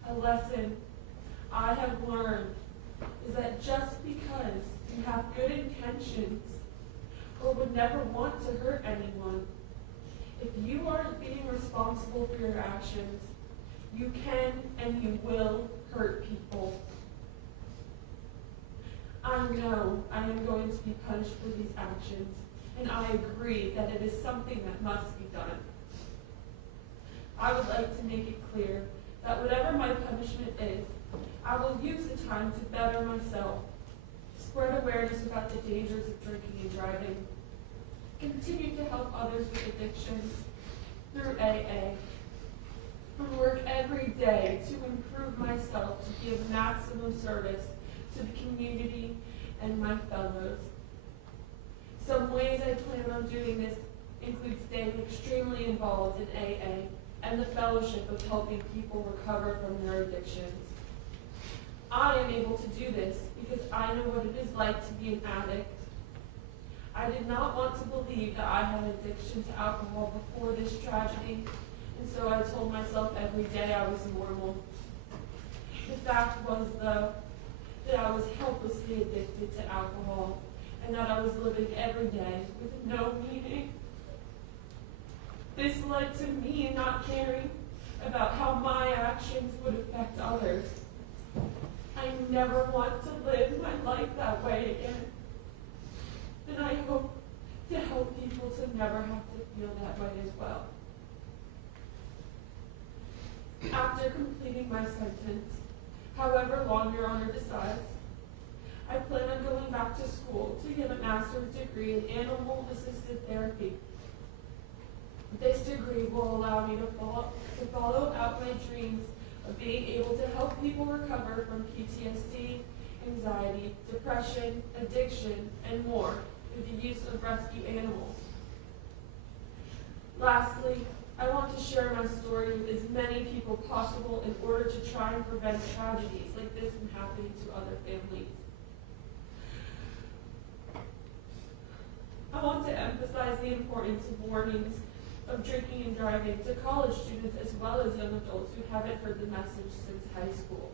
A lesson I have learned is that just because you have good intentions or would never want to hurt anyone, if you aren't being responsible for your actions, you can and you will hurt people. I know I am going to be punished for these actions, and I agree that it is something that must be done. I would like to make it clear that whatever my punishment is, I will use the time to better myself, spread awareness about the dangers of drinking and driving, continue to help others with addictions through AA, and work every day to improve myself to give maximum service to the community and my fellows. Some ways I plan on doing this include staying extremely involved in AA and the fellowship of helping people recover from their addictions. I am able to do this because I know what it is like to be an addict. I did not want to believe that I had addiction to alcohol before this tragedy, and so I told myself every day I was normal. The fact was, though, that I was helplessly addicted to alcohol, and that I was living every day with no meaning. This led to me not caring about how my actions would affect others. I never want to live my life that way again. And I hope to help people to never have to feel that way as well. After completing my sentence, however long Your Honor decides, I plan on going back to school to get a master's degree in animal-assisted therapy. This degree will allow me to follow out my dreams of being able to help people recover from PTSD, anxiety, depression, addiction, and more through the use of rescue animals. Lastly, I want to share my story with as many people possible in order to try and prevent tragedies like this from happening to other families. I want to emphasize the importance of warnings of drinking and driving to college students as well as young adults who haven't heard the message since high school.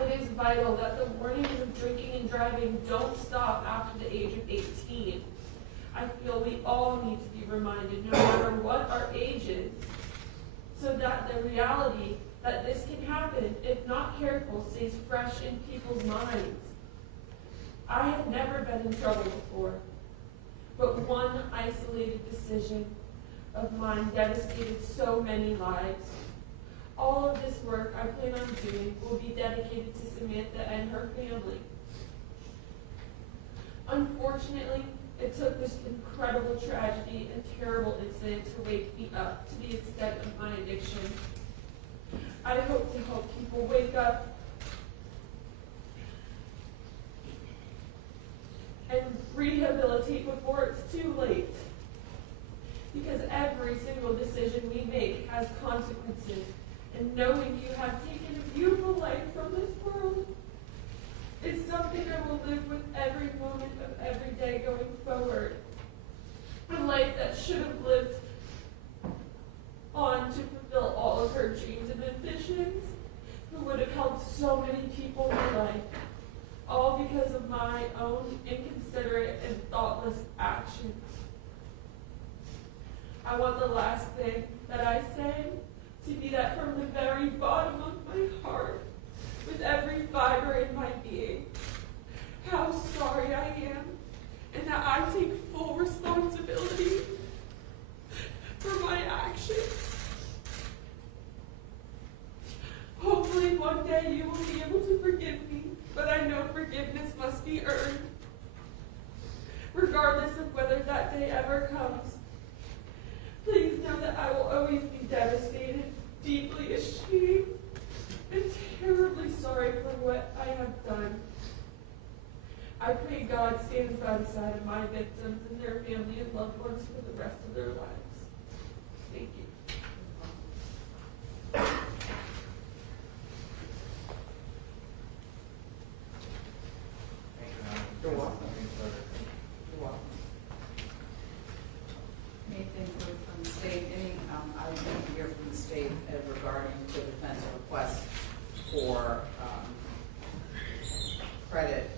It is vital that the warnings of drinking and and driving don't stop after the age of 18. I feel we all need to be reminded, no matter what our age is, so that the reality that this can happen, if not careful, stays fresh in people's minds. I have never been in trouble before, but one isolated decision of mine devastated so many lives. All of this work I plan on doing will be dedicated to Samantha and her family. Unfortunately, it took this incredible tragedy and terrible incident to wake me up to the extent of my addiction. I hope to help people wake up and rehabilitate before it's too late. Because every single decision we make has consequences. And knowing you have taken a beautiful life from this world is something I will live with every moment of every day going forward. A life that should have lived on to fulfill all of her dreams and ambitions, who would have helped so many people in her life, all because of my own inconsiderate and thoughtless actions. I want the last thing that I say to be that from the very bottom of my heart, with every fiber in my being, how sorry I am, and that I take full responsibility for my actions. Hopefully one day you will be able to forgive me, but I know forgiveness must be earned. Regardless of whether that day ever comes, please know that I will always be devastated, deeply ashamed, and terribly sorry for what I have done. I pray God stands by the side of my victims and their family and loved ones for the rest of their lives. Thank you. You're welcome. You're welcome. Anything from the state? I would like to hear from the state regarding the defense request for credit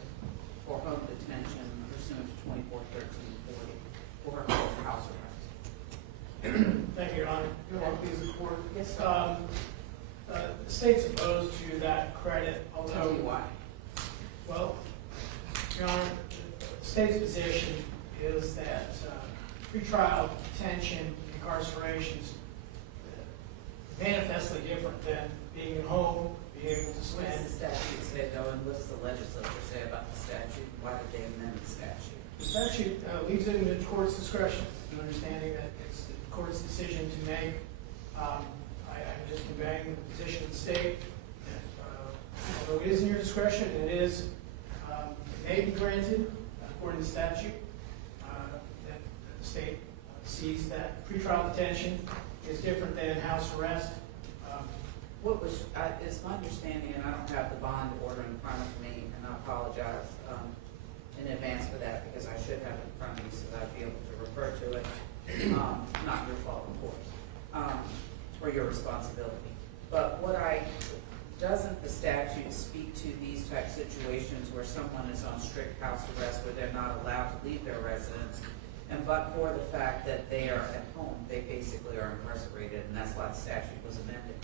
for home detention pursuant to 241340 for her house arrest. Thank you, Your Honor. Please, the court. Yes, The state's opposed to that credit, although. Tell me why. Well, Your Honor, the state's position is that pretrial detention, incarcerations, manifestly different than being at home, being able to What spend. does the statute say, though, and what does the legislature say about the statute? Why did they amend the statute? The statute leaves it in the court's discretion, and understanding that it's the court's decision to make. I'm just conveying the position of the state. Although it is in your discretion, it is, it may be granted, according to statute, that the state sees that pretrial detention is different than house arrest. What was, it's my understanding, and I don't have the bond order in front of me, and I apologize in advance for that, because I should have it in front of me so that I'd be able to refer to it. Not your fault, of course, or your responsibility. But doesn't the statute speak to these type situations where someone is on strict house arrest, where they're not allowed to leave their residence, and but for the fact that they are at home, they basically are incarcerated, and that's why the statute was amended?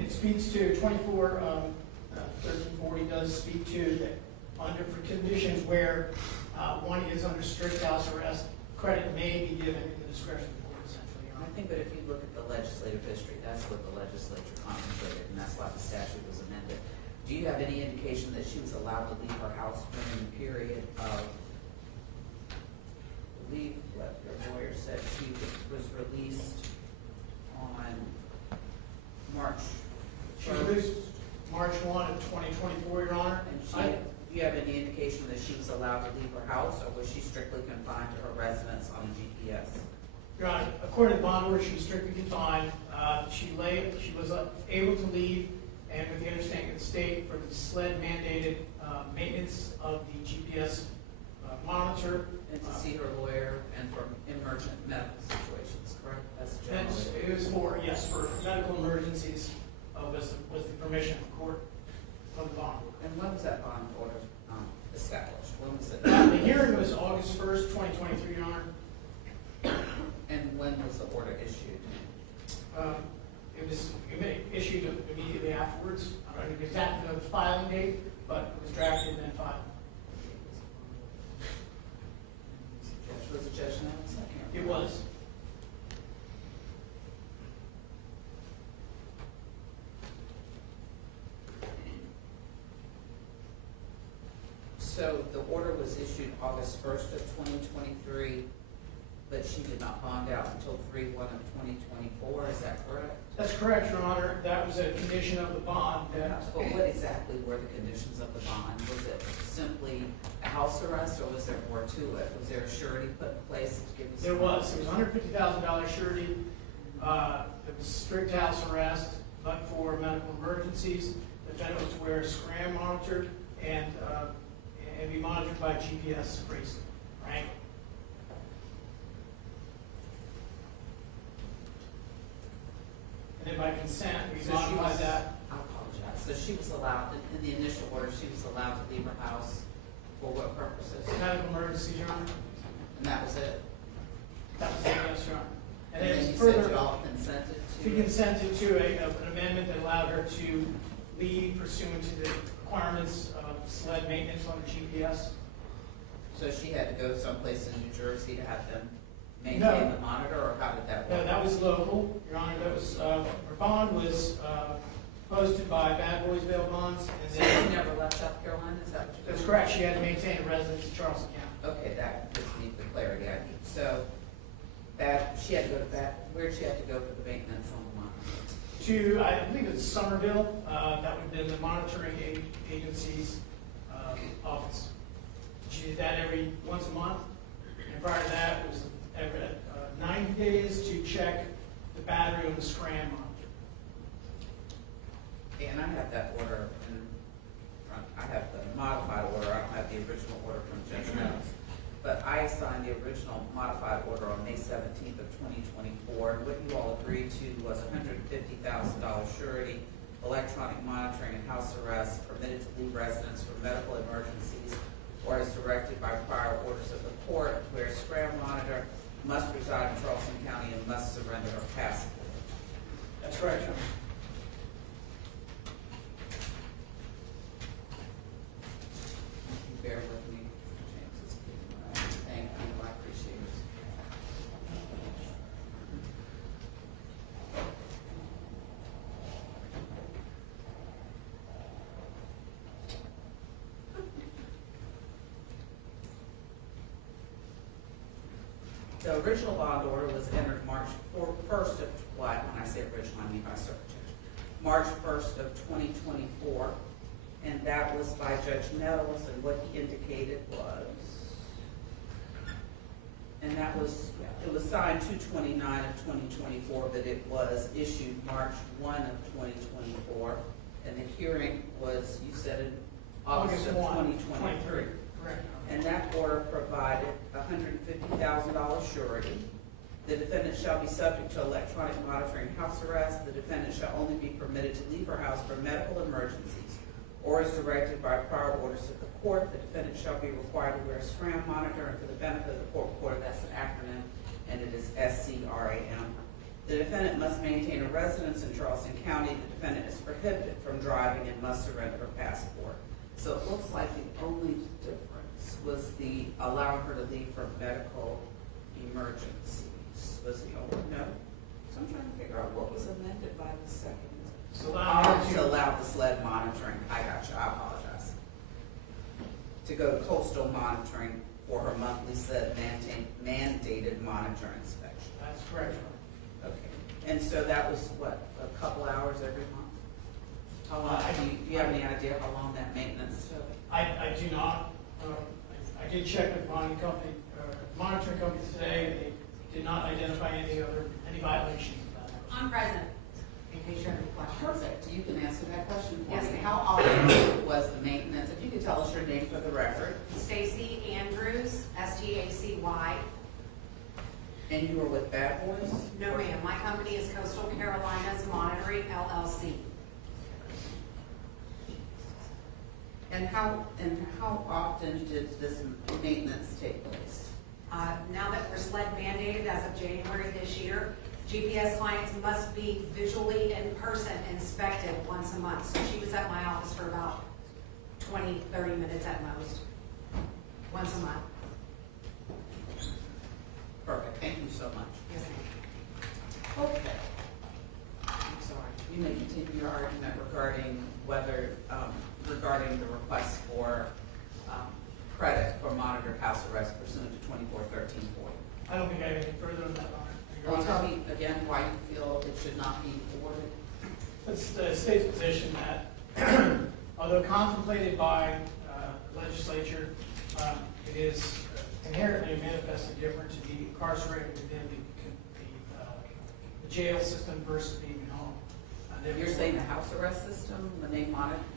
It speaks to 1340 does speak to that under for conditions where one is under strict house arrest, credit may be given in the discretion of the court, essentially. I think that if you look at the legislative history, that's what the legislature contemplated, and that's why the statute was amended. Do you have any indication that she was allowed to leave her house during the period of, I believe what your lawyer said, she was released on March? She was released March 1 of 2024, Your Honor. And do you have any indication that she was allowed to leave her house, or was she strictly confined to her residence on the GPS? Your Honor, according to the bond order, she was strictly confined. She was able to leave, and with the understanding of the state for the SLED mandated maintenance of the GPS monitor. And to see her lawyer and for emergent medical situations, correct? That's generally. It was for medical emergencies with the permission of the court from the bond order. And when was that bond order hearing was August 1st, 2023, Your Honor. And when was the order issued? It was issued immediately afterwards. I don't exactly know the filing date, but it was drafted and then filed. Was it Judge Nelson? It was. So the order was issued August 1st of 2023, but she did not bond out until 3/1 of 2024, is that correct? That's correct, Your Honor. That was a condition of the bond. But what exactly were the conditions of the bond? Was it simply a house arrest, or was there more to it? Was there a surety put in place to give us? There was. It was $150,000 surety. It was strict house arrest, but for medical emergencies. The defendant was to wear a scram monitor and be monitored by GPS bracelet, right? And then by consent, we modified that. I apologize. So she was allowed, in the initial order, she was allowed to leave her house for what purposes? Medical emergency, Your Honor. And that was it? That was it, yes, Your Honor. And then you further, said y'all consented to? We consented to an amendment that allowed her to leave pursuant to the requirements of SLED maintenance on the GPS. So she had to go someplace in New Jersey to have them maintain No. the monitor, or how did that work? No, that was local, Your Honor. That was, her bond was posted by Bad Boys Bail Bonds. And So then, she never left South Carolina, is that what you're that's saying? correct. She had to maintain a residence in Charleston County. Okay, that gives me the clarity I need. So she had to go to where'd she have to go for the maintenance on the monitor? To, I believe it's Somerville. That would have been the monitoring agency's office. She did that every once a month. And prior to that, it was every 90 days to check the battery on the scram monitor. And I have that order in front. I have the modified order. I don't have the original order from Judge Jones. But I signed the original modified order on May 17th of 2024. And what you all agreed to was $150,000 surety, electronic monitoring and house arrest, permitted to leave residence for medical emergencies, or as directed by prior orders of the court, where a scram monitor must reside in Charleston County and must surrender her passport. That's correct, Your Honor. Bear with me, James is getting around. Thank you, I appreciate it. The original bond order was entered March 1st of, when I say original, I mean by circuit judge, March 1st of 2024. And that was by Judge Nettles, and what he indicated was, and that was, it was signed 2/29 of 2024, but it was issued March 1 of 2024. And the hearing was, you said in August of 2023. Correct. And that order provided $150,000 surety. The defendant shall be subject to electronic monitoring house arrest. The defendant shall only be permitted to leave her house for medical emergencies, or as directed by prior orders of the court. The defendant shall be required to wear a scram monitor, and for the benefit of the court reporter, that's an acronym, and it is SCRAM. The defendant must maintain a residence in Charleston County. The defendant is prohibited from driving and must surrender her passport. So it looks like the only difference was the allowing her to leave for medical emergencies was the only, no? So I'm trying to figure out what was amended by the second. So To allow the SLED monitoring. I got you, I apologize. To go to coastal monitoring for her monthly SLED mandated monitor inspection. That's correct, Your Honor. Okay. And so that was what, a couple hours every month? How long, do you have any idea how long that maintenance took? I do not. I did check with monitoring companies today, and they did not identify any violations of that. I'm present, in case you have any questions. Perfect, you can answer that question for Yes, me. ma'am. How often was the maintenance? If you could tell us your name for the record. Stacy Andrews, Stacy. And you were with Bad Boys? No, ma'am. My company is Coastal Carolinas Monitoring LLC. And how often did this maintenance take place? Now that we're SLED mandated as of January this year, GPS clients must be visually in person inspected once a month. So she was at my office for about 20, 30 minutes at most, once a month. Perfect, thank you so much. Yes, ma'am. Okay. I'm sorry. You may continue your argument regarding whether, regarding the request for credit for monitored house arrest pursuant to 241340. I don't think I have anything further on that, Your Well, Honor. tell me again why you feel it should not be awarded. It's the state's position that although contemplated by the legislature, it is inherently manifestly different to be incarcerated within the jail system versus being at home. You're saying the house arrest system, when they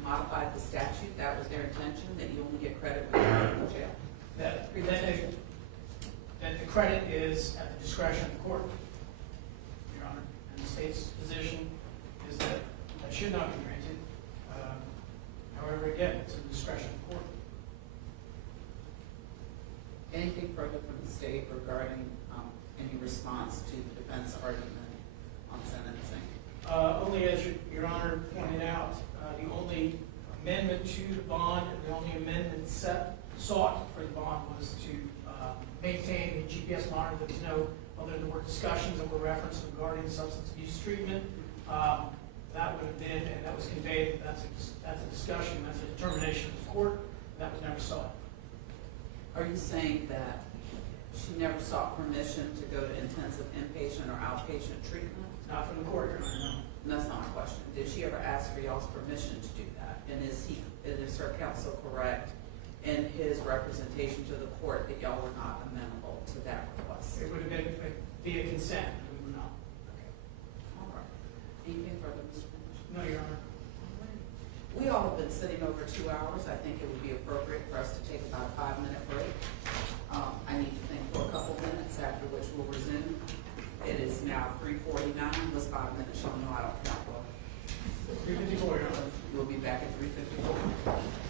modified the statute, that was their intention, that you only get credit when you're in jail? That the credit is at the discretion of the court, Your Honor. And the state's position is that that should not be granted. However, again, it's at the discretion of the court. Anything further from the state regarding any response to the defense argument on sentencing? Only as Your Honor pointed out, the only amendment to the bond, the only amendment sought for the bond was to maintain the GPS monitor. There was no, although there were discussions that were referenced regarding substance abuse treatment, that would have been, and that was conveyed, that's a discussion, that's a determination of the court, that was never sought. Are you saying that she never sought permission to go to intensive inpatient or outpatient treatment? Not from the court, Your Honor, no. That's not my question. Did she ever ask for y'all's permission to do that? And is her counsel correct in his representation to the court that y'all were not amenable to that request? It would have been via consent, we were not. Okay. All right. Anything further, Mr. Finch? No, Your Honor. We all have been sitting over 2 hours. I think it would be appropriate for us to take about a 5-minute break. I need to think for a couple minutes, after which we'll resume. It is now 3:49. Was 5 minutes? Y'all know I don't count well. 3:54, Your Honor. We'll be back at 3:54.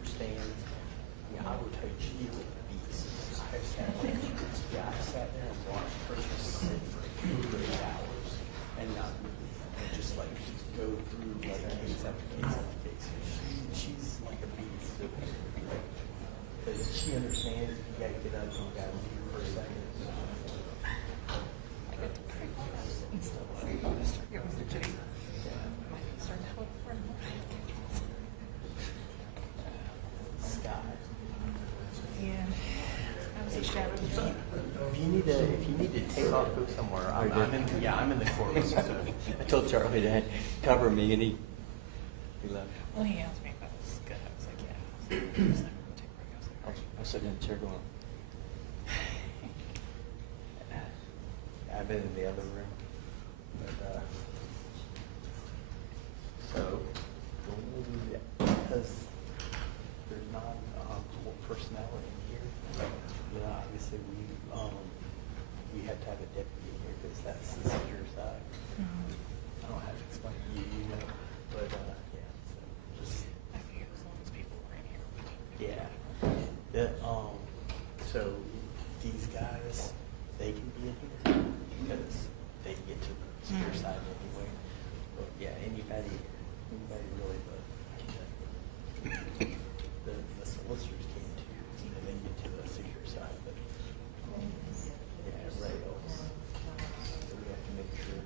understands. Yeah, I would tell you, she is a beast. I sat there and watched her just sit for 2 hours and not move, and just like go through like case after case after case. She's like a beast. But she understands you gotta get up and you gotta leave for a second. If you need to take off, go somewhere. I'm in the courtroom. So I told Charlie to cover me, and he left. Well, he asked me if I was good. I was like, yeah. He was like, I was sitting in the chair going. I've been in the other room, but so because there's not court personnel in here, you know, obviously we have to have a deputy in here because that's the secure side. I don't have to explain to you, you know, but yeah. So just I figured as long as people were in here, we can. yeah. So these guys, they can be in here because they can get to the secure side anyway. But yeah, anybody really, but the solicitors can too, and they get to the secure side. But yeah, rails. So we have to make sure.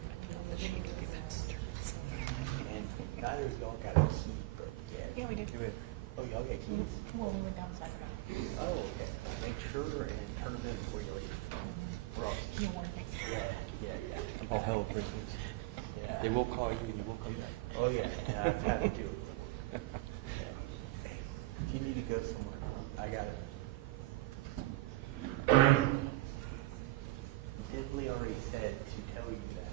And neither of y'all got a key, but yeah. Yeah, we did. Oh, y'all got keys? Well, we went downstairs. Oh, okay. Make sure and turn them in before you leave. You want to make Yeah. All hell prisons. Yeah. They will call you and you will come back. Oh, yeah. Yeah, I've had to do it. Yeah. If you need to go somewhere, I got it. Dibley already said to tell you that.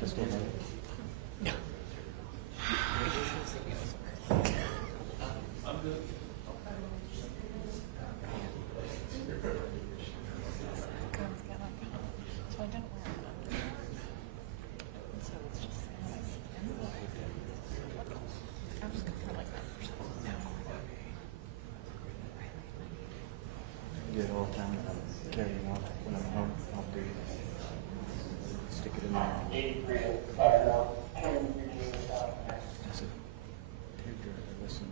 Just a minute. I'm good. So I didn't wear it. And so it's just my skin. I'm just going for like that. Do it all the time. Carry it on when I'm home. I'll do it. Stick it in there. That's it. Listen.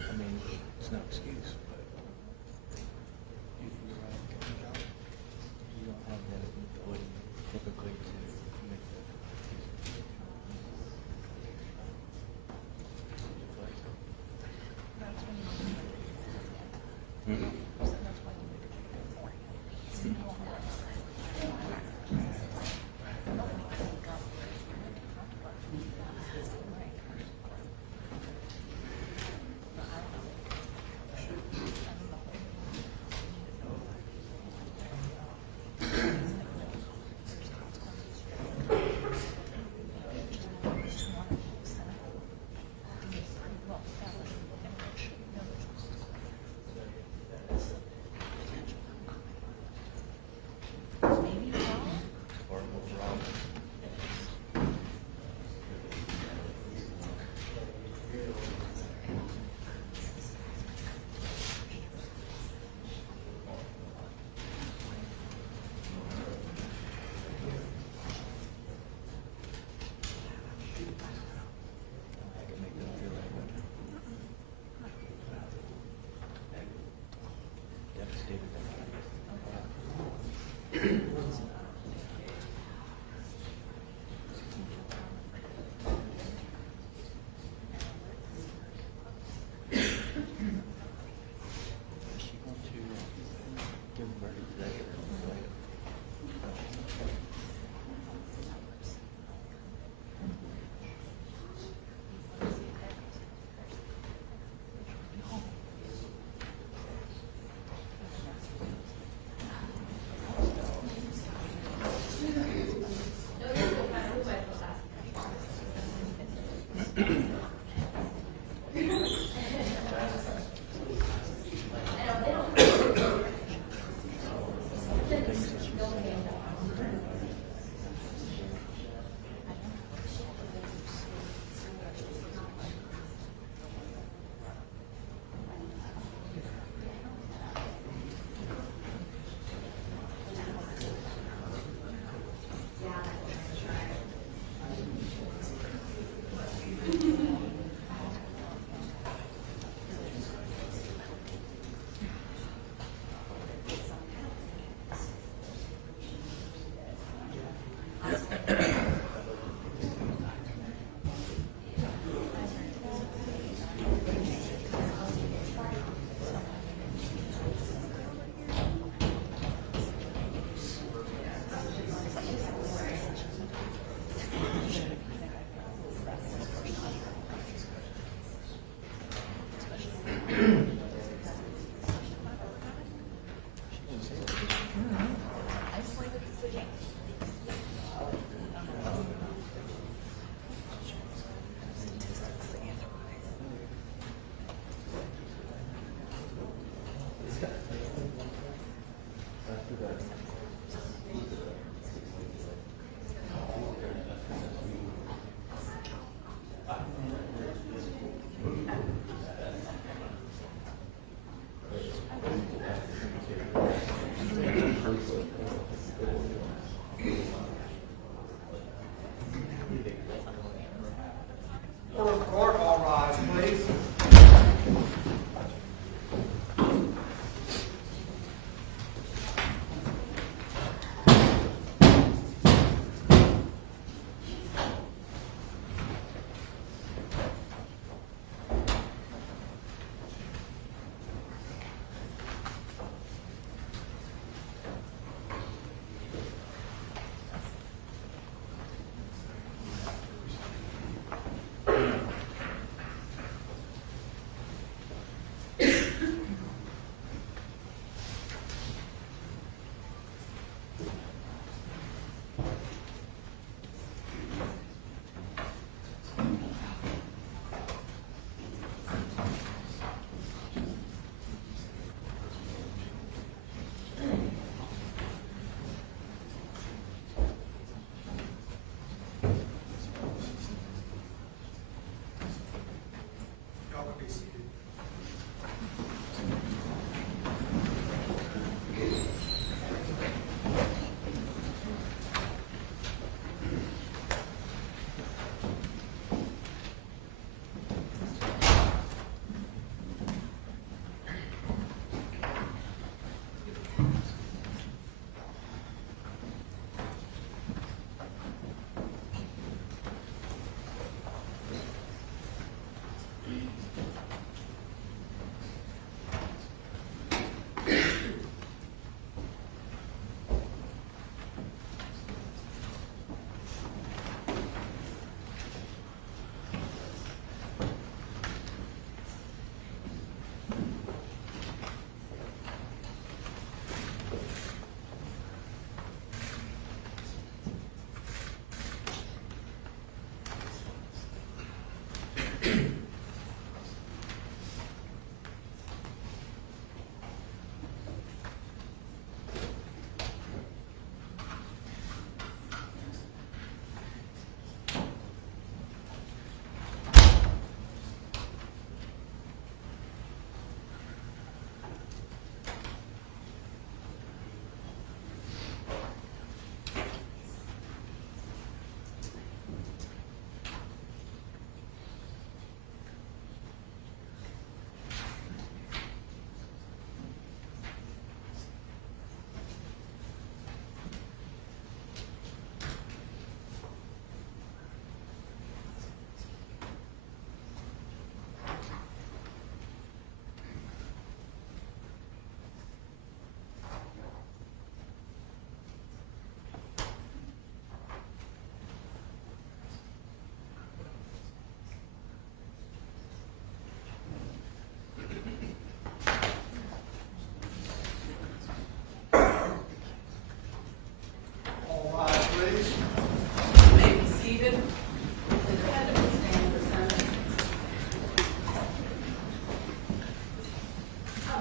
I mean, it's no excuse, but if you're right, you don't have that ability typically to make that. That's when you Mm-hmm. that's why you need to get it beforehand.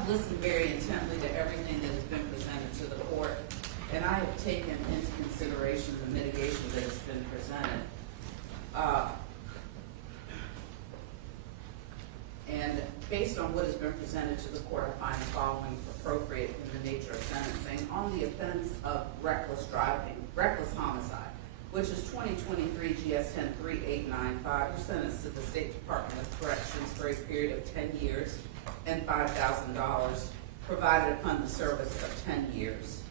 listened very intently to everything that has been presented to the court, and I have taken into consideration the mitigation that has been presented. And based on what has been presented to the court, I find the following appropriate in the nature of sentencing. On the offense of reckless driving, reckless homicide, which is 2023 GS 103895, you're sentenced to the State Department of Corrections for a period of 10 years and $5,000, provided upon the service of 10 years.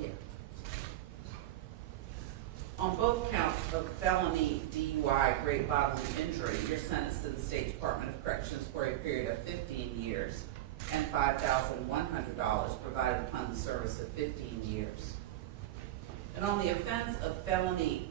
Yeah. On both counts of felony DUI, great bodily injury, you're sentenced to the State Department of Corrections for a period of 15 years and $5,100, provided upon the service of 15 years. And on the offense of felony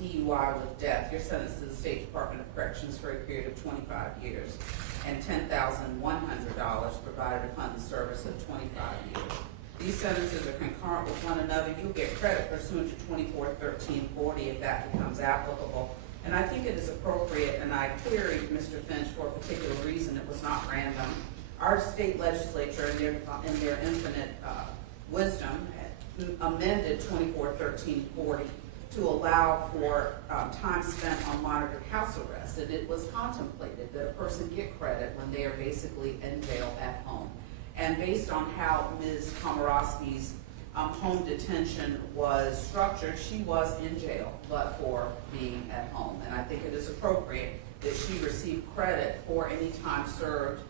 DUI with death, you're sentenced to the State Department of Corrections for a period of 25 years and $10,100 provided upon the service of 25 years. These sentences are concurrent with one another. You'll get credit pursuant to 241340 if that becomes applicable. And I think it is appropriate, and I queried Mr. Finch for a particular reason. It was not random. Our state legislature, in their infinite wisdom, amended 241340 to allow for time spent on monitored house arrest. And it was contemplated that a person get credit when they are basically in jail at home. And based on how Ms. Komoroski's home detention was structured, she was in jail, but for being at home. And I think it is appropriate that she receive credit for any time served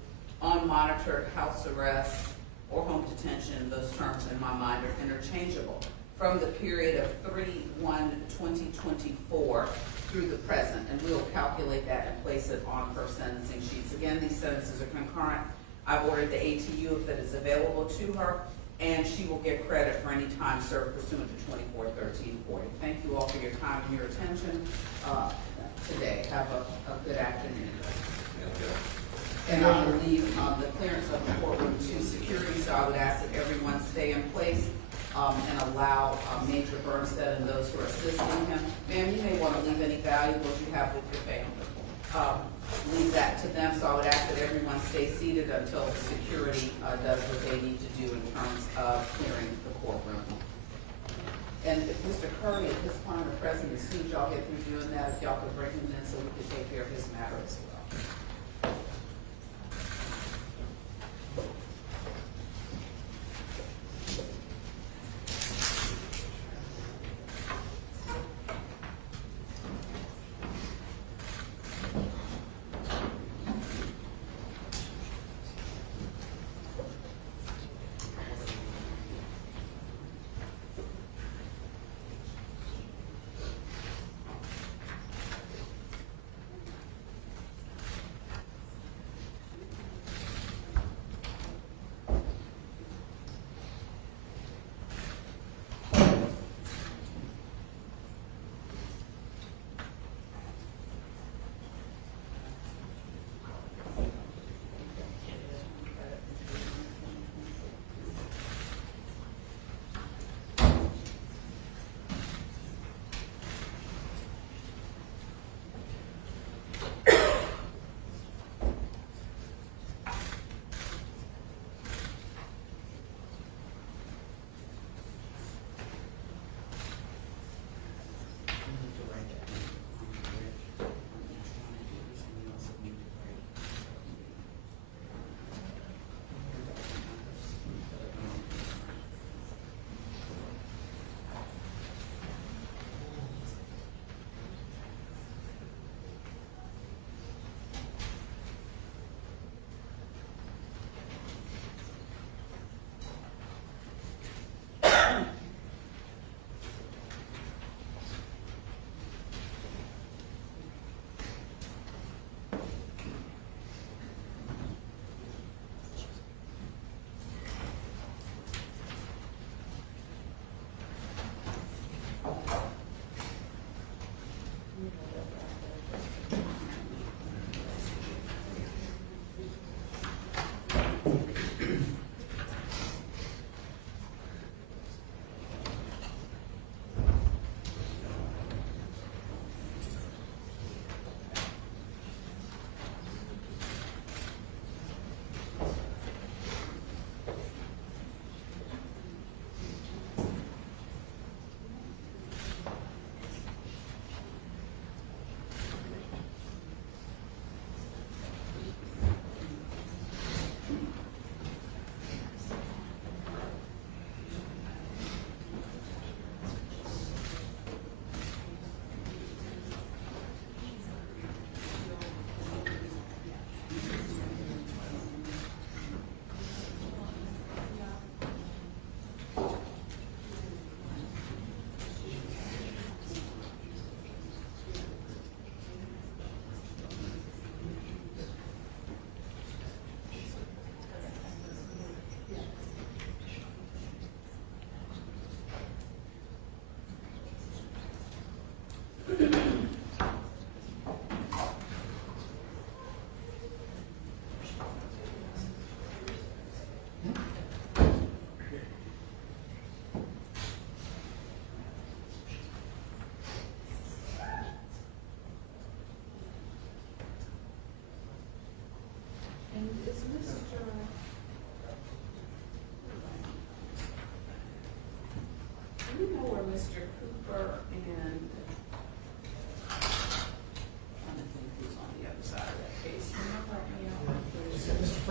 on monitored house arrest or home detention. Those terms in my mind are interchangeable. From the period of 3/1/2024 through the present, and we'll calculate that and place it on her sentencing sheets. Again, these sentences are concurrent. I've ordered the ATU if that is available to her, and she will get credit for any time served pursuant to 241340. Thank you all for your time and your attention today. Have a good afternoon. And I will leave the clearance of the courtroom to security, so I would ask that everyone stay in place and allow Major Bernstead and those who are assisting him. Ma'am, you may want to leave any valuables you have with your family. Leave that to them, so I would ask that everyone stay seated until the security does what they need to do in terms of clearing the courtroom. And if Mr. Curry at this point are present, as soon as y'all get through doing that, if y'all could bring him in so we could take care of his matter as well.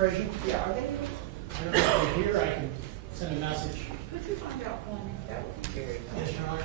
Frazier? Yeah, are they? I don't know if they're here, I can send a message. Could you find out for me? That would be very nice. Yes, Your Honor.